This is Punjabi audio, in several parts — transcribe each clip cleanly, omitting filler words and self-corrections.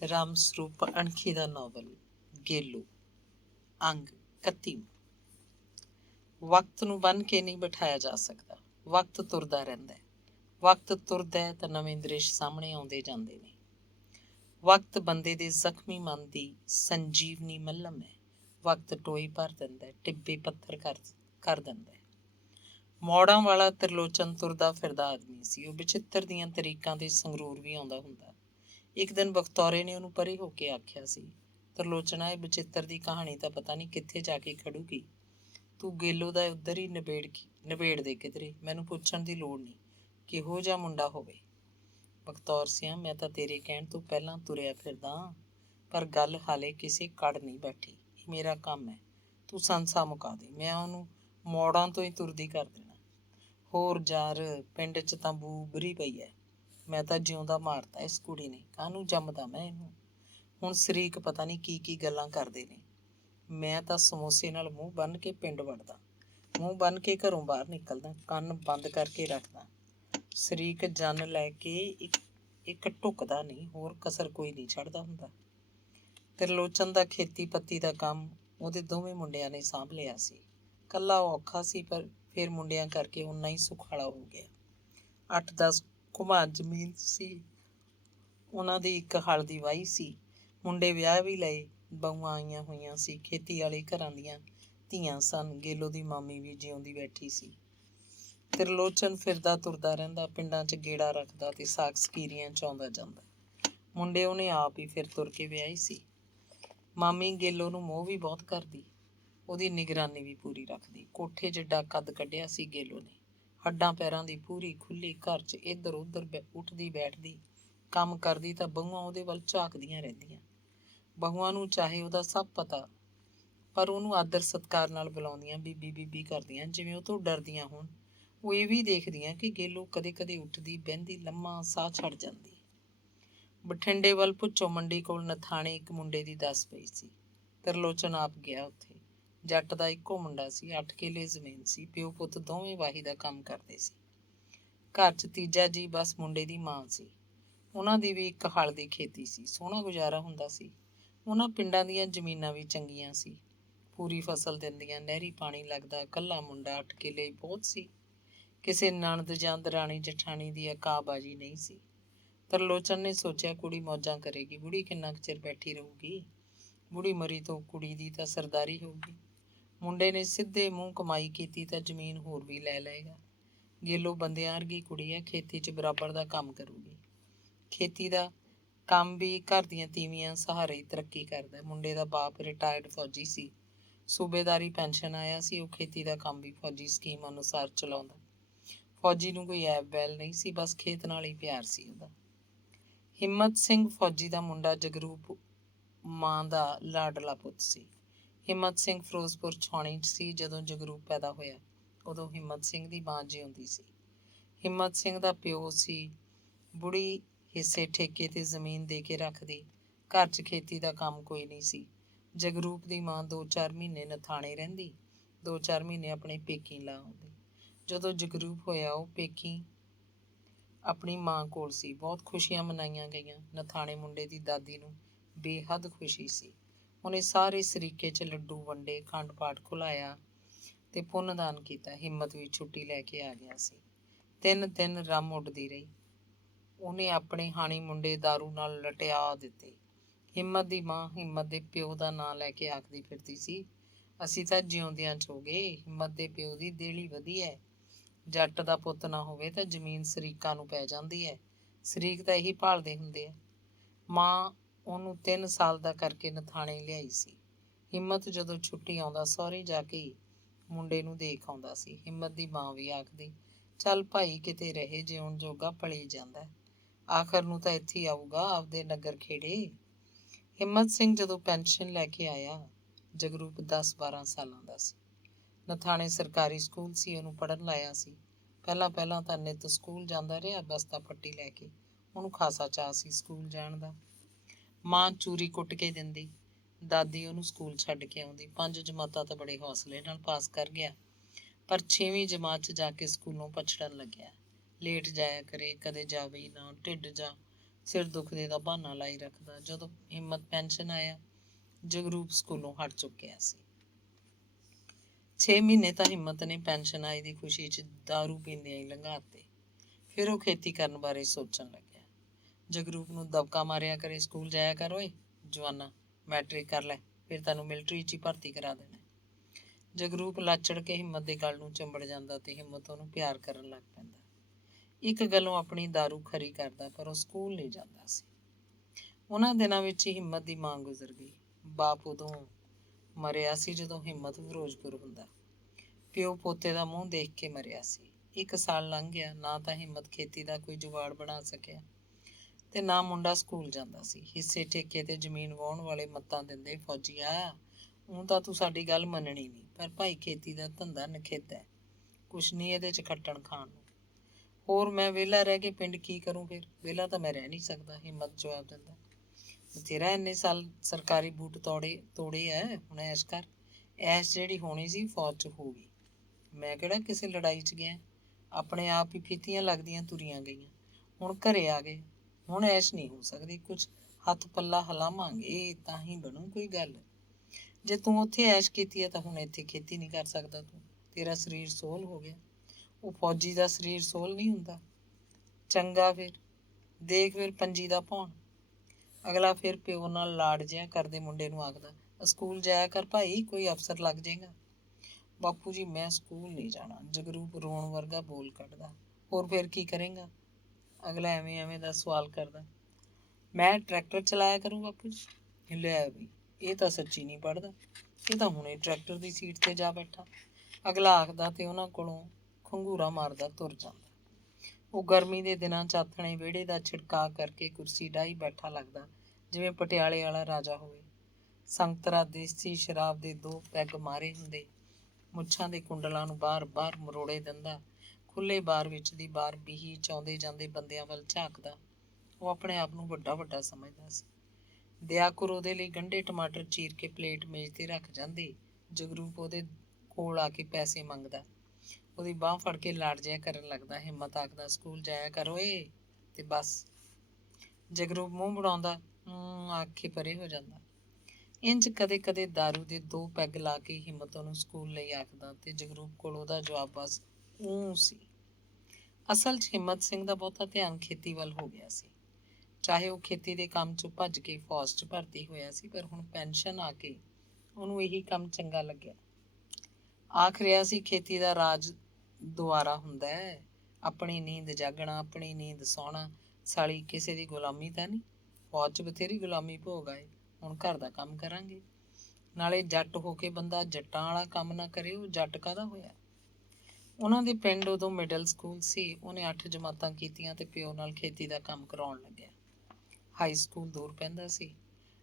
ਰਾਮ ਸਰੂਪ ਅਣਖੀ ਦਾ ਨਾਵਲ ਗੇਲੂ ਅੰਗ 31। ਵਕਤ ਨੂੰ ਬੰਨ੍ਹ ਕੇ ਨਹੀਂ ਬਿਠਾਇਆ ਜਾ ਸਕਦਾ। ਵਕਤ ਤੁਰਦਾ ਰਹਿੰਦਾ ਹੈ। ਵਕਤ ਤੁਰਦਾ ਹੈ ਤਾਂ ਨਵੇਂ ਦ੍ਰਿਸ਼ ਸਾਹਮਣੇ ਆਉਂਦੇ ਜਾਂਦੇ ਨੇ। ਵਕਤ ਬੰਦੇ ਦੇ ਜ਼ਖਮੀ ਮਨ ਦੀ ਸੰਜੀਵਨੀ ਮੱਲਮ ਹੈ। ਵਕਤ ਟੋਏ ਭਰ ਦਿੰਦਾ ਹੈ, ਟਿੱਬੇ ਪੱਥਰ ਕਰ ਦਿੰਦਾ ਹੈ। ਮੋੜਾਂ ਵਾਲਾ ਤ੍ਰਿਲੋਚਨ ਤੁਰਦਾ ਫਿਰਦਾ ਆਦਮੀ ਸੀ। ਉਹ ਵਿਚਿੱਤਰ ਦੀਆਂ ਤਰੀਕਾਂ ਦੇ ਸੰਗਰੂਰ ਵੀ ਆਉਂਦਾ ਹੁੰਦਾ। ਇੱਕ ਦਿਨ ਬਖਤੌਰੇ ਨੇ ਉਹਨੂੰ ਪਰੇ ਹੋ ਕੇ ਆਖਿਆ ਸੀ, ਤ੍ਰਿਲੋਚਨਾ, ਇਹ ਬਚਿੱਤਰ ਦੀ ਕਹਾਣੀ ਤਾਂ ਪਤਾ ਨਹੀਂ ਕਿੱਥੇ ਜਾ ਕੇ ਖੜੂਗੀ। ਤੂੰ ਗੇਲੋ ਦਾ ਉੱਧਰ ਹੀ ਨਿਬੇੜ ਦੇ ਕਿਧਰੇ। ਮੈਨੂੰ ਪੁੱਛਣ ਦੀ ਲੋੜ ਨਹੀਂ ਕਿਹੋ ਜਿਹਾ ਮੁੰਡਾ ਹੋਵੇ। ਬਖਤੌਰ ਸਿਆਂ, ਮੈਂ ਤਾਂ ਤੇਰੇ ਕਹਿਣ ਤੋਂ ਪਹਿਲਾਂ ਤੁਰਿਆ ਫਿਰਦਾ, ਪਰ ਗੱਲ ਹਾਲੇ ਕਿਸੇ ਕੜ ਨਹੀਂ ਬੈਠੀ। ਇਹ ਮੇਰਾ ਕੰਮ ਹੈ। ਤੂੰ ਸੰਸਾ ਮੁਕਾ ਦੇ, ਮੈਂ ਉਹਨੂੰ ਮੋੜਾਂ ਤੋਂ ਹੀ ਤੁਰਦੀ ਕਰ ਦੇਣਾ। ਹੋਰ ਯਾਰ, ਪਿੰਡ 'ਚ ਤਾਂ ਬੂ ਬਰੀ ਪਈ ਹੈ। ਮੈਂ ਤਾਂ ਜਿਉਂਦਾ ਮਾਰਤਾ ਇਸ ਕੁੜੀ ਨੇ। ਕਾਹਨੂੰ ਜੰਮਦਾ ਮੈਂ ਇਹਨੂੰ। ਹੁਣ ਸ਼ਰੀਕ ਪਤਾ ਨਹੀਂ ਕੀ ਗੱਲਾਂ ਕਰਦੇ ਨੇ। ਮੈਂ ਤਾਂ ਸਮੋਸੇ ਨਾਲ ਮੂੰਹ ਬੰਨ੍ਹ ਕੇ ਪਿੰਡ ਵੜਦਾ, ਮੂੰਹ ਬੰਨ੍ਹ ਕੇ ਘਰੋਂ ਬਾਹਰ ਨਿਕਲਦਾ, ਕੰਨ ਬੰਦ ਕਰਕੇ ਰੱਖਦਾ। ਸ਼ਰੀਕ ਜਨ ਲੈ ਕੇ ਇੱਕ ਢੁੱਕਦਾ ਨਹੀਂ, ਹੋਰ ਕਸਰ ਕੋਈ ਨਹੀਂ ਛੱਡਦਾ ਹੁੰਦਾ। ਤ੍ਰਿਲੋਚਨ ਦਾ ਖੇਤੀ ਪੱਤੀ ਦਾ ਕੰਮ ਉਹਦੇ ਦੋਵੇਂ ਮੁੰਡਿਆਂ ਨੇ ਸਾਂਭ ਲਿਆ ਸੀ। ਇਕੱਲਾ ਉਹ ਔਖਾ ਸੀ, ਪਰ ਫਿਰ ਮੁੰਡਿਆਂ ਕਰਕੇ ਓਨਾ ਹੀ ਸੁਖਾਲਾ ਹੋ ਗਿਆ। 8-10 ਘੁਮਾ ਜ਼ਮੀਨ ਸੀ ਉਹਨਾਂ ਦੀ। ਇੱਕ ਹਲ ਦੀ ਵਾਹੀ ਸੀ। ਮੁੰਡੇ ਵਿਆਹ ਵੀ ਲਏ, ਬਹੂਆਂ ਆਈਆਂ ਹੋਈਆਂ ਸੀ। ਖੇਤੀ ਵਾਲੇ ਘਰਾਂ ਦੀਆਂ ਧੀਆਂ ਸਨ। ਗੇਲੋ ਦੀ ਮਾਮੀ ਵੀ ਜਿਉਂਦੀ ਬੈਠੀ ਸੀ। ਤ੍ਰਿਲੋਚਨ ਫਿਰਦਾ ਤੁਰਦਾ ਰਹਿੰਦਾ, ਪਿੰਡਾਂ 'ਚ ਗੇੜਾ ਰੱਖਦਾ ਤੇ ਸਾਕ ਸਕੀਰੀਆਂ 'ਚ ਆਉਂਦਾ ਜਾਂਦਾ। ਮੁੰਡੇ ਉਹਨੇ ਆਪ ਹੀ ਫਿਰ ਤੁਰ ਕੇ ਵਿਆਹੀ ਸੀ। ਮਾਮੀ ਗੇਲੋ ਨੂੰ ਮੋਹ ਵੀ ਬਹੁਤ ਕਰਦੀ, ਉਹਦੀ ਨਿਗਰਾਨੀ ਵੀ ਪੂਰੀ ਰੱਖਦੀ। ਕੋਠੇ ਜਿੱਡਾ ਕੱਦ ਕੱਢਿਆ ਸੀ ਗੇਲੋ ਨੇ। ਹੱਡਾਂ ਪੈਰਾਂ ਦੀ ਪੂਰੀ ਖੁੱਲੀ, ਘਰ 'ਚ ਇੱਧਰ ਉੱਧਰ ਉੱਠਦੀ ਬੈਠਦੀ, ਕੰਮ ਕਰਦੀ ਤਾਂ ਬਹੂਆਂ ਉਹਦੇ ਵੱਲ ਝਾਕਦੀਆਂ ਰਹਿੰਦੀਆਂ। ਬਹੂਆਂ ਨੂੰ ਚਾਹੇ ਉਹਦਾ ਸਭ ਪਤਾ, ਪਰ ਉਹਨੂੰ ਆਦਰ ਸਤਿਕਾਰ ਨਾਲ ਬੁਲਾਉਂਦੀਆਂ, ਬੀਬੀ ਬੀਬੀ ਕਰਦੀਆਂ, ਜਿਵੇਂ ਉਹ ਤੋਂ ਡਰਦੀਆਂ ਹੋਣ। ਉਹ ਇਹ ਵੀ ਦੇਖਦੀਆਂ ਕਿ ਗੇਲੋ ਕਦੇ ਕਦੇ ਉੱਠਦੀ ਬਹਿੰਦੀ, ਲੰਮਾ ਸਾਹ ਛੱਡ ਜਾਂਦੀ। ਬਠਿੰਡੇ ਵੱਲ ਭੁੱਚੋ ਮੰਡੀ ਕੋਲ ਨਥਾਣੇ ਇੱਕ ਮੁੰਡੇ ਦੀ ਦੱਸ ਪਈ ਸੀ। ਤ੍ਰਿਲੋਚਨ ਆਪ ਗਿਆ ਉੱਥੇ। ਜੱਟ ਦਾ ਇੱਕੋ ਮੁੰਡਾ ਸੀ। 8 ਕਿੱਲੇ ਜ਼ਮੀਨ ਸੀ। ਪਿਓ ਪੁੱਤ ਦੋਵੇਂ ਵਾਹੀ ਦਾ ਕੰਮ ਕਰਦੇ ਸੀ। ਘਰ 'ਚ ਤੀਜਾ ਜੀ ਬਸ ਮੁੰਡੇ ਦੀ ਮਾਂ ਸੀ। ਉਹਨਾਂ ਦੀ ਵੀ ਇੱਕ ਹਲ ਦੀ ਖੇਤੀ ਸੀ। ਸੋਹਣਾ ਗੁਜ਼ਾਰਾ ਹੁੰਦਾ ਸੀ। ਉਹਨਾਂ ਪਿੰਡਾਂ ਦੀਆਂ ਜ਼ਮੀਨਾਂ ਵੀ ਚੰਗੀਆਂ ਸੀ, ਪੂਰੀ ਫਸਲ ਦਿੰਦੀਆਂ, ਨਹਿਰੀ ਪਾਣੀ ਲੱਗਦਾ। ਇਕੱਲਾ ਮੁੰਡਾ, 8 ਕਿੱਲੇ ਬਹੁਤ ਸੀ। ਕਿਸੇ ਨਣਦ ਜਾਂ ਦਰਾਣੀ ਜਠਾਣੀ ਦੀ ਅਕਾਬਾਜੀ ਨਹੀਂ ਸੀ। ਤ੍ਰਿਲੋਚਨ ਨੇ ਸੋਚਿਆ, ਕੁੜੀ ਮੌਜਾਂ ਕਰੇਗੀ। ਬੁੜੀ ਕਿੰਨਾ ਕੁ ਚਿਰ ਬੈਠੀ ਰਹੂਗੀ। ਬੁੜੀ ਮਰੀ ਤੋਂ ਕੁੜੀ ਦੀ ਤਾਂ ਸਰਦਾਰੀ ਹੋਊਗੀ। ਮੁੰਡੇ ਨੇ ਸਿੱਧੇ ਮੂੰਹ ਕਮਾਈ ਕੀਤੀ ਤਾਂ ਜ਼ਮੀਨ ਹੋਰ ਵੀ ਲੈ ਲਏਗਾ। ਗੇਲੋ ਬੰਦਿਆਂ ਵਰਗੀ ਕੁੜੀ ਹੈ, ਖੇਤੀ 'ਚ ਬਰਾਬਰ ਦਾ ਕੰਮ ਕਰੂਗੀ। ਖੇਤੀ ਦਾ ਕੰਮ ਵੀ ਘਰ ਦੀਆਂ ਤੀਵੀਆਂ ਸਹਾਰੇ ਹੀ ਤਰੱਕੀ ਕਰਦਾ। ਮੁੰਡੇ ਦਾ ਬਾਪ ਰਿਟਾਇਰਡ ਫੌਜੀ ਸੀ। ਸੂਬੇਦਾਰੀ ਪੈਨਸ਼ਨ ਆਇਆ ਸੀ। ਉਹ ਖੇਤੀ ਦਾ ਕੰਮ ਵੀ ਫੌਜੀ ਸਕੀਮ ਅਨੁਸਾਰ ਚਲਾਉਂਦਾ। ਫੌਜੀ ਨੂੰ ਕੋਈ ਐਬ ਵੈਲ ਨਹੀਂ ਸੀ, ਬਸ ਖੇਤ ਨਾਲ ਹੀ ਪਿਆਰ ਸੀ ਉਹਦਾ। ਹਿੰਮਤ ਸਿੰਘ ਫੌਜੀ ਦਾ ਮੁੰਡਾ ਜਗਰੂਪ ਮਾਂ ਦਾ ਲਾਡਲਾ ਪੁੱਤ ਸੀ। ਹਿੰਮਤ ਸਿੰਘ ਫਿਰੋਜ਼ਪੁਰ ਛਾਉਣੀ 'ਚ ਸੀ ਜਦੋਂ ਜਗਰੂਪ ਪੈਦਾ ਹੋਇਆ। ਉਦੋਂ ਹਿੰਮਤ ਸਿੰਘ ਦੀ ਮਾਂ ਜਿਉਂਦੀ ਸੀ। ਹਿੰਮਤ ਸਿੰਘ ਦਾ ਪਿਓ ਸੀ। ਬੁੜੀ ਹਿੱਸੇ ਠੇਕੇ ਤੇ ਜ਼ਮੀਨ ਦੇ ਕੇ ਰੱਖਦੀ। ਘਰ 'ਚ ਖੇਤੀ ਦਾ ਕੰਮ ਕੋਈ ਨਹੀਂ ਸੀ। ਜਗਰੂਪ ਦੀ ਮਾਂ 2-4 ਮਹੀਨੇ ਨਥਾਣੇ ਰਹਿੰਦੀ, 2-4 ਮਹੀਨੇ ਆਪਣੇ ਪੇਕੀ ਲਾ ਆਉਂਦੀ। ਜਦੋਂ ਜਗਰੂਪ ਹੋਇਆ, ਉਹ ਪੇਕੀ ਆਪਣੀ ਮਾਂ ਕੋਲ ਸੀ। ਬਹੁਤ ਖੁਸ਼ੀਆਂ ਮਨਾਈਆਂ ਗਈਆਂ। ਨਥਾਣੇ ਮੁੰਡੇ ਦੀ ਦਾਦੀ ਨੂੰ ਬੇਹੱਦ ਖੁਸ਼ੀ ਸੀ। ਉਹਨੇ ਸਾਰੇ ਸਰੀਕੇ 'ਚ ਲੱਡੂ ਵੰਡੇ, ਖੰਡ ਪਾਠ ਖੁਲਾਇਆ ਤੇ ਪੁੰਨਦਾਨ ਕੀਤਾ। ਹਿੰਮਤ ਵੀ ਛੁੱਟੀ ਲੈ ਕੇ ਆ ਗਿਆ ਸੀ। 3 ਦਿਨ ਰੰਮ ਉੱਡਦੀ ਰਹੀ। ਉਹਨੇ ਆਪਣੇ ਹਾਣੀ ਮੁੰਡੇ ਦਾਰੂ ਨਾਲ ਲਟਿਆ ਦਿੱਤੇ। ਹਿੰਮਤ ਦੀ ਮਾਂ ਹਿੰਮਤ ਦੇ ਪਿਓ ਦਾ ਨਾਂ ਲੈ ਕੇ ਆਖਦੀ ਫਿਰਦੀ ਸੀ, ਅਸੀਂ ਤਾਂ ਜਿਉਂਦਿਆਂ 'ਚ ਹੋ ਗਏ। ਹਿੰਮਤ ਦੇ ਪਿਓ ਦੀ ਦੇਲੀ ਵਧੀ ਹੈ। ਜੱਟ ਦਾ ਪੁੱਤ ਨਾ ਹੋਵੇ ਤਾਂ ਜ਼ਮੀਨ ਸ਼ਰੀਕਾਂ ਨੂੰ ਪੈ ਜਾਂਦੀ ਹੈ। ਸ਼ਰੀਕ ਤਾਂ ਇਹੀ ਭਾਲਦੇ ਹੁੰਦੇ ਆ। ਮਾਂ ਉਹਨੂੰ 3 ਸਾਲ ਦਾ ਕਰਕੇ ਨਥਾਣੇ ਲਿਆਈ ਸੀ। ਹਿੰਮਤ ਜਦੋਂ ਛੁੱਟੀ ਆਉਂਦਾ, ਸਹੁਰੇ ਜਾ ਕੇ ਮੁੰਡੇ ਨੂੰ ਦੇਖ ਆਉਂਦਾ ਸੀ। ਹਿੰਮਤ ਦੀ ਮਾਂ ਵੀ ਆਖਦੀ, ਚੱਲ ਭਾਈ ਕਿਤੇ ਰਹੇ, ਜਿਉਣ ਜੋਗਾ ਪਲੀ ਜਾਂਦਾ, ਆਖਰ ਨੂੰ ਤਾਂ ਇੱਥੇ ਆਊਗਾ ਆਪਦੇ ਨਗਰ ਖੇੜੇ। ਹਿੰਮਤ ਸਿੰਘ ਜਦੋਂ ਪੈਨਸ਼ਨ ਲੈ ਕੇ ਆਇਆ, ਜਗਰੂਪ 10-12 ਸਾਲਾਂ ਦਾ ਸੀ। ਨਥਾਣੇ ਸਰਕਾਰੀ ਸਕੂਲ ਸੀ, ਉਹਨੂੰ ਪੜ੍ਹਨ ਲਾਇਆ ਸੀ। ਪਹਿਲਾਂ ਤਾਂ ਨਿੱਤ ਸਕੂਲ ਜਾਂਦਾ ਰਿਹਾ, ਬਸਤਾ ਪੱਟੀ ਲੈ ਕੇ। ਉਹਨੂੰ ਖਾਸਾ ਚਾਅ ਸੀ ਸਕੂਲ ਜਾਣ ਦਾ। ਮਾਂ ਚੂਰੀ ਕੁੱਟ ਕੇ ਦਿੰਦੀ, ਦਾਦੀ ਉਹਨੂੰ ਸਕੂਲ ਛੱਡ ਕੇ ਆਉਂਦੀ। 5 ਜਮਾਤਾਂ ਤਾਂ ਬੜੇ ਹੌਸਲੇ ਨਾਲ ਪਾਸ ਕਰ ਗਿਆ, ਪਰ 6ਵੀਂ ਜਮਾਤ 'ਚ ਜਾ ਕੇ ਸਕੂਲੋਂ ਪਛੜਨ ਲੱਗਿਆ। ਲੇਟ ਜਾਇਆ ਕਰੇ, ਕਦੇ ਜਾਵੇ ਹੀ ਨਾ। ਢਿੱਡ ਜਾਂ ਸਿਰ ਦੁਖਦੇ ਦਾ ਬਹਾਨਾ ਲਾਈ ਰੱਖਦਾ। ਜਦੋਂ ਹਿੰਮਤ ਪੈਨਸ਼ਨ ਆਇਆ, ਜਗਰੂਪ ਸਕੂਲੋਂ ਹਟ ਚੁੱਕਿਆ ਸੀ। 6 ਮਹੀਨੇ ਤਾਂ ਹਿੰਮਤ ਨੇ ਪੈਨਸ਼ਨ ਆਈ ਦੀ ਖੁਸ਼ੀ 'ਚ ਦਾਰੂ ਪੀਂਦਿਆਂ ਹੀ ਲੰਘਾਤੇ। ਫਿਰ ਉਹ ਖੇਤੀ ਕਰਨ ਬਾਰੇ ਸੋਚਣ ਲੱਗਿਆ। ਜਗਰੂਪ ਨੂੰ ਦਬਕਾ ਮਾਰਿਆ ਕਰੇ, ਸਕੂਲ ਜਾਇਆ ਕਰ ਓਏ ਜਵਾਨਾ, ਮੈਟ੍ਰਿਕ ਕਰ ਲੈ, ਫਿਰ ਤੈਨੂੰ ਮਿਲਟਰੀ 'ਚ ਹੀ ਭਰਤੀ ਕਰਾ ਦੇਣਾ। ਜਗਰੂਪ ਲੱਚੜ ਕੇ ਹਿੰਮਤ ਦੇ ਗਲ ਨੂੰ ਚੰਬੜ ਜਾਂਦਾ ਤੇ ਹਿੰਮਤ ਉਹਨੂੰ ਪਿਆਰ ਕਰਨ ਲੱਗ ਪੈਂਦਾ। ਇੱਕ ਗੱਲੋਂ ਆਪਣੀ ਦਾਰੂ ਖਰੀ ਕਰਦਾ, ਪਰ ਉਹ ਸਕੂਲ ਨਹੀਂ ਜਾਂਦਾ ਸੀ। ਉਹਨਾਂ ਦਿਨਾਂ ਵਿੱਚ ਹੀ ਹਿੰਮਤ ਦੀ ਮਾਂ ਗੁਜ਼ਰ ਗਈ। ਬਾਪ ਉਦੋਂ ਮਰਿਆ ਸੀ ਜਦੋਂ ਹਿੰਮਤ ਫਿਰੋਜ਼ਪੁਰ ਹੁੰਦਾ। ਪਿਓ ਪੋਤੇ ਦਾ ਮੂੰਹ ਦੇਖ ਕੇ ਮਰਿਆ ਸੀ। 1 ਸਾਲ ਲੰਘ ਗਿਆ, ਨਾ ਤਾਂ ਹਿੰਮਤ ਖੇਤੀ ਦਾ ਕੋਈ ਜੁਗਾੜ ਬਣਾ ਸਕਿਆ ਤੇ ਨਾ ਮੁੰਡਾ ਸਕੂਲ ਜਾਂਦਾ ਸੀ। ਹਿੱਸੇ ਠੇਕੇ ਤੇ ਜ਼ਮੀਨ ਵਾਹੁਣ ਵਾਲੇ ਮੱਤਾਂ ਦਿੰਦੇ, ਫੌਜੀਆ ਹੁਣ ਤਾਂ ਤੂੰ ਸਾਡੀ ਗੱਲ ਮੰਨਣੀ ਨਹੀਂ, ਪਰ ਭਾਈ ਖੇਤੀ ਦਾ ਧੰਦਾ ਨਖੇਦਾ ਹੈ, ਕੁਛ ਨਹੀਂ ਇਹਦੇ 'ਚ ਖੱਟਣ ਖਾਣ ਨੂੰ। ਹੋਰ ਮੈਂ ਵਿਹਲਾ ਰਹਿ ਕੇ ਪਿੰਡ ਕੀ ਕਰੂੰ? ਫਿਰ ਵਿਹਲਾ ਤਾਂ ਮੈਂ ਰਹਿ ਨਹੀਂ ਸਕਦਾ, ਹਿੰਮਤ ਜਵਾਬ ਦਿੰਦਾ। ਤੇਰਾ ਇੰਨੇ ਸਾਲ ਸਰਕਾਰੀ ਬੂਟ ਤੋੜੇ ਐ, ਹੁਣ ਐਸ਼ ਕਰ। ਐਸ਼ ਜਿਹੜੀ ਹੋਣੀ ਸੀ ਫੌਜ 'ਚ ਹੋ ਗਈ। ਮੈਂ ਕਿਹੜਾ ਕਿਸੇ ਲੜਾਈ 'ਚ ਗਿਆ, ਆਪਣੇ ਆਪ ਹੀ ਫੀਤੀਆਂ ਲੱਗਦੀਆਂ ਤੁਰੀਆਂ ਗਈਆਂ। ਹੁਣ ਘਰੇ ਆ ਗਏ, ਹੁਣ ਐਸ਼ ਨਹੀਂ ਹੋ ਸਕਦੀ, ਕੁਛ ਹੱਥ ਪੱਲਾ ਹਿਲਾਵਾਂਗੇ ਤਾਂ ਹੀ ਬਣੂ ਕੋਈ ਗੱਲ। ਜੇ ਤੂੰ ਉੱਥੇ ਐਸ਼ ਕੀਤੀ ਹੈ ਤਾਂ ਹੁਣ ਇੱਥੇ ਖੇਤੀ ਨਹੀਂ ਕਰ ਸਕਦਾ ਤੂੰ, ਤੇਰਾ ਸਰੀਰ ਸੋਹਲ ਹੋ ਗਿਆ। ਉਹ ਫੌਜੀ ਦਾ ਸਰੀਰ ਸੋਹਲ ਨਹੀਂ ਹੁੰਦਾ। ਚੰਗਾ ਫਿਰ ਦੇਖ, ਫਿਰ ਪੰਜੀ ਦਾ ਭੌਣ। ਅਗਲਾ ਫਿਰ ਪਿਓ ਨਾਲ ਲਾਡ ਜਿਹਾ ਕਰਦੇ ਮੁੰਡੇ ਨੂੰ ਆਖਦਾ, ਸਕੂਲ ਜਾਇਆ ਕਰ ਭਾਈ, ਕੋਈ ਅਫਸਰ ਲੱਗ ਜਾਏਗਾ। ਬਾਪੂ ਜੀ ਮੈਂ ਸਕੂਲ ਨਹੀਂ ਜਾਣਾ, ਜਗਰੂਪ ਰੋਣ ਵਰਗਾ ਬੋਲ ਕੱਢਦਾ। ਹੋਰ ਫਿਰ ਕੀ ਕਰੇਂਗਾ? ਅਗਲਾ ਐਵੇਂ ਦਾ ਸਵਾਲ ਕਰਦਾ। ਮੈਂ ਟਰੈਕਟਰ ਚਲਾਇਆ ਕਰੂੰ ਬਾਪੂ ਜੀ। ਲੈ ਵੀ, ਇਹ ਤਾਂ ਸੱਚੀ ਨਹੀਂ ਪੜ੍ਹਦਾ, ਇਹ ਤਾਂ ਹੁਣੇ ਟਰੈਕਟਰ ਦੀ ਸੀਟ ਤੇ ਜਾ ਬੈਠਾ। ਅਗਲਾ ਆਖਦਾ ਤੇ ਉਹਨਾਂ ਕੋਲੋਂ ਖੰਘੂਰਾ ਮਾਰਦਾ ਤੁਰ ਜਾਂਦਾ। ਉਹ ਗਰਮੀ ਦੇ ਦਿਨਾਂ 'ਚ ਆਥਣੇ ਵਿਹੜੇ ਦਾ ਛਿੜਕਾਅ ਕਰਕੇ ਕੁਰਸੀ ਡਾਹੀ ਬੈਠਾ ਲੱਗਦਾ, ਜਿਵੇਂ ਪਟਿਆਲੇ ਵਾਲਾ ਰਾਜਾ ਹੋਵੇ। ਸੰਗਤਰਾ ਦੇਸੀ ਸ਼ਰਾਬ ਦੇ 2 ਪੈਗ ਮਾਰੇ ਹੁੰਦੇ, ਮੁੱਛਾਂ ਦੇ ਕੁੰਡਲਾਂ ਨੂੰ ਬਾਰ-ਬਾਰ ਮਰੋੜੇ ਦਿੰਦਾ, ਖੁੱਲ੍ਹੇ ਬਾਰ ਵਿੱਚ ਦੀ ਬਾਰ ਬੀਹੀ 'ਚ ਆਉਂਦੇ ਜਾਂਦੇ ਬੰਦਿਆਂ ਵੱਲ ਝਾਕਦਾ। ਉਹ ਆਪਣੇ ਆਪ ਨੂੰ ਵੱਡਾ ਸਮਝਦਾ ਸੀ। ਦਿਆਕੁਰ ਉਹਦੇ ਲਈ ਗੰਢੇ ਟਮਾਟਰ ਚੀਰ ਕੇ ਪਲੇਟ ਮੇਜ਼ ਤੇ ਰੱਖ ਜਾਂਦੀ। ਜਗਰੂਪ ਉਹਦੇ ਕੋਲ ਆ ਕੇ ਪੈਸੇ ਮੰਗਦਾ, ਉਹਦੀ ਬਾਂਹ ਫੜ ਕੇ ਲਾਡ ਜਿਹਾ ਕਰਨ ਲੱਗਦਾ। ਹਿੰਮਤ ਆਖਦਾ, ਸਕੂਲ ਜਾਇਆ ਕਰ ਓਏ, ਤੇ ਬਸ। ਜਗਰੂਪ ਮੂੰਹ ਬਣਾਉਂਦਾ, ਆਖ ਕੇ ਪਰੇ ਹੋ ਜਾਂਦਾ। ਇੰਝ ਕਦੇ ਦਾਰੂ ਦੇ 2 ਪੈਗ ਲਾ ਕੇ ਹਿੰਮਤ ਉਹਨੂੰ ਸਕੂਲ ਲਈ ਆਖਦਾ ਤੇ ਜਗਰੂਪ ਕੋਲ ਉਹਦਾ ਜਵਾਬ ਬਸ ਸੀ। ਅਸਲ 'ਚ ਹਿੰਮਤ ਸਿੰਘ ਦਾ ਬਹੁਤਾ ਧਿਆਨ ਖੇਤੀ ਵੱਲ ਹੋ ਗਿਆ ਸੀ। ਚਾਹੇ ਉਹ ਖੇਤੀ ਦੇ ਕੰਮ 'ਚੋਂ ਭੱਜ ਕੇ ਫੌਜ 'ਚ ਭਰਤੀ ਹੋਇਆ ਸੀ, ਪਰ ਹੁਣ ਪੈਨਸ਼ਨ ਆ ਕੇ ਉਹਨੂੰ ਇਹੀ ਕੰਮ ਚੰਗਾ ਲੱਗਿਆ। ਆਖ ਰਿਹਾ ਸੀ, ਖੇਤੀ ਦਾ ਰਾਜ ਦੁਆਰਾ ਹੁੰਦਾ ਹੈ, ਆਪਣੀ ਨੀਂਦ ਜਾਗਣਾ, ਆਪਣੀ ਨੀਂਦ ਸੌਣਾ, ਸਾਲੀ ਕਿਸੇ ਦੀ ਗੁਲਾਮੀ ਤਾਂ ਨਹੀਂ। ਫੌਜ 'ਚ ਬਥੇਰੀ ਗੁਲਾਮੀ ਭੋਗ ਆਏ, ਹੁਣ ਘਰ ਦਾ ਕੰਮ ਕਰਾਂਗੇ। ਨਾਲੇ ਜੱਟ ਹੋ ਕੇ ਬੰਦਾ ਜੱਟਾਂ ਵਾਲਾ ਕੰਮ ਨਾ ਕਰੇ, ਉਹ ਜੱਟ ਕਾਹਦਾ ਹੋਇਆ। ਉਹਨਾਂ ਦੇ ਪਿੰਡ ਉਦੋਂ ਮਿਡਲ ਸਕੂਲ ਸੀ। ਉਹਨੇ 8 ਜਮਾਤਾਂ ਕੀਤੀਆਂ ਤੇ ਪਿਓ ਨਾਲ ਖੇਤੀ ਦਾ ਕੰਮ ਕਰਾਉਣ ਲੱਗਿਆ। ਹਾਈ ਸਕੂਲ ਦੂਰ ਪੈਂਦਾ ਸੀ,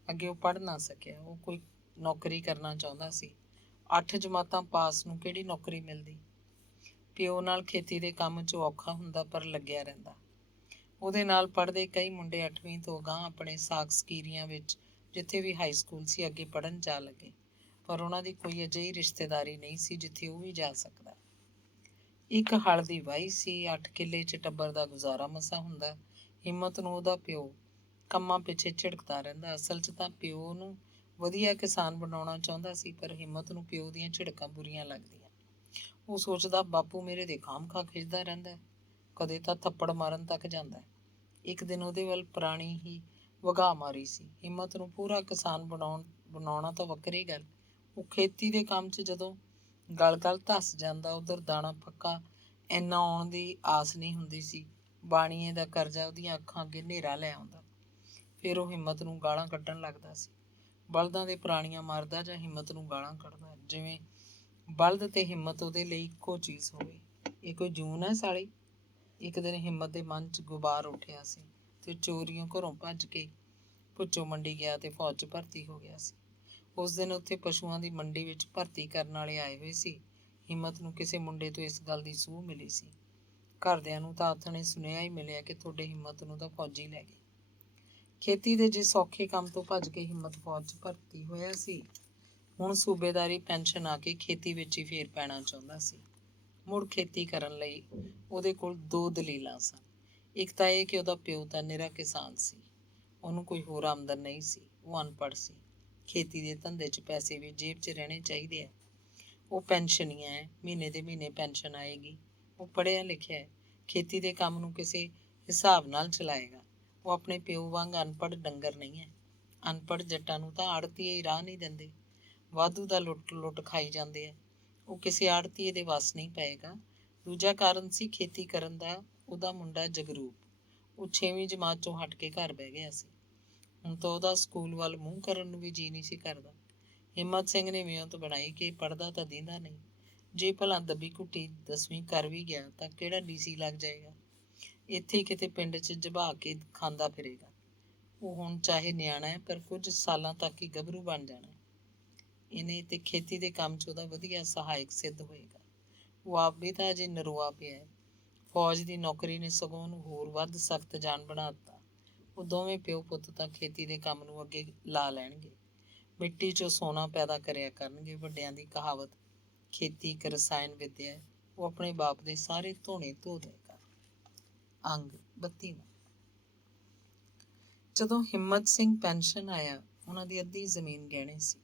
ਅੱਗੇ ਉਹ ਪੜ੍ਹ ਨਾ ਸਕਿਆ। ਉਹ ਕੋਈ ਨੌਕਰੀ ਕਰਨਾ ਚਾਹੁੰਦਾ ਸੀ। 8 ਜਮਾਤਾਂ ਪਾਸ ਨੂੰ ਕਿਹੜੀ ਨੌਕਰੀ ਮਿਲਦੀ। ਪਿਓ ਨਾਲ ਖੇਤੀ ਦੇ ਕੰਮ 'ਚ ਔਖਾ ਹੁੰਦਾ, ਪਰ ਲੱਗਿਆ ਰਹਿੰਦਾ। ਉਹਦੇ ਨਾਲ ਪੜ੍ਹਦੇ ਕਈ ਮੁੰਡੇ 8ਵੀਂ ਤੋਂ ਅਗਾਂਹ ਆਪਣੇ ਸਾਕ ਸਕੀਰੀਆਂ ਵਿੱਚ, ਜਿੱਥੇ ਵੀ ਹਾਈ ਸਕੂਲ ਸੀ, ਅੱਗੇ ਪੜ੍ਹਨ ਜਾ ਲੱਗੇ, ਪਰ ਉਹਨਾਂ ਦੀ ਕੋਈ ਅਜਿਹੀ ਰਿਸ਼ਤੇਦਾਰੀ ਨਹੀਂ ਸੀ ਜਿੱਥੇ ਉਹ ਵੀ ਜਾ ਸਕਦਾ। ਇੱਕ ਹਲ ਦੀ ਵਾਹੀ ਸੀ, 8 ਕਿੱਲੇ 'ਚ ਟੱਬਰ ਦਾ ਗੁਜ਼ਾਰਾ ਮਸਾਂ ਹੁੰਦਾ। ਹਿੰਮਤ ਨੂੰ ਉਹਦਾ ਪਿਓ ਕੰਮਾਂ ਪਿੱਛੇ ਝਿੜਕਦਾ ਰਹਿੰਦਾ। ਅਸਲ 'ਚ ਤਾਂ ਪਿਓ ਨੂੰ ਵਧੀਆ ਕਿਸਾਨ ਬਣਾਉਣਾ ਚਾਹੁੰਦਾ ਸੀ, ਪਰ ਹਿੰਮਤ ਨੂੰ ਪਿਓ ਦੀਆਂ ਝਿੜਕਾਂ ਬੁਰੀਆਂ ਲੱਗਦੀਆਂ। ਉਹ ਸੋਚਦਾ, ਬਾਪੂ ਮੇਰੇ ਦੇ ਖਾਮਖਾ ਖਿੱਚਦਾ ਰਹਿੰਦਾ, ਕਦੇ ਤਾਂ ਥੱਪੜ ਮਾਰਨ ਤੱਕ ਜਾਂਦਾ। ਇੱਕ ਦਿਨ ਉਹਦੇ ਵੱਲ ਪੁਰਾਣੀ ਹੀ ਵਗਾਹ ਮਾਰੀ ਸੀ। ਹਿੰਮਤ ਨੂੰ ਪੂਰਾ ਕਿਸਾਨ ਬਣਾਉਣਾ ਤਾਂ ਵੱਖਰੀ ਗੱਲ, ਉਹ ਖੇਤੀ ਦੇ ਕੰਮ 'ਚ ਜਦੋਂ ਗਲ ਧੱਸ ਜਾਂਦਾ, ਉਧਰ ਦਾਣਾ ਪੱਕਾ ਇੰਨਾ ਆਉਣ ਦੀ ਆਸ ਨਹੀਂ ਹੁੰਦੀ ਸੀ। ਬਾਣੀਏ ਦਾ ਕਰਜ਼ਾ ਉਹਦੀਆਂ ਅੱਖਾਂ ਅੱਗੇ ਹਨੇਰਾ ਲੈ ਆਉਂਦਾ। ਫਿਰ ਉਹ ਹਿੰਮਤ ਨੂੰ ਗਾਲਾਂ ਕੱਢਣ ਲੱਗਦਾ ਸੀ। ਬਲਦਾਂ ਦੇ ਪੁਰਾਣੀਆਂ ਮਾਰਦਾ ਜਾਂ ਹਿੰਮਤ ਨੂੰ ਗਾਲਾਂ ਕੱਢਦਾ, ਜਿਵੇਂ ਬਲਦ ਤੇ ਹਿੰਮਤ ਉਹਦੇ ਲਈ ਇੱਕੋ ਚੀਜ਼ ਹੋਵੇ। ਇਹ ਕੋਈ ਜੂਨ ਹੈ ਸਾਲੀ। ਇੱਕ ਦਿਨ ਹਿੰਮਤ ਦੇ ਮਨ 'ਚ ਗੁਬਾਰ ਉੱਠਿਆ ਸੀ ਤੇ ਚੋਰੀਓਂ ਘਰੋਂ ਭੱਜ ਕੇ ਭੁੱਚੋ ਮੰਡੀ ਗਿਆ ਤੇ ਫੌਜ 'ਚ ਭਰਤੀ ਹੋ ਗਿਆ ਸੀ। ਉਸ ਦਿਨ ਉੱਥੇ ਪਸ਼ੂਆਂ ਦੀ ਮੰਡੀ ਵਿੱਚ ਭਰਤੀ ਕਰਨ ਵਾਲੇ ਆਏ ਹੋਏ ਸੀ। ਹਿੰਮਤ ਨੂੰ ਕਿਸੇ ਮੁੰਡੇ ਤੋਂ ਇਸ ਗੱਲ ਦੀ ਸੂਹ ਮਿਲੀ ਸੀ। ਘਰਦਿਆਂ ਨੂੰ ਤਾਂ ਆਥਣੇ ਸੁਨੇਹਾ ਹੀ ਮਿਲਿਆ ਕਿ ਤੁਹਾਡੇ ਹਿੰਮਤ ਨੂੰ ਤਾਂ ਫੌਜੀ ਲੈ ਗਏ। ਖੇਤੀ ਦੇ ਜਿਸ ਔਖੇ ਕੰਮ ਤੋਂ ਭੱਜ ਕੇ ਹਿੰਮਤ ਫੌਜ 'ਚ ਭਰਤੀ ਹੋਇਆ ਸੀ, ਹੁਣ ਸੂਬੇਦਾਰੀ ਪੈਨਸ਼ਨ ਆ ਕੇ ਖੇਤੀ ਵਿੱਚ ਹੀ ਫੇਰ ਪੈਣਾ ਚਾਹੁੰਦਾ ਸੀ। ਮੁੜ ਖੇਤੀ ਕਰਨ ਲਈ ਉਹਦੇ ਕੋਲ 2 ਦਲੀਲਾਂ ਸਨ। ਇੱਕ ਤਾਂ ਇਹ ਕਿ ਉਹਦਾ ਪਿਓ ਤਾਂ ਨਿਰਾ ਕਿਸਾਨ ਸੀ, ਉਹਨੂੰ ਕੋਈ ਹੋਰ ਆਮਦਨ ਨਹੀਂ ਸੀ, ਉਹ ਅਨਪੜ੍ਹ ਸੀ। ਖੇਤੀ ਦੇ ਧੰਦੇ 'ਚ ਪੈਸੇ ਵੀ ਜੇਬ 'ਚ ਰਹਿਣੇ ਚਾਹੀਦੇ ਆ। ਉਹ ਪੈਨਸ਼ਨੀਆ ਹੈ, ਮਹੀਨੇ ਦੇ ਮਹੀਨੇ ਪੈਨਸ਼ਨ ਆਏਗੀ। ਉਹ ਪੜ੍ਹਿਆ ਲਿਖਿਆ ਹੈ, ਖੇਤੀ ਦੇ ਕੰਮ ਨੂੰ ਕਿਸੇ ਹਿਸਾਬ ਨਾਲ ਚਲਾਏਗਾ। ਉਹ ਆਪਣੇ ਪਿਓ ਵਾਂਗ ਅਨਪੜ੍ਹ ਡੰਗਰ ਨਹੀਂ ਹੈ। ਅਨਪੜ੍ਹ ਜੱਟਾਂ ਨੂੰ ਤਾਂ ਆੜ੍ਹਤੀਏ ਹੀ ਰਾਹ ਨਹੀਂ ਦਿੰਦੇ, ਵਾਧੂ ਦਾ ਲੁੱਟ ਖਾਈ ਜਾਂਦੇ ਆ। ਉਹ ਕਿਸੇ ਆੜ੍ਹਤੀਏ ਦੇ ਵੱਸ ਨਹੀਂ ਪਏਗਾ। ਦੂਜਾ ਕਾਰਨ ਸੀ ਖੇਤੀ ਕਰਨ ਦਾ ਉਹਦਾ ਮੁੰਡਾ ਜਗਰੂਪ। ਉਹ 6ਵੀਂ ਜਮਾਤ 'ਚੋਂ ਹਟ ਕੇ ਘਰ ਬਹਿ ਗਿਆ ਸੀ। ਹੁਣ ਤਾਂ ਉਹਦਾ ਸਕੂਲ ਵੱਲ ਮੂੰਹ ਕਰਨ ਨੂੰ ਵੀ ਜੀਅ ਨਹੀਂ ਸੀ ਕਰਦਾ। ਹਿੰਮਤ ਸਿੰਘ ਨੇ ਵਿਉਂਤ ਬਣਾਈ ਕਿ ਪੜ੍ਹਦਾ ਤਾਂ ਦੀਂਦਾ ਨਹੀਂ। ਜੇ ਭਲਾ ਦੱਬੀ ਘੁੱਟੀ 10ਵੀਂ ਕਰ ਵੀ ਗਿਆ ਤਾਂ ਕਿਹੜਾ ਡੀਸੀ ਲੱਗ ਜਾਏਗਾ। ਇੱਥੇ ਹੀ ਕਿਤੇ ਪਿੰਡ 'ਚ ਜਭਾ ਕੇ ਖਾਂਦਾ ਫਿਰੇਗਾ। ਉਹ ਹੁਣ ਚਾਹੇ ਨਿਆਣਾ ਹੈ, ਪਰ ਕੁਝ ਸਾਲਾਂ ਤੱਕ ਹੀ ਗੱਭਰੂ ਬਣ ਜਾਣਾ। ਇਹਨੇ ਤੇ ਖੇਤੀ ਦੇ ਕੰਮ 'ਚ ਉਹਦਾ ਵਧੀਆ ਸਹਾਇਕ ਸਿੱਧ ਹੋਏਗਾ। ਉਹ ਆਪ ਵੀ ਤਾਂ ਅਜੇ ਨਰੋਆ ਪਿਆ। ਫੌਜ ਦੀ ਨੌਕਰੀ ਨੇ ਸਗੋਂ ਉਹਨੂੰ ਹੋਰ ਵੱਧ ਸਖਤ ਜਾਨ ਬਣਾ ਦਿੱਤਾ। ਉਹ ਦੋਵੇਂ ਪਿਓ ਪੁੱਤ ਤਾਂ ਖੇਤੀ ਦੇ ਕੰਮ ਨੂੰ ਅੱਗੇ ਲਾ ਲੈਣਗੇ। ਮਿੱਟੀ 'ਚੋਂ ਸੋਨਾ ਪੈਦਾ ਕਰਿਆ ਕਰਨਗੇ। ਵੱਡਿਆਂ ਦੀ ਕਹਾਵਤ, ਖੇਤੀ ਇੱਕ ਰਸਾਇਣ ਵਿੱਦਿਆ ਹੈ। ਉਹ ਆਪਣੇ ਬਾਪ ਦੇ ਸਾਰੇ ਧੋਣੇ ਧੋ ਦੇਗਾ। ਅੰਗ 32। ਜਦੋਂ ਹਿੰਮਤ ਸਿੰਘ ਪੈਨਸ਼ਨ ਆਇਆ, ਉਹਨਾਂ ਦੀ ਅੱਧੀ ਜ਼ਮੀਨ ਗਹਿਣੇ ਸੀ।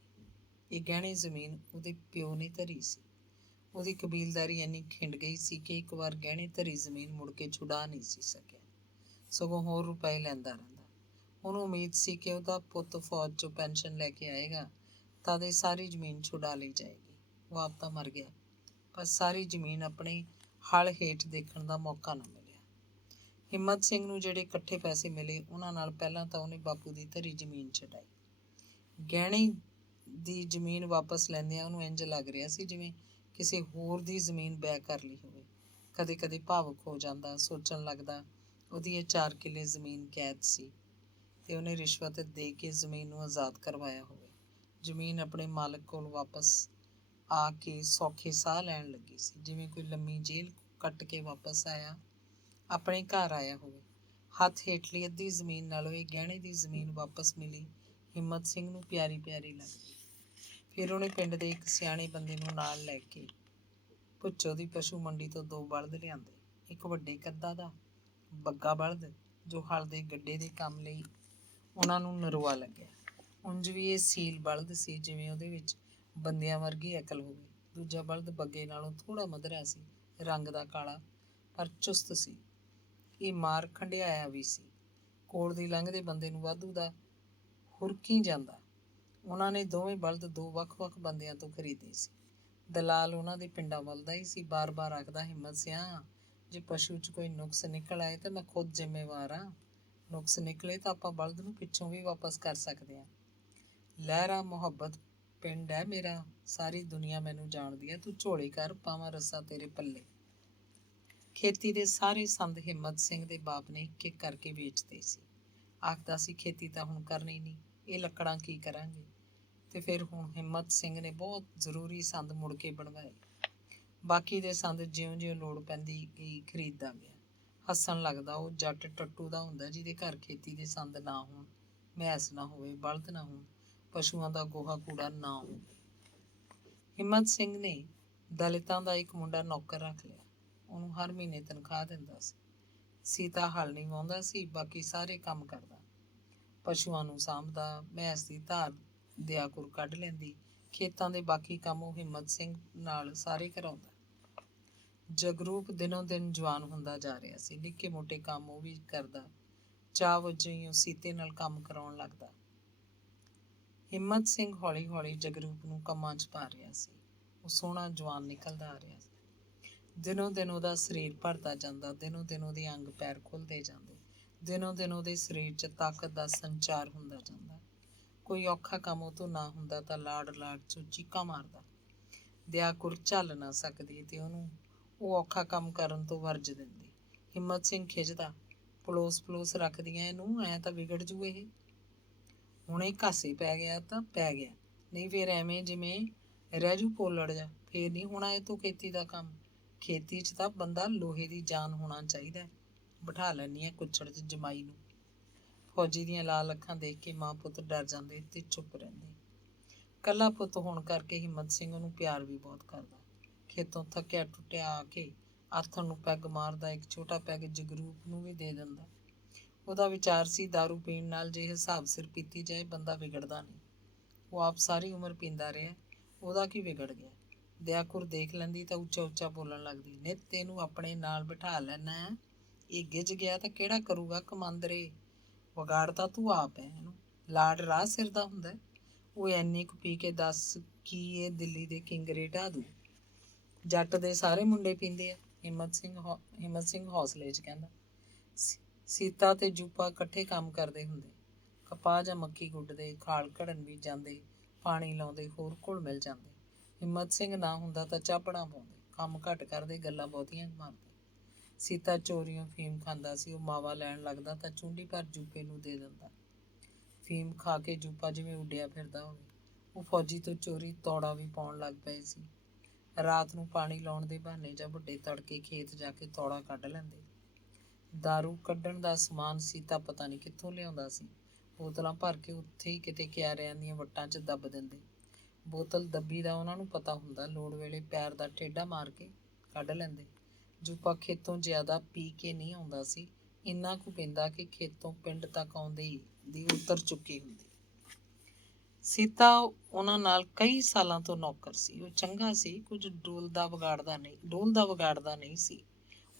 ਇਹ ਗਹਿਣੇ ਜ਼ਮੀਨ ਉਹਦੇ ਪਿਓ ਨੇ ਧਰੀ ਸੀ। ਉਹਦੀ ਕਬੀਲਦਾਰੀ ਇੰਨੀ ਖਿੰਡ ਗਈ ਸੀ ਕਿ ਇੱਕ ਵਾਰ ਗਹਿਣੇ ਧਰੀ ਜ਼ਮੀਨ ਮੁੜ ਕੇ ਛੁਡਾ ਨਹੀਂ ਸੀ ਸਕਿਆ, ਸਗੋਂ ਹੋਰ ਰੁਪਏ ਲੈਂਦਾ ਰਹਿੰਦਾ। ਉਹਨੂੰ ਉਮੀਦ ਸੀ ਕਿ ਉਹਦਾ ਪੁੱਤ ਫੌਜ 'ਚੋਂ ਪੈਨਸ਼ਨ ਲੈ ਕੇ ਆਏਗਾ ਤਾਂ ਇਹ ਸਾਰੀ ਜ਼ਮੀਨ ਛੁਡਾ ਲਈ ਜਾਏਗੀ। ਉਹ ਆਪ ਤਾਂ ਮਰ ਗਿਆ, ਪਰ ਸਾਰੀ ਜ਼ਮੀਨ ਆਪਣੇ ਹਲ ਹੇਠ ਦੇਖਣ ਦਾ ਮੌਕਾ ਨਾ ਮਿਲਿਆ। ਹਿੰਮਤ ਸਿੰਘ ਨੂੰ ਜਿਹੜੇ ਇਕੱਠੇ ਪੈਸੇ ਮਿਲੇ, ਉਹਨਾਂ ਨਾਲ ਪਹਿਲਾਂ ਤਾਂ ਉਹਨੇ ਬਾਪੂ ਦੀ ਧਰੀ ਜ਼ਮੀਨ ਛਡਾਈ। ਗਹਿਣੇ ਦੀ ਜ਼ਮੀਨ ਵਾਪਸ ਲੈਂਦਿਆਂ ਉਹਨੂੰ ਇੰਝ ਲੱਗ ਰਿਹਾ ਸੀ ਜਿਵੇਂ ਕਿਸੇ ਹੋਰ ਦੀ ਜ਼ਮੀਨ ਬੈਅ ਕਰ ਲਈ ਹੋਵੇ। ਕਦੇ ਕਦੇ ਭਾਵੁਕ ਹੋ ਜਾਂਦਾ, ਸੋਚਣ ਲੱਗਦਾ ਉਹਦੀ ਇਹ 4 ਕਿੱਲੇ ਜ਼ਮੀਨ ਕੈਦ ਸੀ ਤੇ ਉਹਨੇ ਰਿਸ਼ਵਤ ਦੇ ਕੇ ਜ਼ਮੀਨ ਨੂੰ ਆਜ਼ਾਦ ਕਰਵਾਇਆ ਹੋਵੇ। ਜ਼ਮੀਨ ਆਪਣੇ ਮਾਲਕ ਕੋਲ ਵਾਪਸ ਆ ਕੇ ਸੌਖੇ ਸਾਹ ਲੈਣ ਲੱਗੀ ਸੀ, ਜਿਵੇਂ ਕੋਈ ਲੰਮੀ ਜੇਲ੍ਹ ਕੱਟ ਕੇ ਵਾਪਸ ਆਇਆ, ਆਪਣੇ ਘਰ ਆਇਆ ਹੋਵੇ। ਹੱਥ ਹੇਠਲੀ ਅੱਧੀ ਜ਼ਮੀਨ ਨਾਲੋਂ ਇਹ ਗਹਿਣੇ ਦੀ ਜ਼ਮੀਨ ਵਾਪਸ ਮਿਲੀ ਹਿੰਮਤ ਸਿੰਘ ਨੂੰ ਪਿਆਰੀ ਪਿਆਰੀ ਲੱਗਦੀ। ਫਿਰ ਉਹਨੇ ਪਿੰਡ ਦੇ ਇੱਕ ਸਿਆਣੇ ਬੰਦੇ ਨੂੰ ਨਾਲ ਲੈ ਕੇ ਭੁੱਚੋ ਦੀ ਪਸ਼ੂ ਮੰਡੀ ਤੋਂ 2 ਬਲਦ ਲਿਆਂਦੇ। ਇੱਕ ਵੱਡੇ ਕੱਦਾਂ ਦਾ ਬੱਗਾ ਬਲਦ, ਜੋ ਹਲ ਦੇ ਗੱਡੇ ਦੇ ਕੰਮ ਲਈ ਉਹਨਾਂ ਨੂੰ ਨਰੋਆ ਲੱਗਿਆ। ਉਂਝ ਵੀ ਇਹ ਸੀਲ ਬਲਦ ਸੀ, ਜਿਵੇਂ ਉਹਦੇ ਵਿੱਚ ਬੰਦਿਆਂ ਵਰਗੀ ਅਕਲ ਹੋਵੇ। ਦੂਜਾ ਬਲਦ ਬੱਗੇ ਨਾਲੋਂ ਥੋੜ੍ਹਾ ਮਧਰਾ ਸੀ, ਰੰਗ ਦਾ ਕਾਲਾ, ਪਰ ਚੁਸਤ ਸੀ। ਇਹ ਮਾਰ ਖੰਡਿਆਇਆ ਵੀ ਸੀ। ਕੋਲ ਦੀ ਲੰਘਦੇ ਬੰਦੇ ਨੂੰ ਵਾਧੂ ਦਾ ਹੁਰਕੀ ਜਾਂਦਾ। ਉਹਨਾਂ ਨੇ ਦੋਵੇਂ ਬਲਦ 2 ਵੱਖ-ਵੱਖ ਬੰਦਿਆਂ ਤੋਂ ਖਰੀਦੇ ਸੀ। ਦਲਾਲ ਉਹਨਾਂ ਦੇ ਪਿੰਡਾਂ ਵੱਲ ਦਾ ਹੀ ਸੀ। ਬਾਰ-ਬਾਰ ਆਖਦਾ, ਹਿੰਮਤ ਸਿਆਂ, ਜੇ ਪਸ਼ੂ 'ਚ ਕੋਈ ਨੁਕਸ ਨਿਕਲ ਆਏ ਤਾਂ ਮੈਂ ਖੁਦ ਜ਼ਿੰਮੇਵਾਰ ਹਾਂ। ਨੁਕਸ ਨਿਕਲੇ ਤਾਂ ਆਪਾਂ ਬਲਦ ਨੂੰ ਪਿੱਛੋਂ ਵੀ ਵਾਪਸ ਕਰ ਸਕਦੇ ਹਾਂ। ਲਹਿਰਾ ਮੁਹੱਬਤ ਪਿੰਡ ਹੈ ਮੇਰਾ, ਸਾਰੀ ਦੁਨੀਆ ਮੈਨੂੰ ਜਾਣਦੀ ਹੈ। ਤੂੰ ਝੋਲੀ ਕਰ, ਪਾਵਾਂ ਰੱਸਾ ਤੇਰੇ ਪੱਲੇ। ਖੇਤੀ ਦੇ ਸਾਰੇ ਸੰਦ ਹਿੰਮਤ ਸਿੰਘ ਦੇ ਬਾਪ ਨੇ ਇੱਕ ਇੱਕ ਕਰਕੇ ਵੇਚਦੇ ਸੀ। ਆਖਦਾ ਸੀ, ਖੇਤੀ ਤਾਂ ਹੁਣ ਕਰਨੀ ਨਹੀਂ, ਇਹ ਲੱਕੜਾਂ ਕੀ ਕਰਾਂਗੇ। ਤੇ ਫਿਰ ਹੁਣ ਹਿੰਮਤ ਸਿੰਘ ਨੇ ਬਹੁਤ ਜ਼ਰੂਰੀ ਸੰਦ ਮੁੜ ਕੇ ਬਣਵਾਏ। ਬਾਕੀ ਦੇ ਸੰਦ ਜਿਉਂ-ਜਿਉਂ ਲੋੜ ਪੈਂਦੀ ਗਈ ਖਰੀਦਦਾ ਗਿਆ। ਹੱਸਣ ਲੱਗਦਾ। ਉਹ ਜੱਟ ਟੱਟੂ ਦਾ ਹੁੰਦਾ ਜਿਹਦੇ ਘਰ ਖੇਤੀ ਦੇ ਸੰਦ ਨਾ ਹੋਣ, ਮੈਸ ਨਾ ਹੋਵੇ, ਬਲਦ ਨਾ ਹੋਣ, ਪਸ਼ੂਆਂ ਦਾ ਗੋਹਾ ਕੂੜਾ ਨਾ ਹੋਵੇ। ਹਿੰਮਤ ਸਿੰਘ ਨੇ ਦਲਿਤਾਂ ਦਾ ਇੱਕ ਮੁੰਡਾ ਨੌਕਰ ਰੱਖ ਲਿਆ। ਉਹਨੂੰ ਹਰ ਮਹੀਨੇ ਤਨਖਾਹ ਦਿੰਦਾ ਸੀ। ਸੀਤਾ ਹਲ ਨਹੀਂ ਵਾਹੁੰਦਾ ਸੀ, ਬਾਕੀ ਸਾਰੇ ਕੰਮ ਕਰਦਾ। ਪਸ਼ੂਆਂ ਨੂੰ ਸਾਂਭਦਾ, ਮੈਸ ਦੀ ਧਾਰ ਦਿਆ ਕੁਰ ਕੱਢ ਲੈਂਦੀ। ਖੇਤਾਂ ਦੇ ਬਾਕੀ ਕੰਮ ਉਹ ਹਿੰਮਤ ਸਿੰਘ ਨਾਲ ਸਾਰੇ ਕਰਾਉਂਦਾ। ਜਗਰੂਪ ਦਿਨੋਂ ਦਿਨ ਜਵਾਨ ਹੁੰਦਾ ਜਾ ਰਿਹਾ ਸੀ। ਨਿੱਕੇ ਮੋਟੇ ਕੰਮ ਉਹ ਵੀ ਕਰਦਾ। ਚਾਹ ਵਜੋਂ ਹੀ ਉਹ ਸੀਤੇ ਨਾਲ ਕੰਮ ਕਰਾਉਣ ਲੱਗਦਾ। ਹਿੰਮਤ ਸਿੰਘ ਹੌਲੀ ਹੌਲੀ ਜਗਰੂਪ ਨੂੰ ਕੰਮਾਂ 'ਚ ਪਾ ਰਿਹਾ ਸੀ। ਉਹ ਸੋਹਣਾ ਜਵਾਨ ਨਿਕਲਦਾ ਆ ਰਿਹਾ ਸੀ। ਦਿਨੋਂ ਦਿਨ ਉਹਦਾ ਸਰੀਰ ਭਰਦਾ ਜਾਂਦਾ। ਦਿਨੋਂ ਦਿਨ ਉਹਦੇ ਅੰਗ ਪੈਰ ਖੁੱਲ੍ਹਦੇ ਜਾਂਦੇ। ਦਿਨੋਂ ਦਿਨ ਉਹਦੇ ਸਰੀਰ 'ਚ ਤਾਕਤ ਦਾ ਸੰਚਾਰ ਹੁੰਦਾ ਜਾਂਦਾ। ਕੋਈ ਔਖਾ ਕੰਮ ਉਹ ਤੋਂ ਨਾ ਹੁੰਦਾ ਤਾਂ ਲਾੜ 'ਚ ਚੀਕਾਂ ਮਾਰਦਾ। ਦਿਆ ਕੁਰ ਝੱਲ ਨਾ ਸਕਦੀ ਤੇ ਉਹਨੂੰ ਉਹ ਔਖਾ ਕੰਮ ਕਰਨ ਤੋਂ ਵਰਜ ਦਿੰਦੀ। ਹਿੰਮਤ ਸਿੰਘ ਖਿੱਝਦਾ, ਪਲੋਸ ਰੱਖਦੀਆਂ, ਇਹਨੂੰ ਐਂ ਤਾਂ ਵਿਗੜ ਜੂ ਇਹ। ਹੁਣ ਇਹ ਘਾਸੇ ਪੈ ਗਿਆ ਤਾਂ ਪੈ ਗਿਆ, ਨਹੀਂ ਫਿਰ ਐਵੇਂ ਜਿਵੇਂ ਰਹਿ ਜੂ ਪੋਲੜ ਜਾ। ਫੇਰ ਨਹੀਂ ਹੋਣਾ ਇਹ ਤੋਂ ਖੇਤੀ ਦਾ ਕੰਮ। ਖੇਤੀ 'ਚ ਤਾਂ ਬੰਦਾ ਲੋਹੇ ਦੀ ਜਾਨ ਹੋਣਾ ਚਾਹੀਦਾ। ਬਿਠਾ ਲੈਂਦੀ ਆ ਕੁੱਛੜ 'ਚ ਜਮਾਈ ਨੂੰ। ਫੌਜੀ ਦੀਆਂ ਲਾਲ ਅੱਖਾਂ ਦੇਖ ਕੇ ਮਾਂ ਪੁੱਤ ਡਰ ਜਾਂਦੇ ਤੇ ਚੁੱਪ ਰਹਿੰਦੇ। ਇਕੱਲਾ ਪੁੱਤ ਹੋਣ ਕਰਕੇ ਹਿੰਮਤ ਸਿੰਘ ਉਹਨੂੰ ਪਿਆਰ ਵੀ ਬਹੁਤ ਕਰਦਾ। ਖੇਤੋਂ ਥੱਕਿਆ ਟੁੱਟਿਆ ਆ ਕੇ ਆਥਣ ਨੂੰ ਪੈਗ ਮਾਰਦਾ, ਇੱਕ ਛੋਟਾ ਪੈਗ ਜਗਰੂਪ ਨੂੰ ਵੀ ਦੇ ਦਿੰਦਾ। ਉਹਦਾ ਵਿਚਾਰ ਸੀ ਦਾਰੂ ਪੀਣ ਨਾਲ ਜੇ ਹਿਸਾਬ ਸਿਰ ਪੀਤੀ ਜਾਏ ਬੰਦਾ ਵਿਗੜਦਾ ਨਹੀਂ। ਉਹ ਆਪ ਸਾਰੀ ਉਮਰ ਪੀਂਦਾ ਰਿਹਾ, ਉਹਦਾ ਕੀ ਵਿਗੜ ਗਿਆ। ਦਿਆਕੁਰ ਦੇਖ ਲੈਂਦੀ ਤਾਂ ਉੱਚਾ ਉੱਚਾ ਬੋਲਣ ਲੱਗਦੀ, ਨਿੱਤ ਇਹਨੂੰ ਆਪਣੇ ਨਾਲ ਬਿਠਾ ਲੈਣਾ ਹੈ, ਇਹ ਗਿੱਝ ਗਿਆ ਤਾਂ ਕਿਹੜਾ ਕਰੂਗਾ ਕਮਾਂਦਰੇ, ਵਿਗਾੜਦਾ ਤੂੰ ਆਪ ਹੈ ਇਹਨੂੰ, ਲਾਡ ਰਾਹ ਸਿਰ ਦਾ ਹੁੰਦਾ। ਉਹ ਐਨੀ ਕੁ ਪੀ ਕੇ ਦੱਸ ਕੀ ਇਹ ਦਿੱਲੀ ਦੇ ਕਿੰਗਰੇ ਢਾਹ ਦੂ। ਜੱਟ ਦੇ ਸਾਰੇ ਮੁੰਡੇ ਪੀਂਦੇ ਆ, ਹਿੰਮਤ ਸਿੰਘ ਹੌਸਲੇ 'ਚ ਕਹਿੰਦਾ। ਸੀਤਾ ਤੇ ਜੂਪਾ ਇਕੱਠੇ ਕੰਮ ਕਰਦੇ ਹੁੰਦੇ, ਕਪਾਹ ਜਾਂ ਮੱਕੀ ਗੁੱਡਦੇ, ਖਾਲ ਘੜਨ ਵੀ ਜਾਂਦੇ, ਪਾਣੀ ਲਾਉਂਦੇ, ਹੋਰ ਘੁਲ ਮਿਲ ਜਾਂਦੇ। ਹਿੰਮਤ ਸਿੰਘ ਨਾ ਹੁੰਦਾ ਤਾਂ ਚਾਪੜਾਂ ਪਾਉਂਦੇ, ਕੰਮ ਘੱਟ ਕਰਦੇ, ਗੱਲਾਂ ਬਹੁਤੀਆਂ ਮਾਰਦੇ। ਸੀਤਾ ਚੋਰੀਓਂ ਫੀਮ ਖਾਂਦਾ ਸੀ, ਉਹ ਮਾਵਾ ਲੈਣ ਲੱਗਦਾ ਤਾਂ ਚੁੰਡੀ ਭਰ ਜੂਪੇ ਨੂੰ ਦੇ ਦਿੰਦਾ। ਫੀਮ ਖਾ ਕੇ ਜੂਪਾ ਜਿਵੇਂ ਉੱਡਿਆ ਫਿਰਦਾ ਹੋਵੇ। ਉਹ ਫੌਜੀ ਤੋਂ ਚੋਰੀ ਤੌੜਾ ਵੀ ਪਾਉਣ ਲੱਗ ਪਏ ਸੀ। ਰਾਤ ਨੂੰ ਪਾਣੀ ਲਾਉਣ ਦੇ ਬਹਾਨੇ ਜਾਂ ਵੱਡੇ ਤੜਕੇ ਖੇਤ ਜਾ ਕੇ ਤੌੜਾ ਕੱਢ ਲੈਂਦੇ। ਦਾਰੂ ਕੱਢਣ ਦਾ ਸਮਾਨ ਸੀਤਾ ਪਤਾ ਨਹੀਂ ਕਿੱਥੋਂ ਲਿਆਉਂਦਾ ਸੀ। ਬੋਤਲਾਂ ਭਰ ਕੇ ਉੱਥੇ ਹੀ ਕਿਤੇ ਕਿਆਰਿਆਂ ਦੀਆਂ ਵੱਟਾਂ 'ਚ ਦੱਬ ਦਿੰਦੇ। ਬੋਤਲ ਦੱਬੀ ਦਾ ਉਹਨਾਂ ਨੂੰ ਪਤਾ ਹੁੰਦਾ, ਲੋੜ ਵੇਲੇ ਪੈਰ ਦਾ ਟੇਢਾ ਮਾਰ ਕੇ ਕੱਢ ਲੈਂਦੇ। ਜੂਪਾ ਖੇਤੋਂ ਜ਼ਿਆਦਾ ਪੀ ਕੇ ਨਹੀਂ ਆਉਂਦਾ ਸੀ, ਇੰਨਾ ਕੁ ਪੀਂਦਾ ਕਿ ਖੇਤੋਂ ਪਿੰਡ ਤੱਕ ਆਉਂਦੇ ਹੀ ਦੀ ਉਤਰ ਚੁੱਕੀ ਹੁੰਦੀ। ਸੀਤਾ ਉਹਨਾਂ ਨਾਲ ਕਈ ਸਾਲਾਂ ਤੋਂ ਨੌਕਰ ਸੀ। ਉਹ ਚੰਗਾ ਸੀ, ਕੁਝ ਡੋਲਦਾ ਵਿਗਾੜਦਾ ਨਹੀਂ ਸੀ।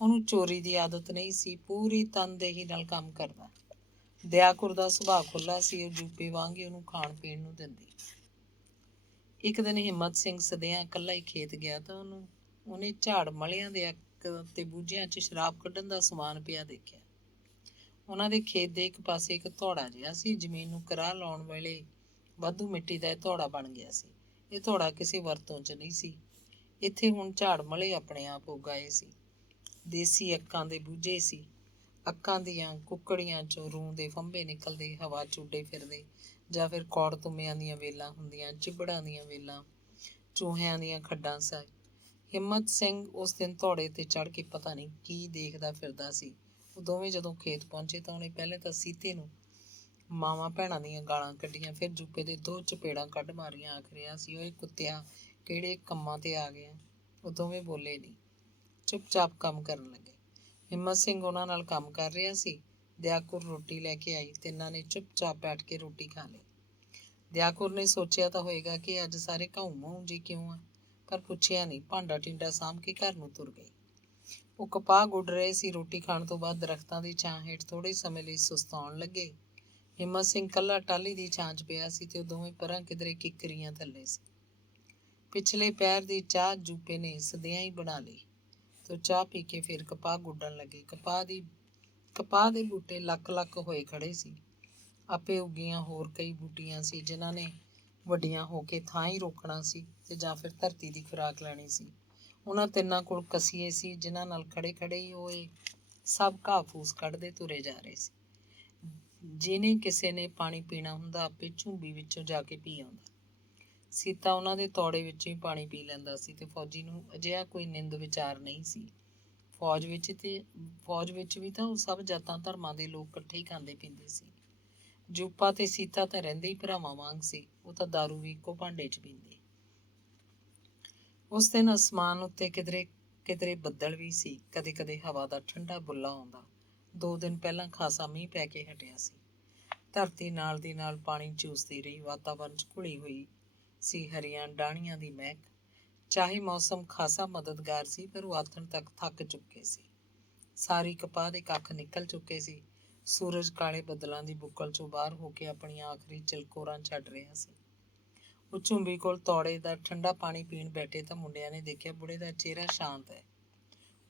ਉਹਨੂੰ ਚੋਰੀ ਦੀ ਆਦਤ ਨਹੀਂ ਸੀ, ਪੂਰੀ ਤਨਦੇਹੀ ਨਾਲ ਕੰਮ ਕਰਦਾ। ਦਿਆਕੁਰ ਦਾ ਸੁਭਾਅ ਖੁੱਲ੍ਹਾ ਸੀ, ਉਹ ਜੂਪੇ ਵਾਂਗ ਹੀ ਉਹਨੂੰ ਖਾਣ ਪੀਣ ਨੂੰ ਦਿੰਦੀ। ਇੱਕ ਦਿਨ ਹਿੰਮਤ ਸਿੰਘ ਸਦਿਆਂ ਇਕੱਲਾ ਹੀ ਖੇਤ ਗਿਆ ਤਾਂ ਉਹਨੇ ਝਾੜ ਮਲਿਆਂ ਦੇ ਅੱਕ ਤੇ ਬੂਝਿਆਂ 'ਚ ਸ਼ਰਾਬ ਕੱਢਣ ਦਾ ਸਮਾਨ ਪਿਆ ਦੇਖਿਆ। ਉਹਨਾਂ ਦੇ ਖੇਤ ਦੇ ਇੱਕ ਪਾਸੇ ਇੱਕ ਧੌੜਾ ਜਿਹਾ ਸੀ, ਜ਼ਮੀਨ ਨੂੰ ਕਰਾਹ ਲਾਉਣ ਵੇਲੇ ਵਾਧੂ ਮਿੱਟੀ ਦਾ ਇਹ ਧੌੜਾ ਬਣ ਗਿਆ ਸੀ। ਇਹ ਧੌੜਾ ਕਿਸੇ ਵਰਤੋਂ 'ਚ ਨਹੀਂ ਸੀ। ਇੱਥੇ ਹੁਣ ਝਾੜ ਮਲੇ ਆਪਣੇ ਆਪ ਉਗਾਏ ਸੀ। ਦੇਸੀ ਅੱਕਾਂ ਦੇ ਬੂਝੇ ਸੀ। ਅੱਕਾਂ ਦੀਆਂ ਕੁੱਕੜੀਆਂ 'ਚੋਂ ਰੂੰ ਦੇ ਫੰਬੇ ਨਿਕਲਦੇ, ਹਵਾ 'ਚ ਉੱਡੇ ਫਿਰਦੇ, ਜਾਂ ਫਿਰ ਕੌੜ ਤੁੰਮਿਆਂ ਦੀਆਂ ਵੇਲਾਂ ਹੁੰਦੀਆਂ, ਚਿਬੜਾਂ ਦੀਆਂ ਵੇਲਾਂ, ਚੂਹਿਆਂ ਦੀਆਂ ਖੱਡਾਂ ਸੀ। ਹਿੰਮਤ ਸਿੰਘ ਉਸ ਦਿਨ ਧੌੜੇ 'ਤੇ ਚੜ੍ਹ ਕੇ ਪਤਾ ਨਹੀਂ ਕੀ ਦੇਖਦਾ ਫਿਰਦਾ ਸੀ। ਉਹ ਦੋਵੇਂ ਜਦੋਂ ਖੇਤ ਪਹੁੰਚੇ ਤਾਂ ਉਹਨੇ ਪਹਿਲੇ ਤਾਂ ਸੀਤੇ ਨੂੰ ਮਾਵਾਂ ਭੈਣਾਂ ਦੀਆਂ ਗਾਲਾਂ ਕੱਢੀਆਂ, ਫਿਰ ਜੂਪੇ ਦੇ 2 ਚਪੇੜਾਂ ਕੱਢ ਮਾਰੀਆਂ। ਆਖ ਰਿਹਾ ਸੀ, ਓਏ ਕੁੱਤਿਆ, ਕਿਹੜੇ ਕੰਮਾਂ 'ਤੇ ਆ ਗਿਆ। ਉਹ ਦੋਵੇਂ ਬੋਲੇ ਨਹੀਂ, ਚੁੱਪਚਾਪ ਕੰਮ ਕਰਨ ਲੱਗੇ। ਹਿੰਮਤ ਸਿੰਘ ਉਹਨਾਂ ਨਾਲ ਕੰਮ ਕਰ ਰਿਹਾ ਸੀ। ਦਿਆਕੁਰ ਰੋਟੀ ਲੈ ਕੇ ਆਈ, ਤਿੰਨਾਂ ਨੇ ਚੁੱਪਚਾਪ ਬੈਠ ਕੇ ਰੋਟੀ ਖਾ ਲਈ। ਦਿਆਕੁਰ ਨੇ ਸੋਚਿਆ ਤਾਂ ਹੋਏਗਾ ਕਿ ਅੱਜ ਸਾਰੇ ਘਾਉ ਜੀ ਕਿਉਂ ਆ, ਪਰ ਪੁੱਛਿਆ ਨਹੀਂ, ਭਾਂਡਾ ਟਿੰਡਾ ਸਾਂਭ ਕੇ ਘਰ ਨੂੰ ਤੁਰ ਗਈ। ਉਹ ਕਪਾਹ ਗੁੱਡ ਰਹੇ ਸੀ। ਰੋਟੀ ਖਾਣ ਤੋਂ ਬਾਅਦ ਦਰਖਤਾਂ ਦੀ ਛਾਂ ਹੇਠ ਥੋੜ੍ਹੇ ਸਮੇਂ ਲਈ ਸੁਸਤਾਉਣ ਲੱਗੇ। ਹਿੰਮਤ ਸਿੰਘ ਇਕੱਲਾ ਟਾਹਲੀ ਦੀ ਛਾਂ 'ਚ ਪਿਆ ਸੀ ਤੇ ਉਹ ਦੋਵੇਂ ਪਰਾਂ ਕਿਧਰੇ ਕਿੱਕਰੀਆਂ ਥੱਲੇ ਸੀ। ਪਿਛਲੇ ਪਹਿਰ ਦੀ ਚਾਹ ਜੂਪੇ ਨੇ ਸਦਿਆਂ ਹੀ ਬਣਾ ਲਈ ਤੇ ਚਾਹ ਪੀ ਕੇ ਫਿਰ ਕਪਾਹ ਗੁੱਡਣ ਲੱਗੇ। ਕਪਾਹ ਦੇ ਬੂਟੇ ਲੱਕ ਹੋਏ ਖੜੇ ਸੀ। ਆਪੇ ਉੱਗੀਆਂ ਹੋਰ ਕਈ ਬੂਟੀਆਂ ਸੀ ਜਿਨ੍ਹਾਂ ਨੇ ਵੱਡੀਆਂ ਹੋ ਕੇ ਥਾਂ ਹੀ ਰੋਕਣਾ ਸੀ ਤੇ ਜਾਂ ਫਿਰ ਧਰਤੀ ਦੀ ਖੁਰਾਕ ਲੈਣੀ ਸੀ। ਉਹਨਾਂ ਤਿੰਨਾਂ ਕੋਲ ਕਸੀਏ ਸੀ ਜਿਨ੍ਹਾਂ ਨਾਲ ਖੜੇ ਹੀ ਉਹ ਸਭ ਘਾਹ ਫੂਸ ਕੱਢਦੇ ਤੁਰੇ ਜਾ ਰਹੇ ਸੀ। ਜਿਹਨੇ ਕਿਸੇ ਨੇ ਪਾਣੀ ਪੀਣਾ ਹੁੰਦਾ ਆਪੇ ਝੁੰਬੀ ਵਿੱਚੋਂ ਜਾ ਕੇ ਪੀ ਆਉਂਦਾ। ਸੀਤਾ ਉਹਨਾਂ ਦੇ ਤੌੜੇ ਵਿੱਚੋਂ ਹੀ ਪਾਣੀ ਪੀ ਲੈਂਦਾ ਸੀ ਤੇ ਫੌਜੀ ਨੂੰ ਅਜਿਹਾ ਕੋਈ ਨਿੰਦ ਵਿਚਾਰ ਨਹੀਂ ਸੀ। ਫੌਜ ਵਿੱਚ ਵੀ ਤਾਂ ਉਹ ਸਭ ਜਾਤਾਂ ਧਰਮਾਂ ਦੇ ਲੋਕ ਇਕੱਠੇ ਹੀ ਖਾਂਦੇ ਪੀਂਦੇ ਸੀ। ਜੂਪਾ ਤੇ ਸੀਤਾ ਤਾਂ ਰਹਿੰਦੇ ਹੀ ਭਰਾਵਾਂ ਵਾਂਗ ਸੀ। ਉਹ ਤਾਂ ਦਾਰੂ ਵੀ ਇੱਕੋ ਭਾਂਡੇ 'ਚ ਪੀਂਦੇ। ਉਸ ਦਿਨ ਅਸਮਾਨ ਉੱਤੇ ਕਿਧਰੇ ਬੱਦਲ ਵੀ ਸੀ, ਕਦੇ ਹਵਾ ਦਾ ਠੰਡਾ ਬੁੱਲਾ ਆਉਂਦਾ। 2 ਦਿਨ ਪਹਿਲਾਂ ਖਾਸਾ ਮੀਂਹ ਪੈ ਕੇ ਹਟਿਆ ਸੀ। ਧਰਤੀ ਨਾਲ ਦੀ ਨਾਲ ਪਾਣੀ ਚੂਸਦੀ ਰਹੀ। ਵਾਤਾਵਰਨ 'ਚ ਘੁਲੀ ਹੋਈ ਸੀ ਹਰੀਆਂ ਡਾਹਣੀਆਂ ਦੀ ਮਹਿਕ। ਚਾਹੇ ਮੌਸਮ ਖਾਸਾ ਮਦਦਗਾਰ ਸੀ, ਪਰ ਉਹ ਆਥਣ ਤੱਕ ਥੱਕ ਚੁੱਕੇ ਸੀ। ਸਾਰੀ ਕਪਾਹ ਦੇ ਕੱਖ ਨਿਕਲ ਚੁੱਕੇ ਸੀ। ਸੂਰਜ ਕਾਲੇ ਬੱਦਲਾਂ ਦੀ ਬੁੱਕਲ 'ਚੋਂ ਬਾਹਰ ਹੋ ਕੇ ਆਪਣੀਆਂ ਆਖਰੀ ਚਲਕੋਰਾਂ ਛੱਡ ਰਿਹਾ ਸੀ। ਉਹ ਝੁੰਬੀ ਕੋਲ ਤੌੜੇ ਦਾ ਠੰਡਾ ਪਾਣੀ ਪੀਣ ਬੈਠੇ ਤਾਂ ਮੁੰਡਿਆਂ ਨੇ ਦੇਖਿਆ ਬੁੜੇ ਦਾ ਚਿਹਰਾ ਸ਼ਾਂਤ ਹੈ।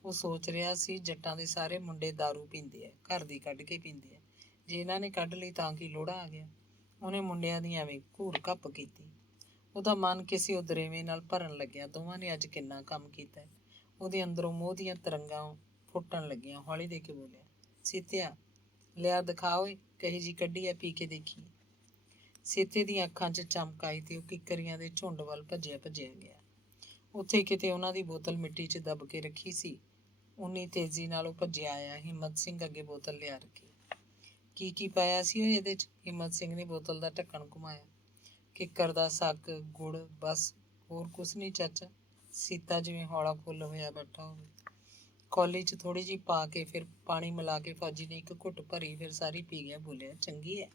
ਉਹ ਸੋਚ ਰਿਹਾ ਸੀ, ਜੱਟਾਂ ਦੇ ਸਾਰੇ ਮੁੰਡੇ ਦਾਰੂ ਪੀਂਦੇ ਆ, ਘਰ ਦੀ ਕੱਢ ਕੇ ਪੀਂਦੇ ਆ, ਜੇ ਇਹਨਾਂ ਨੇ ਕੱਢ ਲਈ ਤਾਂ ਕੀ ਲੋੜਾ ਆ ਗਿਆ। ਉਹਨੇ ਮੁੰਡਿਆਂ ਦੀ ਐਵੇਂ ਘੂਰ ਘੱਪ ਕੀਤੀ। ਉਹਦਾ ਮਨ ਕਿਸੇ ਉਦਰੇਵੇਂ ਨਾਲ ਭਰਨ ਲੱਗਿਆ। ਦੋਵਾਂ ਨੇ ਅੱਜ ਕਿੰਨਾ ਕੰਮ ਕੀਤਾ। ਉਹਦੇ ਅੰਦਰੋਂ ਮੋਹ ਦੀਆਂ ਤਰੰਗਾਂ ਫੁੱਟਣ ਲੱਗੀਆਂ। ਹੌਲੀ ਦੇ ਕੇ ਬੋਲਿਆ, ਸੀਤਿਆ, ਲਿਆ ਦਿਖਾ ਓਏ, ਕਹੀ ਜੀ ਕੱਢੀ ਆ, ਪੀ ਕੇ ਦੇਖੀ। ਸੀਤੇ ਦੀਆਂ ਅੱਖਾਂ 'ਚ ਚਮਕ ਆਈ ਤੇ ਉਹ ਕਿੱਕਰੀਆਂ ਦੇ ਝੁੰਡ ਵੱਲ ਭੱਜਿਆ ਗਿਆ। ਉੱਥੇ ਕਿਤੇ ਉਹਨਾਂ ਦੀ ਬੋਤਲ ਮਿੱਟੀ 'ਚ ਦੱਬ ਕੇ ਰੱਖੀ ਸੀ। ਉਨੀ ਤੇਜ਼ੀ ਨਾਲ ਉਹ ਭੱਜਿਆ ਆਇਆ। ਹਿੰਮਤ ਸਿੰਘ ਅੱਗੇ ਬੋਤਲ ਲਿਆ ਰੱਖੀ। ਕੀ ਪਾਇਆ ਸੀ ਉਹ ਇਹਦੇ 'ਚ? ਹਿੰਮਤ ਸਿੰਘ ਨੇ ਬੋਤਲ ਦਾ ਢੱਕਣ ਘੁਮਾਇਆ। ਕਿੱਕਰ ਦਾ ਸੱਕ, ਗੁੜ, ਬਸ, ਹੋਰ ਕੁਛ ਨਹੀਂ ਚਾਚਾ। ਸੀਤਾ ਜਿਵੇਂ ਹੌਲਾ ਫੁੱਲ ਹੋਇਆ ਬੈਠਾ ਹੋਵੇ। ਕੌਲੀ 'ਚ ਥੋੜ੍ਹੀ ਜਿਹੀ ਪਾ ਕੇ ਫਿਰ ਪਾਣੀ ਮਿਲਾ ਕੇ ਫੌਜੀ ਨੇ ਇੱਕ ਘੁੱਟ ਭਰੀ, ਫਿਰ ਸਾਰੀ ਪੀ ਗਿਆ। ਬੋਲਿਆ, ਚੰਗੀ ਹੈ।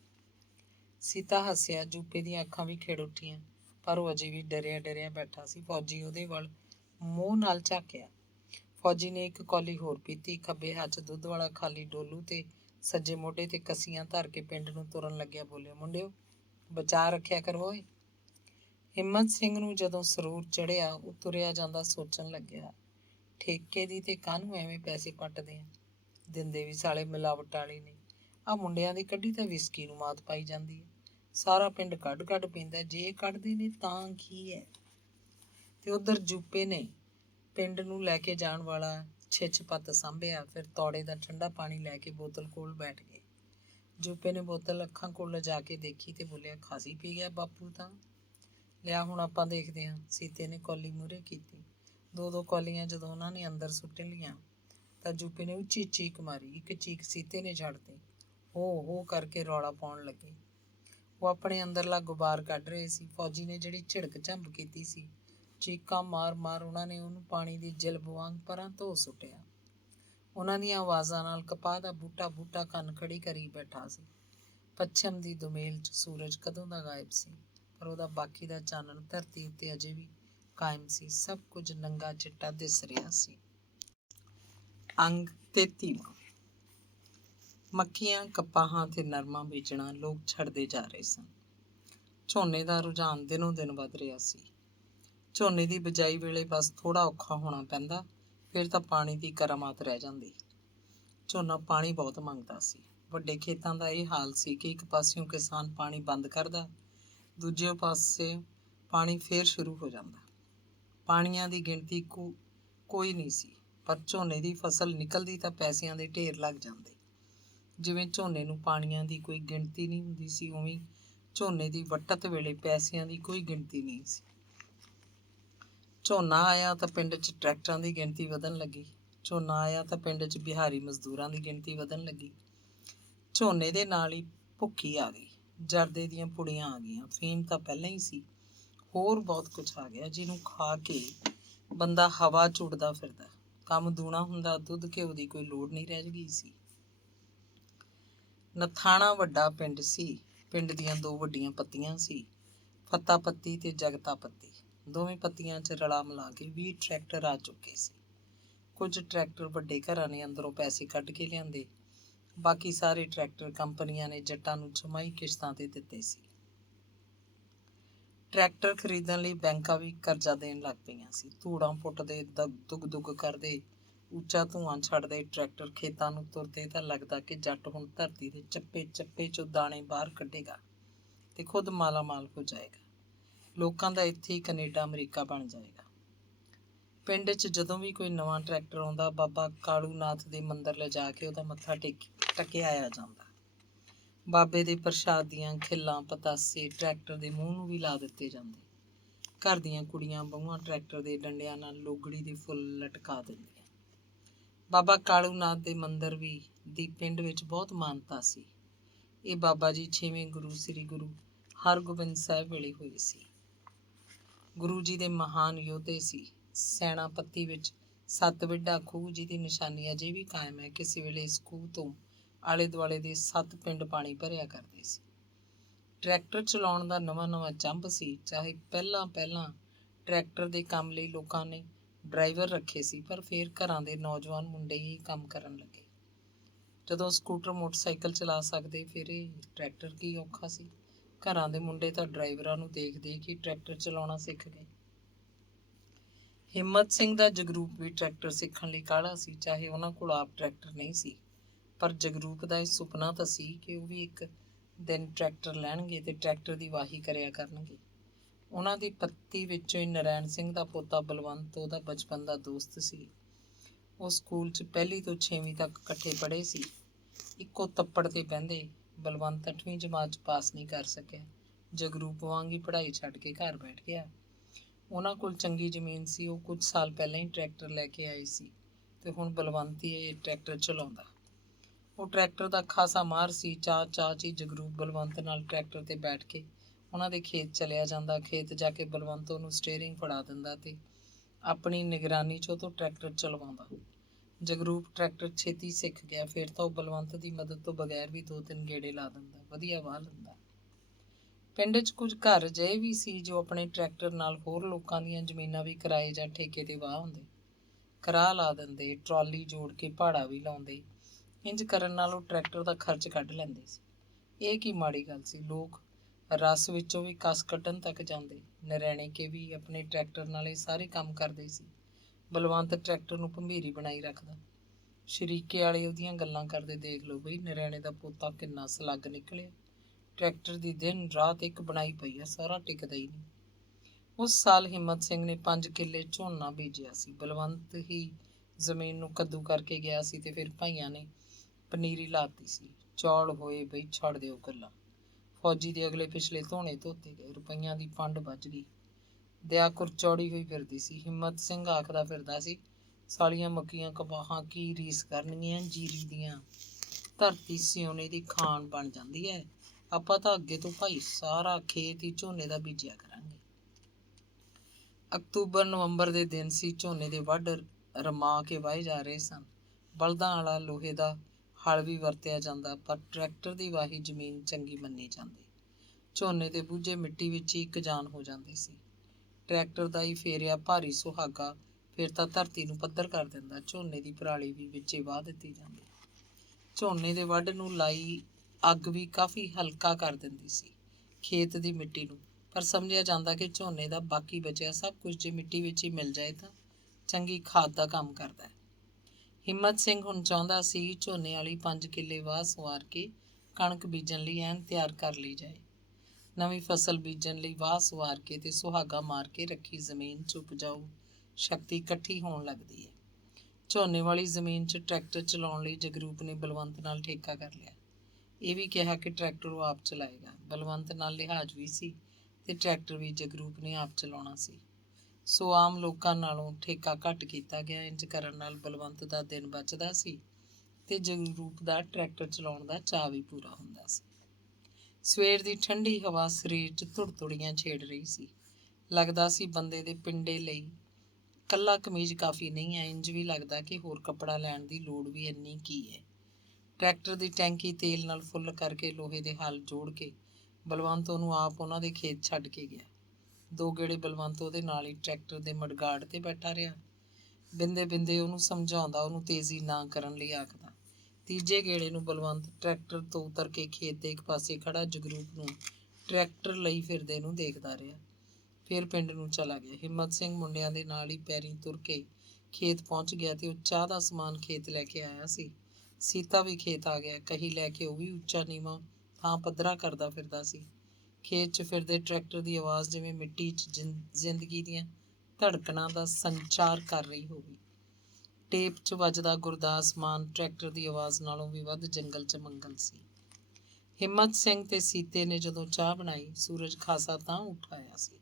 ਸੀਤਾ ਹੱਸਿਆ। ਜੂਪੇ ਦੀਆਂ ਅੱਖਾਂ ਵੀ ਖਿੜ ਉੱਠੀਆਂ, ਪਰ ਉਹ ਅਜੇ ਵੀ ਡਰਿਆ ਡਰਿਆ ਬੈਠਾ ਸੀ। ਫੌਜੀ ਉਹਦੇ ਵੱਲ ਮੋਹ ਨਾਲ ਝਾਕਿਆ। ਫੌਜੀ ਨੇ ਇੱਕ ਕੌਲੀ ਹੋਰ ਪੀਤੀ। ਖੱਬੇ ਹੱਥ 'ਚ ਦੁੱਧ ਵਾਲਾ ਖਾਲੀ ਡੋਲੂ ਤੇ ਸੱਜੇ ਮੋਢੇ ਤੇ ਕੱਸੀਆਂ ਧਰ ਕੇ ਪਿੰਡ ਨੂੰ ਤੁਰਨ ਲੱਗਿਆ। ਬੋਲਿਆ, ਮੁੰਡਿਓ, ਬਚਾ ਰੱਖਿਆ ਕਰੋ ਓਏ। ਹਿੰਮਤ ਸਿੰਘ ਨੂੰ ਜਦੋਂ ਸਰੂਰ ਚੜ੍ਹਿਆ, ਉਹ ਤੁਰਿਆ ਜਾਂਦਾ ਸੋਚਣ ਲੱਗਿਆ, ਠੇਕੇ ਦੀ ਤੇ ਕਾਹਨੂੰ ਐਵੇਂ ਪੈਸੇ ਪੱਟਦੇ ਆ, ਦਿੰਦੇ ਵੀ ਸਾਲੇ ਮਿਲਾਵਟ ਵਾਲੇ ਨੇ। ਆਹ ਮੁੰਡਿਆਂ ਦੀ ਕੱਢੀ ਤਾਂ ਵਿਸਕੀ ਨੂੰ ਮਾਤ ਪਾਈ ਜਾਂਦੀ ਹੈ। ਸਾਰਾ ਪਿੰਡ ਕੱਢ ਕੱਢ ਪੀਂਦਾ, ਜੇ ਕੱਢਦੇ ਨੇ ਤਾਂ ਕੀ ਹੈ। ਤੇ ਉਧਰ ਜੂਪੇ ਨੇ ਪਿੰਡ ਨੂੰ ਲੈ ਕੇ ਜਾਣ ਵਾਲਾ ਛਿੱਛ ਪੱਤ ਸਾਂਭਿਆ। ਫਿਰ ਤੌੜੇ ਦਾ ਠੰਡਾ ਪਾਣੀ ਲੈ ਕੇ ਬੋਤਲ ਕੋਲ ਬੈਠ ਗਏ। ਜੂਪੇ ਨੇ ਬੋਤਲ ਅੱਖਾਂ ਕੋਲ ਲਿਜਾ ਕੇ ਦੇਖੀ ਤੇ ਬੋਲਿਆ, ਖਾਸੀ ਪੀ ਗਿਆ ਬਾਪੂ ਤਾਂ। ਲਿਆ ਹੁਣ ਆਪਾਂ ਦੇਖਦੇ ਹਾਂ। ਸੀਤੇ ਨੇ ਕੌਲੀ ਮੂਹਰੇ ਕੀਤੀ। ਦੋ ਦੋ ਕੌਲੀਆਂ ਜਦੋਂ ਉਹਨਾਂ ਨੇ ਅੰਦਰ ਸੁੱਟ ਲਈਆਂ ਤਾਂ ਜੂਪੇ ਨੇ ਉੱਚੀ ਚੀਕ ਮਾਰੀ। ਇੱਕ ਚੀਕ ਸੀਤੇ ਨੇ ਛੱਡਤੀ। ਹੋ ਕਰਕੇ ਰੌਲਾ ਪਾਉਣ ਲੱਗੇ। ਉਹ ਆਪਣੇ ਅੰਦਰਲਾ ਗੁਬਾਰ ਕੱਢ ਰਹੇ ਸੀ। ਫੌਜੀ ਨੇ ਜਿਹੜੀ ਝਿੜਕ ਝੰਬ ਕੀਤੀ ਸੀ, ਚੀਕਾਂ ਮਾਰ ਮਾਰ ਉਹਨਾਂ ਨੇ ਉਹਨੂੰ ਪਾਣੀ ਦੀ ਜਿਲਬ ਵਾਂਗ ਪਰਾਂ ਧੋ ਸੁੱਟਿਆ। ਉਹਨਾਂ ਦੀਆਂ ਆਵਾਜ਼ਾਂ ਨਾਲ ਕਪਾਹ ਦਾ ਬੂਟਾ ਬੂਟਾ ਕੰਨ ਖੜੀ ਕਰੀ ਬੈਠਾ ਸੀ। ਪੱਛਮ ਦੀ ਦੁਮੇਲ 'ਚ ਸੂਰਜ ਕਦੋਂ ਦਾ ਗਾਇਬ ਸੀ, ਪਰ ਉਹਦਾ ਬਾਕੀ ਦਾ ਚਾਨਣ ਧਰਤੀ ਉੱਤੇ ਅਜੇ ਵੀ ਕਾਇਮ ਸੀ। ਸਭ ਕੁਝ ਨੰਗਾ ਚਿੱਟਾ ਦਿਸ ਰਿਹਾ ਸੀ। ਅੰਗ 33ਵਾਂ। ਮੱਕੀਆਂ, ਕਪਾਹਾਂ ਤੇ ਨਰਮਾ ਬੀਜਣਾ ਲੋਕ ਛੱਡਦੇ ਜਾ ਰਹੇ ਸਨ। ਝੋਨੇ ਦਾ ਰੁਝਾਨ ਦਿਨੋਂ ਦਿਨ ਵੱਧ ਰਿਹਾ ਸੀ। ਝੋਨੇ ਦੀ ਬਿਜਾਈ ਵੇਲੇ ਬਸ ਥੋੜ੍ਹਾ ਔਖਾ ਹੋਣਾ ਪੈਂਦਾ, ਫਿਰ ਤਾਂ ਪਾਣੀ ਦੀ ਕਰਾਮਾਤ ਰਹਿ ਜਾਂਦੀ। ਝੋਨਾ ਪਾਣੀ ਬਹੁਤ ਮੰਗਦਾ ਸੀ। ਵੱਡੇ ਖੇਤਾਂ ਦਾ ਇਹ ਹਾਲ ਸੀ ਕਿ ਇੱਕ ਪਾਸਿਓਂ ਕਿਸਾਨ ਪਾਣੀ ਬੰਦ ਕਰਦਾ, ਦੂਜੇ ਪਾਸੇ ਪਾਣੀ ਫੇਰ ਸ਼ੁਰੂ ਹੋ ਜਾਂਦਾ। ਪਾਣੀਆਂ ਦੀ ਗਿਣਤੀ ਕੋਈ ਨਹੀਂ ਸੀ, ਪਰ ਝੋਨੇ ਦੀ ਫਸਲ ਨਿਕਲਦੀ ਤਾਂ ਪੈਸਿਆਂ ਦੇ ਢੇਰ ਲੱਗ ਜਾਂਦੇ। ਜਿਵੇਂ ਝੋਨੇ ਨੂੰ ਪਾਣੀਆਂ ਦੀ ਕੋਈ ਗਿਣਤੀ ਨਹੀਂ ਹੁੰਦੀ ਸੀ, ਉਵੇਂ ਝੋਨੇ ਦੀ ਵੱਟਤ ਵੇਲੇ ਪੈਸਿਆਂ ਦੀ ਕੋਈ ਗਿਣਤੀ ਨਹੀਂ ਸੀ। ਝੋਨਾ ਆਇਆ ਤਾਂ ਪਿੰਡ 'ਚ ਟਰੈਕਟਰਾਂ ਦੀ ਗਿਣਤੀ ਵਧਣ ਲੱਗੀ। ਝੋਨਾ ਆਇਆ ਤਾਂ ਪਿੰਡ 'ਚ ਬਿਹਾਰੀ ਮਜ਼ਦੂਰਾਂ ਦੀ ਗਿਣਤੀ ਵਧਣ ਲੱਗੀ। ਝੋਨੇ ਦੇ ਨਾਲ ਹੀ ਭੁੱਕੀ ਆ ਗਈ, ਜਰਦੇ ਦੀਆਂ ਪੁੜੀਆਂ ਆ ਗਈਆਂ, ਫੀਮ ਤਾਂ ਪਹਿਲਾਂ ਹੀ ਸੀ, ਹੋਰ ਬਹੁਤ ਕੁਝ ਆ ਗਿਆ ਜਿਹਨੂੰ ਖਾ ਕੇ ਬੰਦਾ ਹਵਾ 'ਚ ਉੱਡਦਾ ਫਿਰਦਾ। ਕੰਮ ਦੂਣਾ ਹੁੰਦਾ, ਦੁੱਧ ਘਿਓ ਦੀ ਕੋਈ ਲੋੜ ਨਹੀਂ ਰਹਿ ਗਈ ਸੀ। ਨਥਾਣਾ ਵੱਡਾ ਪਿੰਡ ਸੀ। ਪਿੰਡ ਦੀਆਂ ਦੋ ਵੱਡੀਆਂ ਪੱਤੀਆਂ ਸੀ, ਫੱਤਾ ਪੱਤੀ ਤੇ ਜਗਤਾ ਪੱਤੀ। ਦੋਵੇਂ ਪੱਤੀਆਂ 'ਚ ਰਲਾ ਮਿਲਾ ਕੇ 20 ਟਰੈਕਟਰ ਆ ਚੁੱਕੇ ਸੀ। ਕੁਝ ਟਰੈਕਟਰ ਵੱਡੇ ਘਰਾਂ ਨੇ ਅੰਦਰੋਂ ਪੈਸੇ ਕੱਢ ਕੇ ਲਿਆਂਦੇ, ਬਾਕੀ ਸਾਰੇ ਟਰੈਕਟਰ ਕੰਪਨੀਆਂ ਨੇ ਜੱਟਾਂ ਨੂੰ ਛਮਾਈ ਕਿਸ਼ਤਾਂ ਤੇ ਦਿੱਤੇ ਸੀ। ਟਰੈਕਟਰ ਖਰੀਦਣ ਲਈ ਬੈਂਕਾਂ ਵੀ ਕਰਜ਼ਾ ਦੇਣ ਲੱਗ ਪਈਆਂ ਸੀ। ਧੂੜਾਂ ਪੁੱਟਦੇ, ਦੁੱਗ ਦੁੱਗ ਕਰਦੇ, ਉੱਚਾ ਧੂੰਆਂ ਛੱਡਦੇ ਟਰੈਕਟਰ ਖੇਤਾਂ ਨੂੰ ਤੁਰਦੇ ਤਾਂ ਲੱਗਦਾ ਕਿ ਜੱਟ ਹੁਣ ਧਰਤੀ ਦੇ ਚੱਪੇ ਚੱਪੇ 'ਚੋਂ ਦਾਣੇ ਬਾਹਰ ਕੱਢੇਗਾ ਤੇ ਖੁਦ ਮਾਲਾ ਮਾਲ ਹੋ ਜਾਏਗਾ। ਲੋਕਾਂ ਦਾ ਇੱਥੇ ਹੀ ਕੈਨੇਡਾ ਅਮਰੀਕਾ ਬਣ ਜਾਏਗਾ। ਪਿੰਡ 'ਚ ਜਦੋਂ ਵੀ ਕੋਈ ਨਵਾਂ ਟਰੈਕਟਰ ਆਉਂਦਾ, ਬਾਬਾ ਕਾਲੂ ਨਾਥ ਦੇ ਮੰਦਰ ਲਿਜਾ ਕੇ ਉਹਦਾ ਮੱਥਾ ਟਕਿਆਇਆ ਜਾਂਦਾ। ਬਾਬੇ ਦੇ ਪ੍ਰਸ਼ਾਦ ਦੀਆਂ ਖਿੱਲਾਂ, ਪਤਾਸੇ ਟਰੈਕਟਰ ਦੇ ਮੂੰਹ ਨੂੰ ਵੀ ਲਾ ਦਿੱਤੇ ਜਾਂਦੇ। ਘਰ ਦੀਆਂ ਕੁੜੀਆਂ ਬਹੂਆਂ ਟਰੈਕਟਰ ਦੇ ਡੰਡਿਆਂ ਨਾਲ ਲੋਗੜੀ ਦੇ ਫੁੱਲ ਲਟਕਾ ਦਿੰਦੀਆਂ। ਬਾਬਾ ਕਾਲੂ ਨਾਥ ਦੇ ਮੰਦਰ ਦੀ ਪਿੰਡ ਵਿੱਚ ਬਹੁਤ ਮਾਨਤਾ ਸੀ। ਇਹ ਬਾਬਾ ਜੀ 6ਵੇਂ ਗੁਰੂ ਸ੍ਰੀ ਗੁਰੂ ਹਰਗੋਬਿੰਦ ਸਾਹਿਬ ਵੇਲੇ ਹੋਏ ਸੀ। ਗੁਰੂ ਜੀ ਦੇ ਮਹਾਨ ਯੋਧੇ ਸੀ। ਸੈਨਾਪਤੀ ਵਿੱਚ 7 ਵਿੱਢਾ ਖੂਹ, ਜਿਹਦੀ ਨਿਸ਼ਾਨੀ ਅਜੇ ਵੀ ਕਾਇਮ ਹੈ। ਕਿਸੇ ਵੇਲੇ ਇਸ ਖੂਹ ਤੋਂ ਆਲੇ ਦੁਆਲੇ ਦੇ 7 ਪਿੰਡ ਪਾਣੀ ਭਰਿਆ ਕਰਦੇ ਸੀ। ਟਰੈਕਟਰ ਚਲਾਉਣ ਦਾ ਨਵਾਂ ਚੰਭ ਸੀ। ਚਾਹੇ ਪਹਿਲਾਂ ਟਰੈਕਟਰ ਦੇ ਕੰਮ ਲਈ ਲੋਕਾਂ ਨੇ ਡਰਾਈਵਰ ਰੱਖੇ ਸੀ, ਪਰ ਫਿਰ ਘਰਾਂ ਦੇ ਨੌਜਵਾਨ ਮੁੰਡੇ ਹੀ ਕੰਮ ਕਰਨ ਲੱਗੇ। ਜਦੋਂ ਸਕੂਟਰ ਮੋਟਰਸਾਈਕਲ ਚਲਾ ਸਕਦੇ, ਫਿਰ ਇਹ ਟਰੈਕਟਰ ਕੀ ਔਖਾ ਸੀ। ਘਰਾਂ ਦੇ ਮੁੰਡੇ ਤਾਂ ਡਰਾਈਵਰਾਂ ਨੂੰ ਦੇਖ ਦੇਖ ਹੀ ਟਰੈਕਟਰ ਚਲਾਉਣਾ ਸਿੱਖ ਗਏ। ਹਿੰਮਤ ਸਿੰਘ ਦਾ ਜਗਰੂਪ ਵੀ ਟਰੈਕਟਰ ਸਿੱਖਣ ਲਈ ਕਾਹਲਾ ਸੀ। ਚਾਹੇ ਉਹਨਾਂ ਕੋਲ ਆਪ ਟਰੈਕਟਰ ਨਹੀਂ ਸੀ, ਪਰ ਜਗਰੂਪ ਦਾ ਇਹ ਸੁਪਨਾ ਤਾਂ ਸੀ ਕਿ ਉਹ ਵੀ ਇੱਕ ਦਿਨ ਟਰੈਕਟਰ ਲੈਣਗੇ ਤੇ ਟਰੈਕਟਰ ਦੀ ਵਾਹੀ ਕਰਿਆ ਕਰਨਗੇ। ਉਹਨਾਂ ਦੀ ਪੱਤੀ ਵਿੱਚੋਂ ਹੀ ਨਰੈਣ ਸਿੰਘ ਦਾ ਪੋਤਾ ਬਲਵੰਤ ਉਹਦਾ ਬਚਪਨ ਦਾ ਦੋਸਤ ਸੀ। ਉਹ ਸਕੂਲ 'ਚ 1 ਤੋਂ 6ਵੀਂ ਤੱਕ ਇਕੱਠੇ ਪੜ੍ਹੇ ਸੀ। ਇੱਕੋ ਤੱਪੜ ਤੇ ਬਹਿੰਦੇ। ਬਲਵੰਤ 8ਵੀਂ ਜਮਾਤ 'ਚ ਪਾਸ ਨਹੀਂ ਕਰ ਸਕਿਆ। ਜਗਰੂਪ ਵਾਂਗ ਹੀ ਪੜ੍ਹਾਈ ਛੱਡ ਕੇ ਘਰ ਬੈਠ ਗਿਆ। ਉਹਨਾਂ ਕੋਲ ਚੰਗੀ ਜ਼ਮੀਨ ਸੀ। ਉਹ ਕੁਝ ਸਾਲ ਪਹਿਲਾਂ ਹੀ ਟਰੈਕਟਰ ਲੈ ਕੇ ਆਏ ਸੀ ਤੇ ਹੁਣ ਬਲਵੰਤ ਹੀ ਇਹ ਟਰੈਕਟਰ ਚਲਾਉਂਦਾ। ਉਹ ਟਰੈਕਟਰ ਦਾ ਖਾਸਾ ਮਾਹਰ ਸੀ। ਚਾਅ 'ਚ ਹੀ ਜਗਰੂਪ ਬਲਵੰਤ ਨਾਲ ਟਰੈਕਟਰ ਤੇ ਬੈਠ ਕੇ ਉਹਨਾਂ ਦੇ ਖੇਤ ਚਲਿਆ ਜਾਂਦਾ। ਖੇਤ ਜਾ ਕੇ ਬਲਵੰਤ ਉਹਨੂੰ ਸਟੀਅਰਿੰਗ ਫੜਾ ਦਿੰਦਾ ਤੇ ਆਪਣੀ ਨਿਗਰਾਨੀ 'ਚ ਉਹ ਤੋਂ ਟਰੈਕਟਰ ਚਲਵਾਉਂਦਾ। ਜਗਰੂਪ ਟਰੈਕਟਰ ਛੇਤੀ ਸਿੱਖ ਗਿਆ। ਫਿਰ ਤਾਂ ਉਹ ਬਲਵੰਤ ਦੀ ਮਦਦ ਤੋਂ ਬਗੈਰ ਵੀ 2-3 ਗੇੜੇ ਲਾ ਦਿੰਦਾ, ਵਧੀਆ ਵਾਹ ਲੈਂਦਾ। ਪਿੰਡ 'ਚ ਕੁਝ ਘਰ ਅਜਿਹੇ ਵੀ ਸੀ ਜੋ ਆਪਣੇ ਟਰੈਕਟਰ ਨਾਲ ਹੋਰ ਲੋਕਾਂ ਦੀਆਂ ਜ਼ਮੀਨਾਂ ਵੀ ਕਿਰਾਏ ਜਾਂ ਠੇਕੇ 'ਤੇ ਵਾਹ ਹੁੰਦੇ, ਕਰਾਹ ਲਾ ਦਿੰਦੇ, ਟਰਾਲੀ ਜੋੜ ਕੇ ਭਾੜਾ ਵੀ ਲਾਉਂਦੇ। ਇੰਜ ਕਰਨ ਨਾਲ ਉਹ ਟਰੈਕਟਰ ਦਾ ਖਰਚ ਕੱਢ ਲੈਂਦੇ ਸੀ। ਇਹ ਕੀ ਮਾੜੀ ਗੱਲ ਸੀ। ਲੋਕ ਰਸ ਵਿੱਚੋਂ ਵੀ ਕਸ ਕੱਢਣ ਤੱਕ ਜਾਂਦੇ। ਨਰੈਣੇ ਕੇ ਵੀ ਆਪਣੇ ਟਰੈਕਟਰ ਨਾਲ ਇਹ ਸਾਰੇ ਕੰਮ ਕਰਦੇ ਸੀ। ਬਲਵੰਤ ਟਰੈਕਟਰ ਨੂੰ ਭੰਬੀਰੀ ਬਣਾਈ ਰੱਖਦਾ। ਸ਼ਰੀਕੇ ਵਾਲੇ ਉਹਦੀਆਂ ਗੱਲਾਂ ਕਰਦੇ, ਦੇਖ ਲਓ ਬਈ ਨਰੈਣੇ ਦਾ ਪੋਤਾ ਕਿੰਨਾ ਸਲੱਗ ਨਿਕਲਿਆ, ਟਰੈਕਟਰ ਦੀ ਦਿਨ ਰਾਤ ਇੱਕ ਬਣਾਈ ਪਈ ਆ, ਸਾਰਾ ਟਿਕਦਾ ਹੀ ਨਹੀਂ। ਉਸ ਸਾਲ ਹਿੰਮਤ ਸਿੰਘ ਨੇ 5 ਕਿੱਲੇ ਝੋਨਾ ਬੀਜਿਆ ਸੀ। ਬਲਵੰਤ ਹੀ ਜ਼ਮੀਨ ਨੂੰ ਕੱਦੂ ਕਰਕੇ ਗਿਆ ਸੀ ਤੇ ਫਿਰ ਭਾਈਆਂ ਨੇ ਪਨੀਰੀ ਲਾਤੀ ਸੀ। ਚੌਲ ਹੋਏ ਬਈ ਛੱਡ ਦਿਓ ਗੱਲਾਂ। ਫੌਜੀ ਦੇ ਅਗਲੇ ਪਿਛਲੇ ਧੋਣੇ ਧੋਤੇ ਗਏ, ਰੁਪਈਆਂ ਦੀ ਪੰਡ ਵੱਜ ਗਈ। ਦਿਆਕੁਰ ਚੌੜੀ ਹੋਈ ਫਿਰਦੀ ਸੀ। ਹਿੰਮਤ ਸਿੰਘ ਆਖਦਾ ਫਿਰਦਾ ਸੀ, ਸਾਲੀਆਂ ਮੱਕੀਆਂ ਕਪਾਹਾਂ ਕੀ ਰੀਸ ਕਰਨਗੀਆਂ ਜੀਰੀ ਦੀਆਂ, ਧਰਤੀ ਸਿਉਨੇ ਦੀ ਖਾਣ ਬਣ ਜਾਂਦੀ ਹੈ। ਆਪਾਂ ਤਾਂ ਅੱਗੇ ਤੋਂ ਭਾਈ ਸਾਰਾ ਖੇਤ ਹੀ ਝੋਨੇ ਦਾ ਬੀਜਿਆ ਕਰਾਂਗੇ। ਅਕਤੂਬਰ ਨਵੰਬਰ ਦੇ ਦਿਨ ਸੀ। ਝੋਨੇ ਦੇ ਵੱਢ ਰਮਾ ਕੇ ਵਾਹੇ ਜਾ ਰਹੇ ਸਨ। ਬਲਦਾਂ ਵਾਲਾ ਲੋਹੇ ਦਾ ਹਲ ਵੀ ਵਰਤਿਆ ਜਾਂਦਾ, ਪਰ ਟਰੈਕਟਰ ਦੀ ਵਾਹੀ ਜ਼ਮੀਨ ਚੰਗੀ ਮੰਨੀ ਜਾਂਦੀ। ਝੋਨੇ ਦੇ ਬੂਝੇ ਮਿੱਟੀ ਵਿੱਚ ਹੀ ਇੱਕ ਜਾਨ ਹੋ ਜਾਂਦੀ ਸੀ। ਟਰੈਕਟਰ ਦਾ ਹੀ ਫੇਰਿਆ ਭਾਰੀ ਸੁਹਾਗਾ ਫਿਰ ਤਾਂ ਧਰਤੀ ਨੂੰ ਪੱਧਰ ਕਰ ਦਿੰਦਾ। ਝੋਨੇ ਦੀ ਪਰਾਲੀ ਵੀ ਵਿੱਚੇ ਵਾਹ ਦਿੱਤੀ ਜਾਂਦੀ। ਝੋਨੇ ਦੇ ਵੱਢ ਨੂੰ ਲਾਈ ਅੱਗ ਵੀ ਕਾਫੀ ਹਲਕਾ ਕਰ ਦਿੰਦੀ ਸੀ ਖੇਤ ਦੀ ਮਿੱਟੀ ਨੂੰ, ਪਰ ਸਮਝਿਆ ਜਾਂਦਾ ਕਿ ਝੋਨੇ ਦਾ ਬਾਕੀ ਬਚਿਆ ਸਭ ਕੁਝ ਜੇ ਮਿੱਟੀ ਵਿੱਚ ਹੀ ਮਿਲ ਜਾਏ ਤਾਂ ਚੰਗੀ ਖਾਦ ਦਾ ਕੰਮ ਕਰਦਾ ਹੈ। ਹਿੰਮਤ ਸਿੰਘ ਹੁਣ ਚਾਹੁੰਦਾ ਸੀ ਝੋਨੇ ਵਾਲੀ 5 ਕਿੱਲੇ ਵਾਹ ਸਵਾਰ ਕੇ ਕਣਕ ਬੀਜਣ ਲਈ ਐਨ ਤਿਆਰ ਕਰ ਲਈ ਜਾਏ। ਨਵੀਂ ਫਸਲ ਬੀਜਣ ਲਈ ਵਾਹ ਸਵਾਰ ਕੇ ਤੇ ਸੁਹਾਗਾ ਮਾਰ ਕੇ ਰੱਖੀ ਜ਼ਮੀਨ 'ਚ ਉਪਜਾਊ ਸ਼ਕਤੀ ਇਕੱਠੀ ਹੋਣ ਲੱਗਦੀ ਹੈ। ਝੋਨੇ ਵਾਲੀ ਜ਼ਮੀਨ 'ਚ ਟਰੈਕਟਰ ਚਲਾਉਣ ਲਈ ਜਗਰੂਪ ਨੇ ਬਲਵੰਤ ਨਾਲ ਠੇਕਾ ਕਰ ਲਿਆ। ਇਹ ਵੀ ਕਿਹਾ ਕਿ ਟਰੈਕਟਰ ਉਹ ਆਪ ਚਲਾਏਗਾ। ਬਲਵੰਤ ਨਾਲ ਲਿਹਾਜ਼ ਵੀ ਸੀ ਤੇ ਟਰੈਕਟਰ ਵੀ ਜਗਰੂਪ ਨੇ ਆਪ ਚਲਾਉਣਾ ਸੀ, ਸੋ ਆਮ ਲੋਕਾਂ ਨਾਲੋਂ ਠੇਕਾ ਘੱਟ ਕੀਤਾ ਗਿਆ। ਇੰਜ ਕਰਨ ਨਾਲ ਬਲਵੰਤ ਦਾ ਦਿਨ ਬਚਦਾ ਸੀ ਤੇ ਜਗਰੂਪ ਦਾ ਟਰੈਕਟਰ ਚਲਾਉਣ ਦਾ ਚਾਅ ਵੀ ਪੂਰਾ ਹੁੰਦਾ ਸੀ। ਸਵੇਰ ਦੀ ਠੰਡੀ ਹਵਾ ਸਰੀਰ 'ਚ ਧੁੜਤੁੜੀਆਂ ਛੇੜ ਰਹੀ ਸੀ। ਲੱਗਦਾ ਸੀ ਬੰਦੇ ਦੇ ਪਿੰਡੇ ਲਈ ਕੱਲਾ ਕਮੀਜ਼ ਕਾਫੀ ਨਹੀਂ ਹੈ। ਇੰਜ ਵੀ ਲੱਗਦਾ ਕਿ ਹੋਰ ਕੱਪੜਾ ਲੈਣ ਦੀ ਲੋੜ ਵੀ ਇੰਨੀ ਕੀ ਹੈ। ਟਰੈਕਟਰ ਦੀ ਟੈਂਕੀ ਤੇਲ ਨਾਲ ਫੁੱਲ ਕਰਕੇ ਲੋਹੇ ਦੇ ਹਲ ਜੋੜ ਕੇ ਬਲਵੰਤ ਉਹਨੂੰ ਆਪ ਉਹਨਾਂ ਦੇ ਖੇਤ ਛੱਡ ਕੇ ਗਿਆ। 2 ਗੇੜੇ ਬਲਵੰਤ ਉਹਦੇ ਨਾਲ ਹੀ ਟਰੈਕਟਰ ਦੇ ਮਡਗਾੜ ਤੇ ਬੈਠਾ ਰਿਹਾ। ਬਿੰਦੇ ਬਿੰਦੇ ਉਹਨੂੰ ਸਮਝਾਉਂਦਾ, ਉਹਨੂੰ ਤੇਜ਼ੀ ਨਾ ਕਰਨ ਲਈ ਆਖਦਾ। ਤੀਜੇ ਗੇੜੇ ਨੂੰ ਬਲਵੰਤ ਟਰੈਕਟਰ ਤੋਂ ਉਤਰ ਕੇ ਖੇਤ ਦੇ ਇੱਕ ਪਾਸੇ ਖੜਾ ਜਗਰੂਪ ਨੂੰ ਟਰੈਕਟਰ ਲਈ ਫਿਰਦੇ ਨੂੰ ਦੇਖਦਾ ਰਿਹਾ। ਫਿਰ ਪਿੰਡ ਨੂੰ ਚਲਾ ਗਿਆ। ਹਿੰਮਤ ਸਿੰਘ ਮੁੰਡਿਆਂ ਦੇ ਨਾਲ ਹੀ ਪੈਰੀਂ ਤੁਰ ਕੇ ਖੇਤ ਪਹੁੰਚ ਗਿਆ ਤੇ ਉਹ ਚਾਹ ਦਾ ਸਮਾਨ ਖੇਤ ਲੈ ਕੇ ਆਇਆ ਸੀ। ਸੀਤਾ ਵੀ ਖੇਤ ਆ ਗਿਆ। ਕਹੀ ਲੈ ਕੇ ਉਹ ਵੀ ਉੱਚਾ ਨੀਵਾਂ ਥਾਂ ਪੱਧਰਾ ਕਰਦਾ ਫਿਰਦਾ ਸੀ। ਖੇਤ 'ਚ ਫਿਰਦੇ ਟਰੈਕਟਰ ਦੀ ਆਵਾਜ਼ ਜਿਵੇਂ ਮਿੱਟੀ 'ਚ ਜ਼ਿੰਦਗੀ ਦੀਆਂ ਧੜਕਣਾਂ ਦਾ ਸੰਚਾਰ ਕਰ ਰਹੀ ਹੋਵੇ। ਟੇਪ 'ਚ ਵੱਜਦਾ ਗੁਰਦਾਸ ਮਾਨ ਟਰੈਕਟਰ ਦੀ ਆਵਾਜ਼ ਨਾਲੋਂ ਵੀ ਵੱਧ ਜੰਗਲ 'ਚ ਮੰਗਲ ਸੀ। ਹਿੰਮਤ ਸਿੰਘ ਤੇ ਸੀਤੇ ਨੇ ਜਦੋਂ ਚਾਹ ਬਣਾਈ, ਸੂਰਜ ਖਾਸਾ ਤਾਂ ਉੱਠ ਆਇਆ ਸੀ।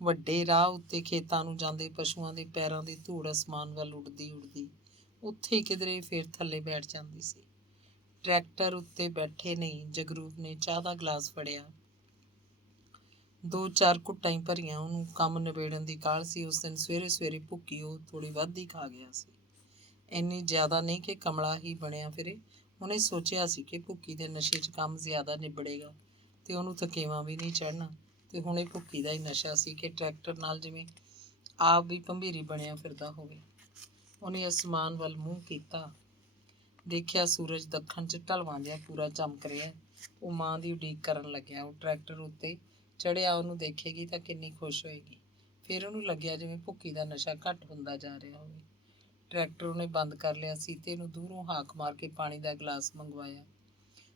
ਵੱਡੇ ਰਾਹ ਉੱਤੇ ਖੇਤਾਂ ਨੂੰ ਜਾਂਦੇ ਪਸ਼ੂਆਂ ਦੇ ਪੈਰਾਂ ਦੀ ਧੂੜ ਅਸਮਾਨ ਵੱਲ ਉੱਡਦੀ ਉੱਡਦੀ ਉੱਥੇ ਕਿਧਰੇ ਫੇਰ ਥੱਲੇ ਬੈਠ ਜਾਂਦੀ ਸੀ। ਟਰੈਕਟਰ ਉੱਤੇ ਬੈਠੇ ਨਹੀਂ, ਜਗਰੂਪ ਨੇ ਚਾਹ ਦਾ ਗਲਾਸ ਫੜਿਆ। 2-4 ਘੁੱਟਾਂ ਹੀ ਭਰੀਆਂ। ਉਹਨੂੰ ਕੰਮ ਨਿਬੇੜਨ ਦੀ ਕਾਹਲ ਸੀ। ਉਸ ਦਿਨ ਸਵੇਰੇ ਸਵੇਰੇ ਭੁੱਕੀ ਉਹ ਥੋੜ੍ਹੀ ਵੱਧ ਹੀ ਖਾ ਗਿਆ ਸੀ। ਇੰਨੀ ਜ਼ਿਆਦਾ ਨਹੀਂ ਕਿ ਕਮਲਾ ਹੀ ਬਣਿਆ ਫਿਰੇ। ਉਹਨੇ ਸੋਚਿਆ ਸੀ ਕਿ ਭੁੱਕੀ ਦੇ ਨਸ਼ੇ 'ਚ ਕੰਮ ਜ਼ਿਆਦਾ ਨਿਬੜੇਗਾ ਤੇ ਉਹਨੂੰ ਥਕੇਵਾਂ ਵੀ ਨਹੀਂ ਚੜ੍ਹਨਾ। ਤੇ ਹੁਣ ਇਹ ਭੁੱਕੀ ਦਾ ਹੀ ਨਸ਼ਾ ਸੀ ਕਿ ਟਰੈਕਟਰ ਨਾਲ ਜਿਵੇਂ ਆਪ ਵੀ ਭੰਬੀਰੀ ਬਣਿਆ ਫਿਰਦਾ ਹੋਵੇ। ਉਹਨੇ ਅਸਮਾਨ ਵੱਲ ਮੂੰਹ ਕੀਤਾ, ਦੇਖਿਆ ਸੂਰਜ ਦੱਖਣ 'ਚ ਢਲਵਾਂ ਜਿਹਾ ਪੂਰਾ ਚਮਕ ਰਿਹਾ। ਉਹ ਮਾਂ ਦੀ ਉਡੀਕ ਕਰਨ ਲੱਗਿਆ। ਉਹ ਟਰੈਕਟਰ ਉੱਤੇ ਚੜ੍ਹਿਆ, ਉਹਨੂੰ ਦੇਖੇਗੀ ਤਾਂ ਕਿੰਨੀ ਖੁਸ਼ ਹੋਏਗੀ। ਫਿਰ ਉਹਨੂੰ ਲੱਗਿਆ ਜਿਵੇਂ ਭੁੱਕੀ ਦਾ ਨਸ਼ਾ ਘੱਟ ਹੁੰਦਾ ਜਾ ਰਿਹਾ ਹੋਵੇ। ਟਰੈਕਟਰ ਉਹਨੇ ਬੰਦ ਕਰ ਲਿਆ। ਸੀਤੇ ਨੂੰ ਦੂਰੋਂ ਹਾਕ ਮਾਰ ਕੇ ਪਾਣੀ ਦਾ ਗਲਾਸ ਮੰਗਵਾਇਆ।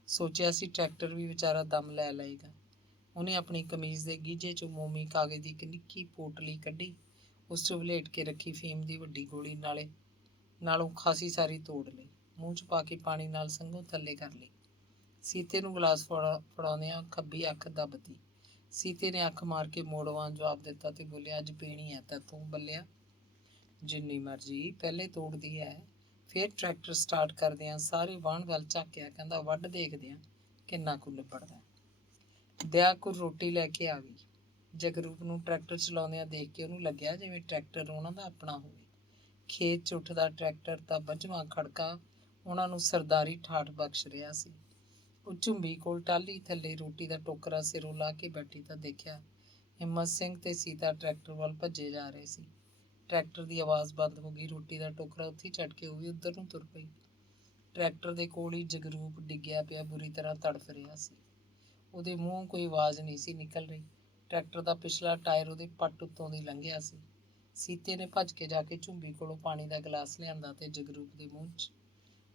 ਸੋਚਿਆ ਸੀ ਟਰੈਕਟਰ ਵੀ ਵਿਚਾਰਾ ਦਮ ਲੈ ਲਏਗਾ। ਉਹਨੇ ਆਪਣੀ ਕਮੀਜ਼ ਦੇ ਗੀਝੇ 'ਚੋਂ ਮੋਮੀ ਕਾਗਜ਼ ਦੀ ਇੱਕ ਨਿੱਕੀ ਪੋਟਲੀ ਕੱਢੀ। ਉਸ 'ਚ ਵਲੇਟ ਕੇ ਰੱਖੀ ਫੀਮ ਦੀ ਵੱਡੀ ਗੋਲੀ ਨਾਲੋਂ ਖਾਸੀ ਸਾਰੀ ਤੋੜ ਲਈ। ਮੂੰਹ 'ਚ ਪਾ ਕੇ ਪਾਣੀ ਨਾਲ ਸੰਘੋ ਥੱਲੇ ਕਰ ਲਈ। ਸੀਤੇ ਨੂੰ ਗਲਾਸ ਫੜਾਉਂਦਿਆਂ ਖੱਬੀ ਅੱਖ ਦੱਬਤੀ। ਸੀਤੇ ਨੇ ਅੱਖ ਮਾਰ ਕੇ ਮੋੜਵਾਂ ਜਵਾਬ ਦਿੱਤਾ ਤੇ ਬੋਲਿਆ, ਅੱਜ ਪੀਣੀ ਹੈ ਤਾਂ ਤੂੰ ਬੱਲਿਆ। ਜਿੰਨੀ ਮਰਜ਼ੀ, ਪਹਿਲੇ ਤੋੜਦੀ ਹੈ। ਫਿਰ ਟਰੈਕਟਰ ਸਟਾਰਟ ਕਰਦਿਆਂ ਸਾਰੇ ਵਾਹਣ ਵੱਲ ਝਾਕਿਆ। ਕਹਿੰਦਾ, ਵੱਢ ਦੇਖਦਿਆਂ ਕਿੰਨਾ ਕੁ ਲਿਬੜਦਾ। ਦਿਆਕੁਰ ਰੋਟੀ ਲੈ ਕੇ ਆ ਗਈ। ਜਗਰੂਪ ਨੂੰ ਟਰੈਕਟਰ ਚਲਾਉਂਦਿਆਂ ਦੇਖ ਕੇ ਉਹਨੂੰ ਲੱਗਿਆ ਜਿਵੇਂ ਟਰੈਕਟਰ ਉਹਨਾਂ ਦਾ ਆਪਣਾ ਹੋਵੇ। ਖੇਤ 'ਚ ਉੱਠਦਾ ਟਰੈਕਟਰ ਤਾਂ ਬੱਝਵਾਂ ਖੜਕਾ ਉਹਨਾਂ ਨੂੰ ਸਰਦਾਰੀ ਠਾਠ ਬਖਸ਼ ਰਿਹਾ ਸੀ। ਉਹ ਝੁੰਬੀ ਕੋਲ ਟਾਹਲੀ ਥੱਲੇ ਰੋਟੀ ਦਾ ਟੋਕਰਾ ਸਿਰੋਂ ਲਾ ਕੇ ਬੈਠੀ ਤਾਂ ਦੇਖਿਆ ਹਿੰਮਤ ਸਿੰਘ ਤੇ ਸੀਤਾ ਟਰੈਕਟਰ ਵੱਲ ਭੱਜੇ ਜਾ ਰਹੇ ਸੀ। ਟਰੈਕਟਰ ਦੀ ਆਵਾਜ਼ ਬੰਦ ਹੋ ਗਈ। ਰੋਟੀ ਦਾ ਟੋਕਰਾ ਉੱਥੇ ਛੱਡ ਕੇ ਉਹ ਵੀ ਉੱਧਰ ਨੂੰ ਤੁਰ ਪਈ। ਟਰੈਕਟਰ ਦੇ ਕੋਲ ਹੀ ਜਗਰੂਪ ਡਿੱਗਿਆ ਪਿਆ ਬੁਰੀ ਤਰ੍ਹਾਂ ਤੜਫ ਰਿਹਾ ਸੀ। ਉਹਦੇ ਮੂੰਹੋਂ ਕੋਈ ਆਵਾਜ਼ ਨਹੀਂ ਸੀ ਨਿਕਲ ਰਹੀ। ਟਰੈਕਟਰ ਦਾ ਪਿਛਲਾ ਟਾਇਰ ਉਹਦੇ ਪੱਟ ਉੱਤੋਂ ਦੀ ਲੰਘਿਆ ਸੀ। ਸੀਤੇ ਨੇ ਭੱਜ ਕੇ ਜਾ ਕੇ ਝੁੰਬੀ ਕੋਲੋਂ ਪਾਣੀ ਦਾ ਗਲਾਸ ਲਿਆਂਦਾ ਤੇ ਜਗਰੂਪ ਦੇ ਮੂੰਹ 'ਚ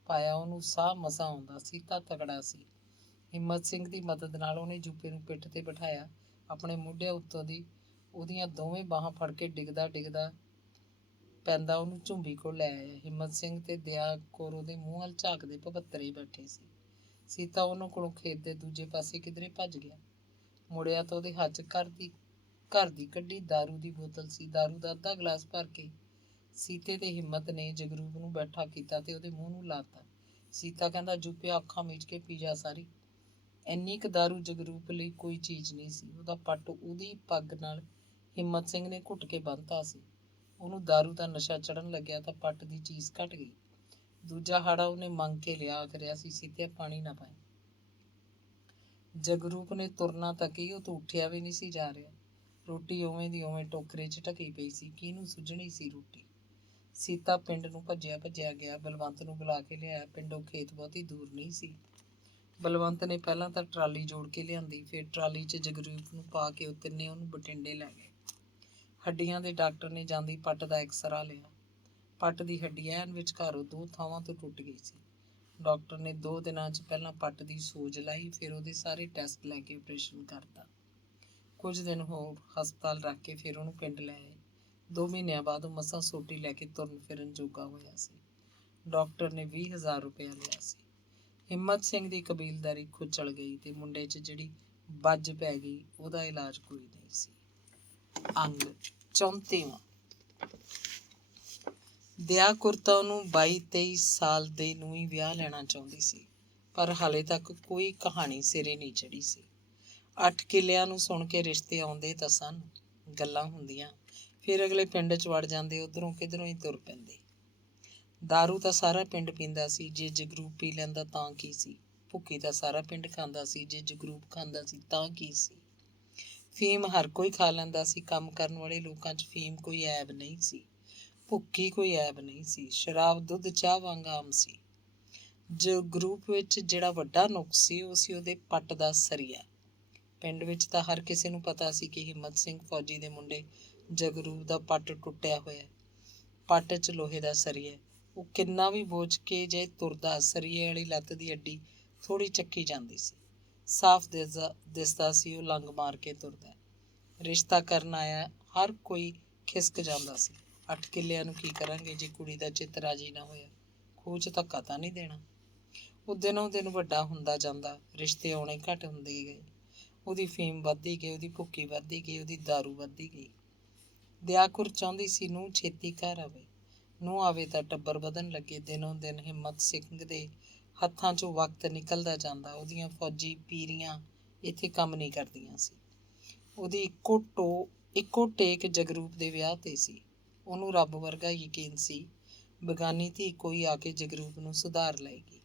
ਪਾਇਆ। ਉਹਨੂੰ ਸਾਹ ਮਸਾਂ ਆਉਂਦਾ ਸੀ ਤਾਂ ਤਗੜਾ ਸੀ। ਹਿੰਮਤ ਸਿੰਘ ਦੀ ਮਦਦ ਨਾਲ ਉਹਨੇ ਜੂਪੇ ਨੂੰ ਪਿੱਠ ਤੇ ਬਿਠਾਇਆ। ਆਪਣੇ ਮੋਢਿਆਂ ਉੱਤੋਂ ਦੀ ਉਹਦੀਆਂ ਦੋਵੇਂ ਬਾਹਾਂ ਫੜ ਕੇ ਡਿੱਗਦਾ ਡਿੱਗਦਾ ਪੈਂਦਾ ਉਹਨੂੰ ਝੁੰਬੀ ਕੋਲ ਲੈ ਆਇਆ। ਹਿੰਮਤ ਸਿੰਘ ਤੇ ਦਇਆ ਕੌਰ ਉਹਦੇ ਮੂੰਹ ਵੱਲ ਝਾਕਦੇ ਭਵੱਤਰੇ ਬੈਠੇ ਸੀ। ਸੀਤਾ ਉਹਨਾਂ ਕੋਲੋਂ ਖੇਤ ਦੇ ਦੂਜੇ ਪਾਸੇ ਕਿਧਰੇ ਭੱਜ ਗਿਆ। ਮੁੜਿਆ ਤਾਂ ਉਹਦੇ ਹੱਥ 'ਚ ਘਰ ਦੀ ਕੱਢੀ ਦਾਰੂ ਦੀ ਬੋਤਲ ਸੀ। ਦਾਰੂ ਦਾ ਅੱਧਾ ਗਲਾਸ ਭਰ ਕੇ ਸੀਤੇ ਤੇ ਹਿੰਮਤ ਨੇ ਜਗਰੂਪ ਨੂੰ ਬੈਠਾ ਕੀਤਾ ਤੇ ਉਹਦੇ ਮੂੰਹ ਨੂੰ ਲਾਤਾ। ਸੀਤਾ ਕਹਿੰਦਾ, ਜੁਪਿਆ ਅੱਖਾਂ ਮੀਚ ਕੇ ਪੀ ਜਾ ਸਾਰੀ। ਇੰਨੀ ਕੁ ਦਾਰੂ ਜਗਰੂਪ ਲਈ ਕੋਈ ਚੀਜ਼ ਨਹੀਂ ਸੀ। ਉਹਦਾ ਪੱਟ ਉਹਦੀ ਪੱਗ ਨਾਲ ਹਿੰਮਤ ਸਿੰਘ ਨੇ ਘੁੱਟ ਕੇ ਬੰਨ੍ਹਤਾ ਸੀ। ਉਹਨੂੰ ਦਾਰੂ ਦਾ ਨਸ਼ਾ ਚੜ੍ਹਨ ਲੱਗਿਆ ਤਾਂ ਪੱਟ ਦੀ ਚੀਜ਼ ਘਟ ਗਈ। ਦੂਜਾ ਹਾੜਾ ਉਹਨੇ ਮੰਗ ਕੇ ਲਿਆ ਕਰਿਆ ਸੀ, ਸੀਤੇ ਪਾਣੀ ਨਾ ਪਾਈ। ਜਗਰੂਪ ਨੇ ਤੁਰਨਾ ਤਾਂ ਕੀ, ਉਹ ਤਾਂ ਉੱਠਿਆ ਵੀ ਨਹੀਂ ਸੀ ਜਾ ਰਿਹਾ। ਰੋਟੀ ਉਵੇਂ ਦੀ ਉਵੇਂ ਟੋਕਰੇ 'ਚ ਢਕੀ ਪਈ ਸੀ। ਕਿਹਨੂੰ ਸੁੱਝਣੀ ਸੀ ਰੋਟੀ? ਸੀਤਾ ਪਿੰਡ ਨੂੰ ਭੱਜਿਆ ਗਿਆ। ਬਲਵੰਤ ਨੂੰ ਬੁਲਾ ਕੇ ਲਿਆਇਆ। ਪਿੰਡੋਂ ਖੇਤ ਬਹੁਤੀ ਦੂਰ ਨਹੀਂ ਸੀ। ਬਲਵੰਤ ਨੇ ਪਹਿਲਾਂ ਤਾਂ ਟਰਾਲੀ ਜੋੜ ਕੇ ਲਿਆਂਦੀ, ਫਿਰ ਟਰਾਲੀ 'ਚ ਜਗਰੂਪ ਨੂੰ ਪਾ ਕੇ ਉਹ ਤਿੰਨੇ ਉਹਨੂੰ ਬਠਿੰਡੇ ਲੈ ਗਏ। ਹੱਡੀਆਂ ਦੇ ਡਾਕਟਰ ਨੇ ਜਾਂਦੀ ਪੱਟ ਦਾ ਐਕਸਰਾ ਲਿਆ। ਪੱਟ ਦੀ ਹੱਡੀ ਐਨ ਵਿਚਕਾਰੋਂ 2 ਥਾਵਾਂ ਤੋਂ ਟੁੱਟ ਗਈ ਸੀ। ਡਾਕਟਰ ਨੇ 2 ਦਿਨਾਂ 'ਚ ਪਹਿਲਾਂ ਪੱਟ ਦੀ ਸੋਜ ਲਾਈ, ਫਿਰ ਉਹਦੇ ਸਾਰੇ ਟੈਸਟ ਲੈ ਕੇ ਆਪਰੇਸ਼ਨ ਕਰਤਾ। ਕੁਝ ਦਿਨ ਹੋਰ ਹਸਪਤਾਲ ਰੱਖ ਕੇ ਫਿਰ ਉਹਨੂੰ ਪਿੰਡ ਲੈ ਆਏ। 2 ਮਹੀਨਿਆਂ ਬਾਅਦ ਉਹ ਮਸਾਂ ਸੋਟੀ ਲੈ ਕੇ ਤੁਰਨ ਫਿਰਨ ਜੋਗਾ ਹੋਇਆ ਸੀ। ਡਾਕਟਰ ਨੇ 20,000 ਰੁਪਇਆ ਲਿਆ ਸੀ। ਹਿੰਮਤ ਸਿੰਘ ਦੀ ਕਬੀਲਦਾਰੀ ਖੁੱਚਲ ਗਈ ਤੇ ਮੁੰਡੇ 'ਚ ਜਿਹੜੀ ਬੱਜ ਪੈ ਗਈ, ਉਹਦਾ ਇਲਾਜ ਕੋਈ ਨਹੀਂ ਸੀ। ਅੰਗ 34ਵਾਂ। ਦਇਆ ਕੌਰ ਤਾਂ ਉਹਨੂੰ 22-23 ਸਾਲ ਦੇ ਨੂੰ ਹੀ ਵਿਆਹ ਲੈਣਾ ਚਾਹੁੰਦੀ ਸੀ, ਪਰ ਹਾਲੇ ਤੱਕ ਕੋਈ ਕਹਾਣੀ ਸਿਰੇ ਨਹੀਂ ਚੜ੍ਹੀ ਸੀ। 8 ਕਿੱਲਿਆਂ ਨੂੰ ਸੁਣ ਕੇ ਰਿਸ਼ਤੇ ਆਉਂਦੇ ਤਾਂ ਸਨ। ਗੱਲਾਂ ਹੁੰਦੀਆਂ, ਫਿਰ ਅਗਲੇ ਪਿੰਡ 'ਚ ਵੜ ਜਾਂਦੇ, ਉੱਧਰੋਂ ਕਿੱਧਰੋਂ ਹੀ ਤੁਰ ਪੈਂਦੇ। ਦਾਰੂ ਤਾਂ ਸਾਰਾ ਪਿੰਡ ਪੀਂਦਾ ਸੀ, ਜੇ ਜਗਰੂਪ ਪੀ ਲੈਂਦਾ ਤਾਂ ਕੀ ਸੀ। ਭੁੱਕੀ ਤਾਂ ਸਾਰਾ ਪਿੰਡ ਖਾਂਦਾ ਸੀ, ਜੇ ਜਗਰੂਪ ਖਾਂਦਾ ਸੀ ਤਾਂ ਕੀ ਸੀ। ਫੀਮ ਹਰ ਕੋਈ ਖਾ ਲੈਂਦਾ ਸੀ। ਕੰਮ ਕਰਨ ਵਾਲੇ ਲੋਕਾਂ 'ਚ ਫੀਮ ਕੋਈ ਐਬ ਨਹੀਂ ਸੀ। ਭੁੱਕੀ ਕੋਈ ਐਬ ਨਹੀਂ ਸੀ। ਸ਼ਰਾਬ ਦੁੱਧ ਚਾਹ ਵਾਂਗ ਆਮ ਸੀ। ਜਗਰੂਪ ਵਿੱਚ ਜਿਹੜਾ ਵੱਡਾ ਨੁਕਸ ਸੀ, ਉਹ ਸੀ ਉਹਦੇ ਪੱਟ ਦਾ ਸਰੀਆ। ਪਿੰਡ ਵਿੱਚ ਤਾਂ ਹਰ ਕਿਸੇ ਨੂੰ ਪਤਾ ਸੀ ਕਿ ਹਿੰਮਤ ਸਿੰਘ ਫੌਜੀ ਦੇ ਮੁੰਡੇ ਜਗਰੂਪ ਦਾ ਪੱਟ ਟੁੱਟਿਆ ਹੋਇਆ। ਪੱਟ 'ਚ ਲੋਹੇ ਦਾ ਸਰੀਆ। ਉਹ ਕਿੰਨਾ ਵੀ ਬੋਝ ਕੇ ਜੇ ਤੁਰਦਾ, ਸਰੀਏ ਵਾਲੀ ਲੱਤ ਦੀ ਅੱਡੀ ਥੋੜ੍ਹੀ ਚੱਕੀ ਜਾਂਦੀ ਸੀ। ਸਾਫ਼ ਦਿਸਦਾ ਸੀ ਉਹ ਲੰਗ ਮਾਰ ਕੇ ਤੁਰਦਾ। ਰਿਸ਼ਤਾ ਕਰਨ ਆਇਆ ਹਰ ਕੋਈ ਖਿਸਕ ਜਾਂਦਾ ਸੀ। 8 ਕਿੱਲਿਆਂ ਨੂੰ ਕੀ ਕਰਾਂਗੇ ਜੇ ਕੁੜੀ ਦਾ ਚਿੱਤ ਰਾਜੀ ਨਾ ਹੋਇਆ? ਖੂਹ 'ਚ ਧੱਕਾ ਤਾਂ ਨਹੀਂ ਦੇਣਾ। ਉਹ ਦਿਨੋਂ ਦਿਨ ਵੱਡਾ ਹੁੰਦਾ ਜਾਂਦਾ, ਰਿਸ਼ਤੇ ਆਉਣੇ ਘੱਟ ਹੁੰਦੇ ਗਏ। ਉਹਦੀ ਫੀਮ ਵੱਧਦੀ ਗਈ, ਉਹਦੀ ਭੁੱਕੀ ਵੱਧਦੀ ਗਈ, ਉਹਦੀ ਦਾਰੂ ਵੱਧਦੀ ਗਈ। ਦਇਆ ਕੌਰ ਚਾਹੁੰਦੀ ਸੀ ਨੂੰਹ ਛੇਤੀ ਘਰ ਆਵੇ। ਨੂੰਹ ਆਵੇ ਤਾਂ ਟੱਬਰ ਵਧਣ ਲੱਗੇ। ਦਿਨੋਂ ਦਿਨ ਹਿੰਮਤ ਸਿੰਘ ਦੇ ਹੱਥਾਂ 'ਚੋਂ ਵਕਤ ਨਿਕਲਦਾ ਜਾਂਦਾ। ਉਹਦੀਆਂ ਫੌਜੀ ਪੀਰੀਆਂ ਇੱਥੇ ਕੰਮ ਨਹੀਂ ਕਰਦੀਆਂ ਸੀ। ਉਹਦੀ ਇੱਕੋ ਟੇਕ ਜਗਰੂਪ ਦੇ ਵਿਆਹ 'ਤੇ ਸੀ। ਉਹਨੂੰ ਰੱਬ ਵਰਗਾ ਯਕੀਨ ਸੀ, ਬਗਾਨੀ ਧੀ ਕੋਈ ਆ ਕੇ ਜਗਰੂਪ ਨੂੰ ਸੁਧਾਰ ਲਏਗੀ।